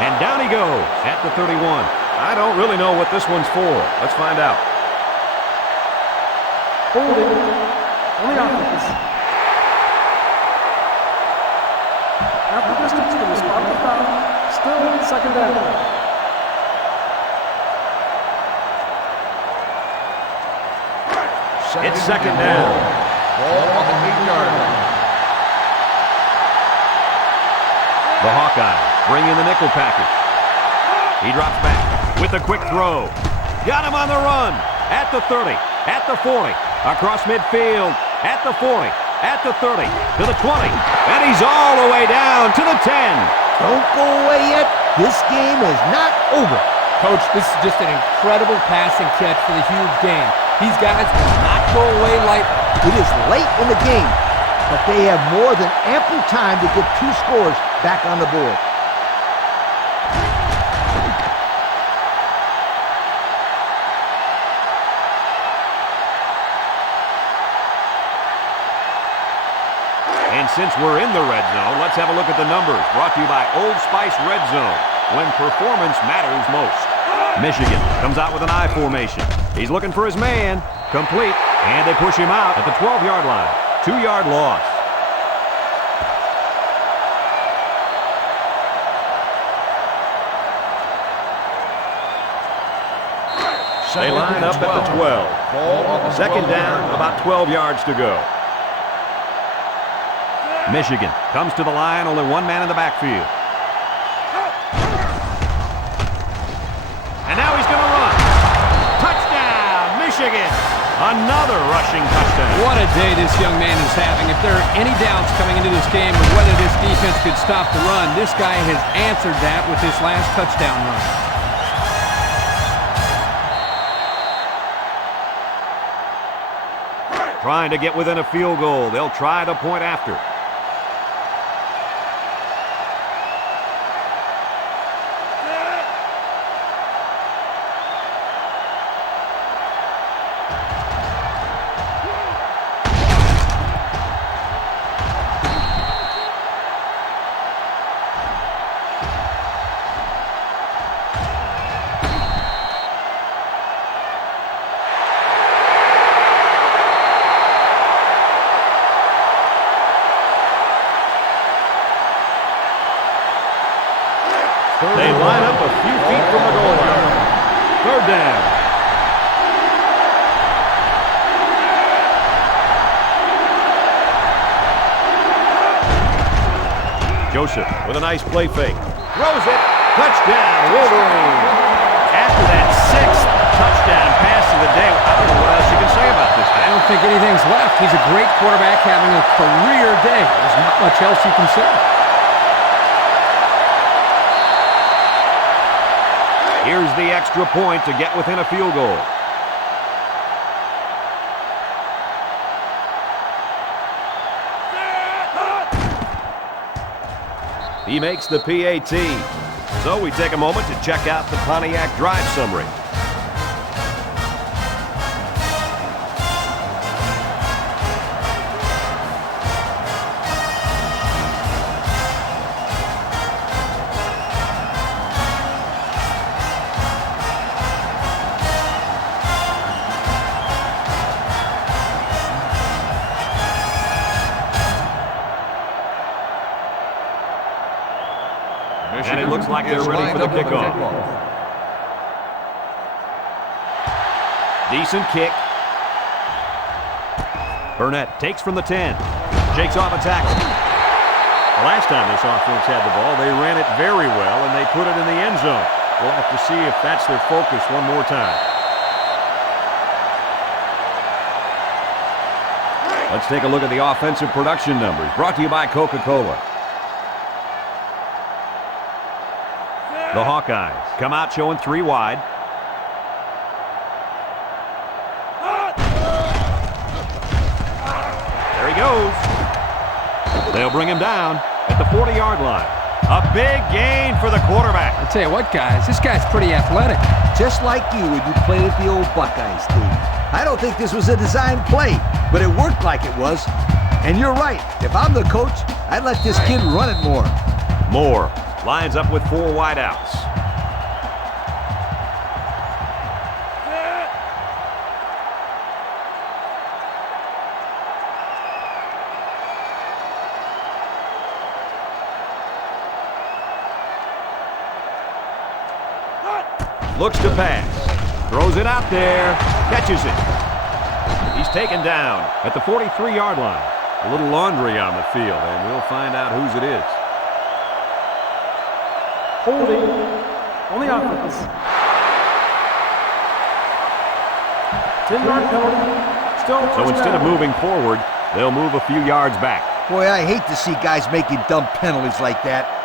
And down he goes at the 31. I don't really know what this one's for. Let's find out. Holding on the offense. After distance from the spot of the foul, still second down. It's second down. Ball on the 8-yard line. The Hawkeyes bring in the nickel package. He drops back with a quick throw. Got him on the run at the 30, at the 40, across midfield, at the 40, at the 30, to the 20, and he's all the way down to the 10. Don't go away yet. This game is not over. Coach, this is just an incredible passing catch for the huge game. These guys will not go away lightly. It is late in the game, but they have more than ample time to get 2 scores back on the board. And since we're in the red zone, let's have a look at the numbers. Brought to you by Old Spice Red Zone, when performance matters most. Michigan comes out with an I formation. He's looking for his man. Complete. And they push him out at the 12-yard line. 2-yard loss. They line up at the 12. Second down, about 12 yards to go. Michigan comes to the line, only one man in the backfield. And now he's going to run. Touchdown, Michigan. Another rushing touchdown. What a day this young man is having. If there are any doubts coming into this game of whether this defense could stop the run, this guy has answered that with this last touchdown run. trying to get within a field goal. They'll try the point after. They line up a few feet from the goal line. Third down. Joseph with a nice play fake. Throws it. Touchdown, Wolverines. After that 6th touchdown pass of the day, I don't know what else you can say about this guy. I don't think anything's left. He's a great quarterback having a career day. There's not much else you can say. Here's the extra point to get within a field goal. He makes the PAT. So we take a moment to check out the Pontiac drive summary. And it looks like they're ready for the kickoff. Decent kick. Burnett takes from the 10. Shakes off a tackle. The last time this offense had the ball, they ran it very well, and they put it in the end zone. We'll have to see if that's their focus one more time. Let's take a look at the offensive production numbers, brought to you by Coca-Cola. The Hawkeyes come out showing 3 wide. There he goes. They'll bring him down at the 40-yard line. A big gain for the quarterback. I'll tell you what, guys, this guy's pretty athletic. Just like you when you played at the old Buckeyes team. I don't think this was a designed play, but it worked like it was. And you're right. If I'm the coach, I'd let this kid run it more. Moore lines up with 4 wideouts. Looks to pass. Throws it out there. Catches it. He's taken down at the 43-yard line. A little laundry on the field, and we'll find out whose it is. Holding on the offense. 10-yard penalty. Still So instead of moving forward, they'll move a few yards back. Boy, I hate to see guys making dumb penalties like that.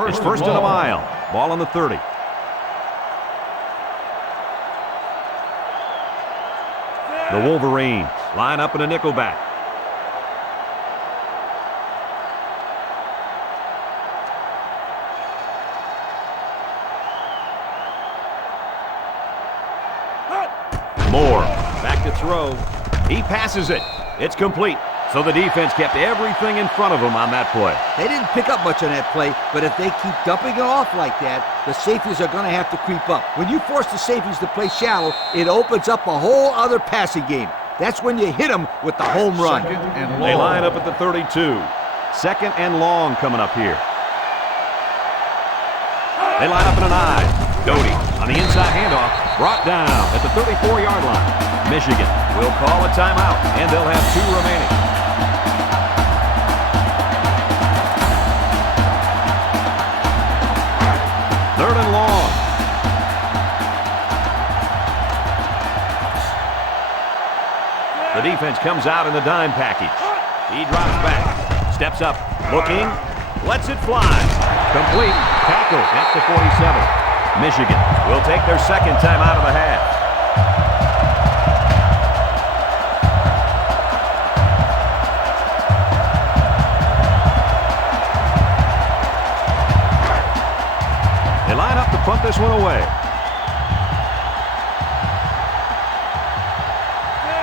It's first and a mile. Ball on the 30. The Wolverines line up in a nickelback. Moore back to throw. He passes it. It's complete. So the defense kept everything in front of them on that play. They didn't pick up much on that play, but if they keep dumping it off like that, the safeties are going to have to creep up. When you force the safeties to play shallow, it opens up a whole other passing game. That's when you hit them with the home run. They line up at the 32. Second and long coming up here. They line up in an I. Doty on the inside handoff, brought down at the 34-yard line. Michigan will call a timeout, and they'll have 2 remaining. Third and long. The defense comes out in the dime package. He drops back, steps up, looking, lets it fly. Complete. tackle at the 47. Michigan will take their second time out of the half. They line up to punt this one away.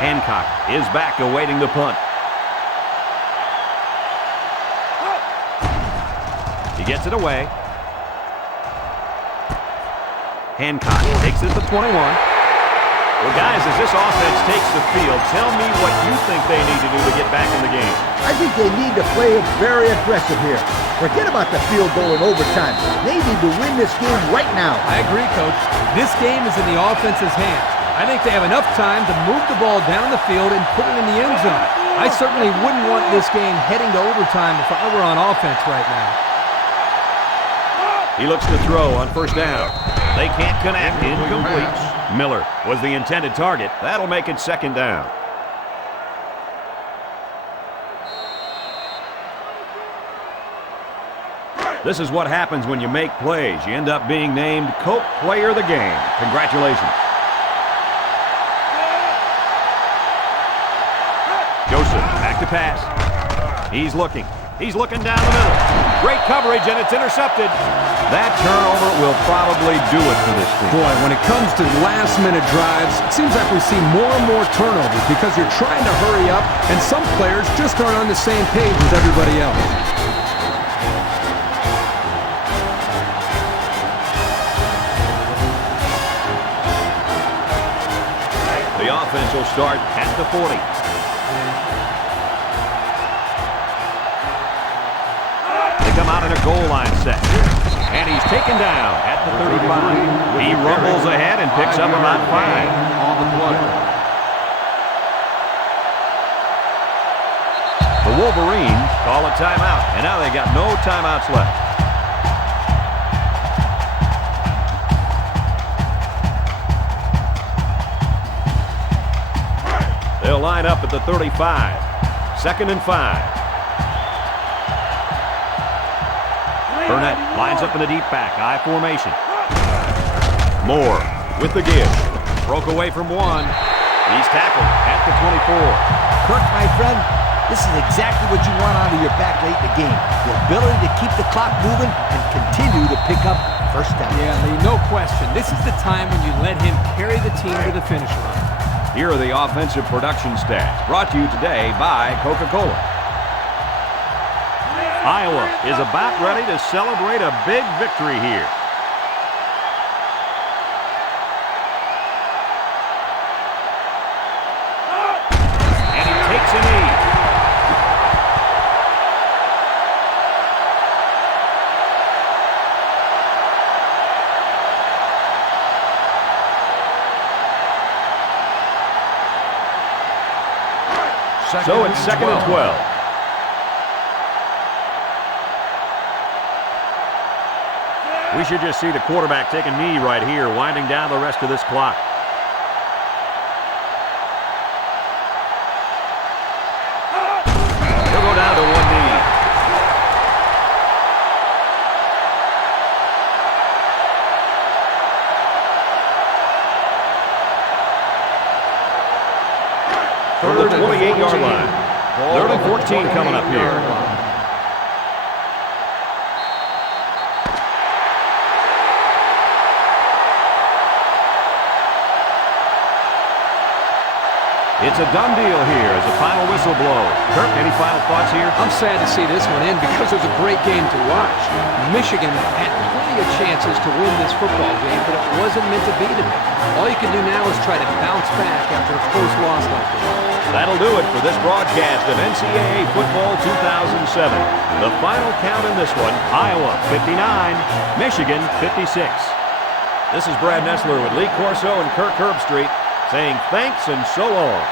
Hancock is back awaiting the punt. He gets it away. Hancock takes it to 21. Well, guys, as this offense takes the field, tell me what you think they need to do to get back in the game. I think they need to play very aggressive here. Forget about the field goal in overtime. They need to win this game right now. I agree, Coach. This game is in the offense's hands. I think they have enough time to move the ball down the field and put it in the end zone. I certainly wouldn't want this game heading to overtime if I were on offense right now. He looks to throw on first down. They can't connect. Incomplete. Miller was the intended target. That'll make it second down. This is what happens when you make plays. You end up being named Coke Player of the Game. Congratulations. Joseph back to pass. He's looking down the middle. Great coverage, and it's intercepted. That turnover will probably do it for this team. Boy, when it comes to last-minute drives, it seems like we see more and more turnovers because you're trying to hurry up, and some players just aren't on the same page as everybody else. The offense will start at the 40. They come out in a goal line set. And he's taken down at the 35. He rumbles ahead and picks up about 5. On the play. The Wolverines call a timeout, and now they got no timeouts left. They'll line up at the 35. 2nd and 5. Burnett lines up in the deep back, I formation. Moore with the give. Broke away from one. He's tackled at the 24. Kirk, my friend, this is exactly what you want out of your back late in the game. The ability to keep the clock moving and continue to pick up first down. Yeah, Lee, no question. This is the time when you let him carry the team to the finish line. Here are the offensive production stats, brought to you today by Coca-Cola. Iowa is about ready to celebrate a big victory here. And he takes a knee. So it's 2nd and 12. We should just see the quarterback take a knee right here, winding down the rest of this clock. He'll go down to one knee. From the 28-yard line. 3rd and 14 coming up here. It's a done deal here as the final whistle blows. Kirk, any final thoughts here? I'm sad to see this one end because it was a great game to watch. Michigan had plenty of chances to win this football game, but it wasn't meant to be to them. All you can do now is try to bounce back after a close loss like this. That'll do it for this broadcast of NCAA Football 2007. The final count in this one, Iowa 59, Michigan 56. This is Brad Nessler with Lee Corso and Kirk Herbstreit saying thanks and so long.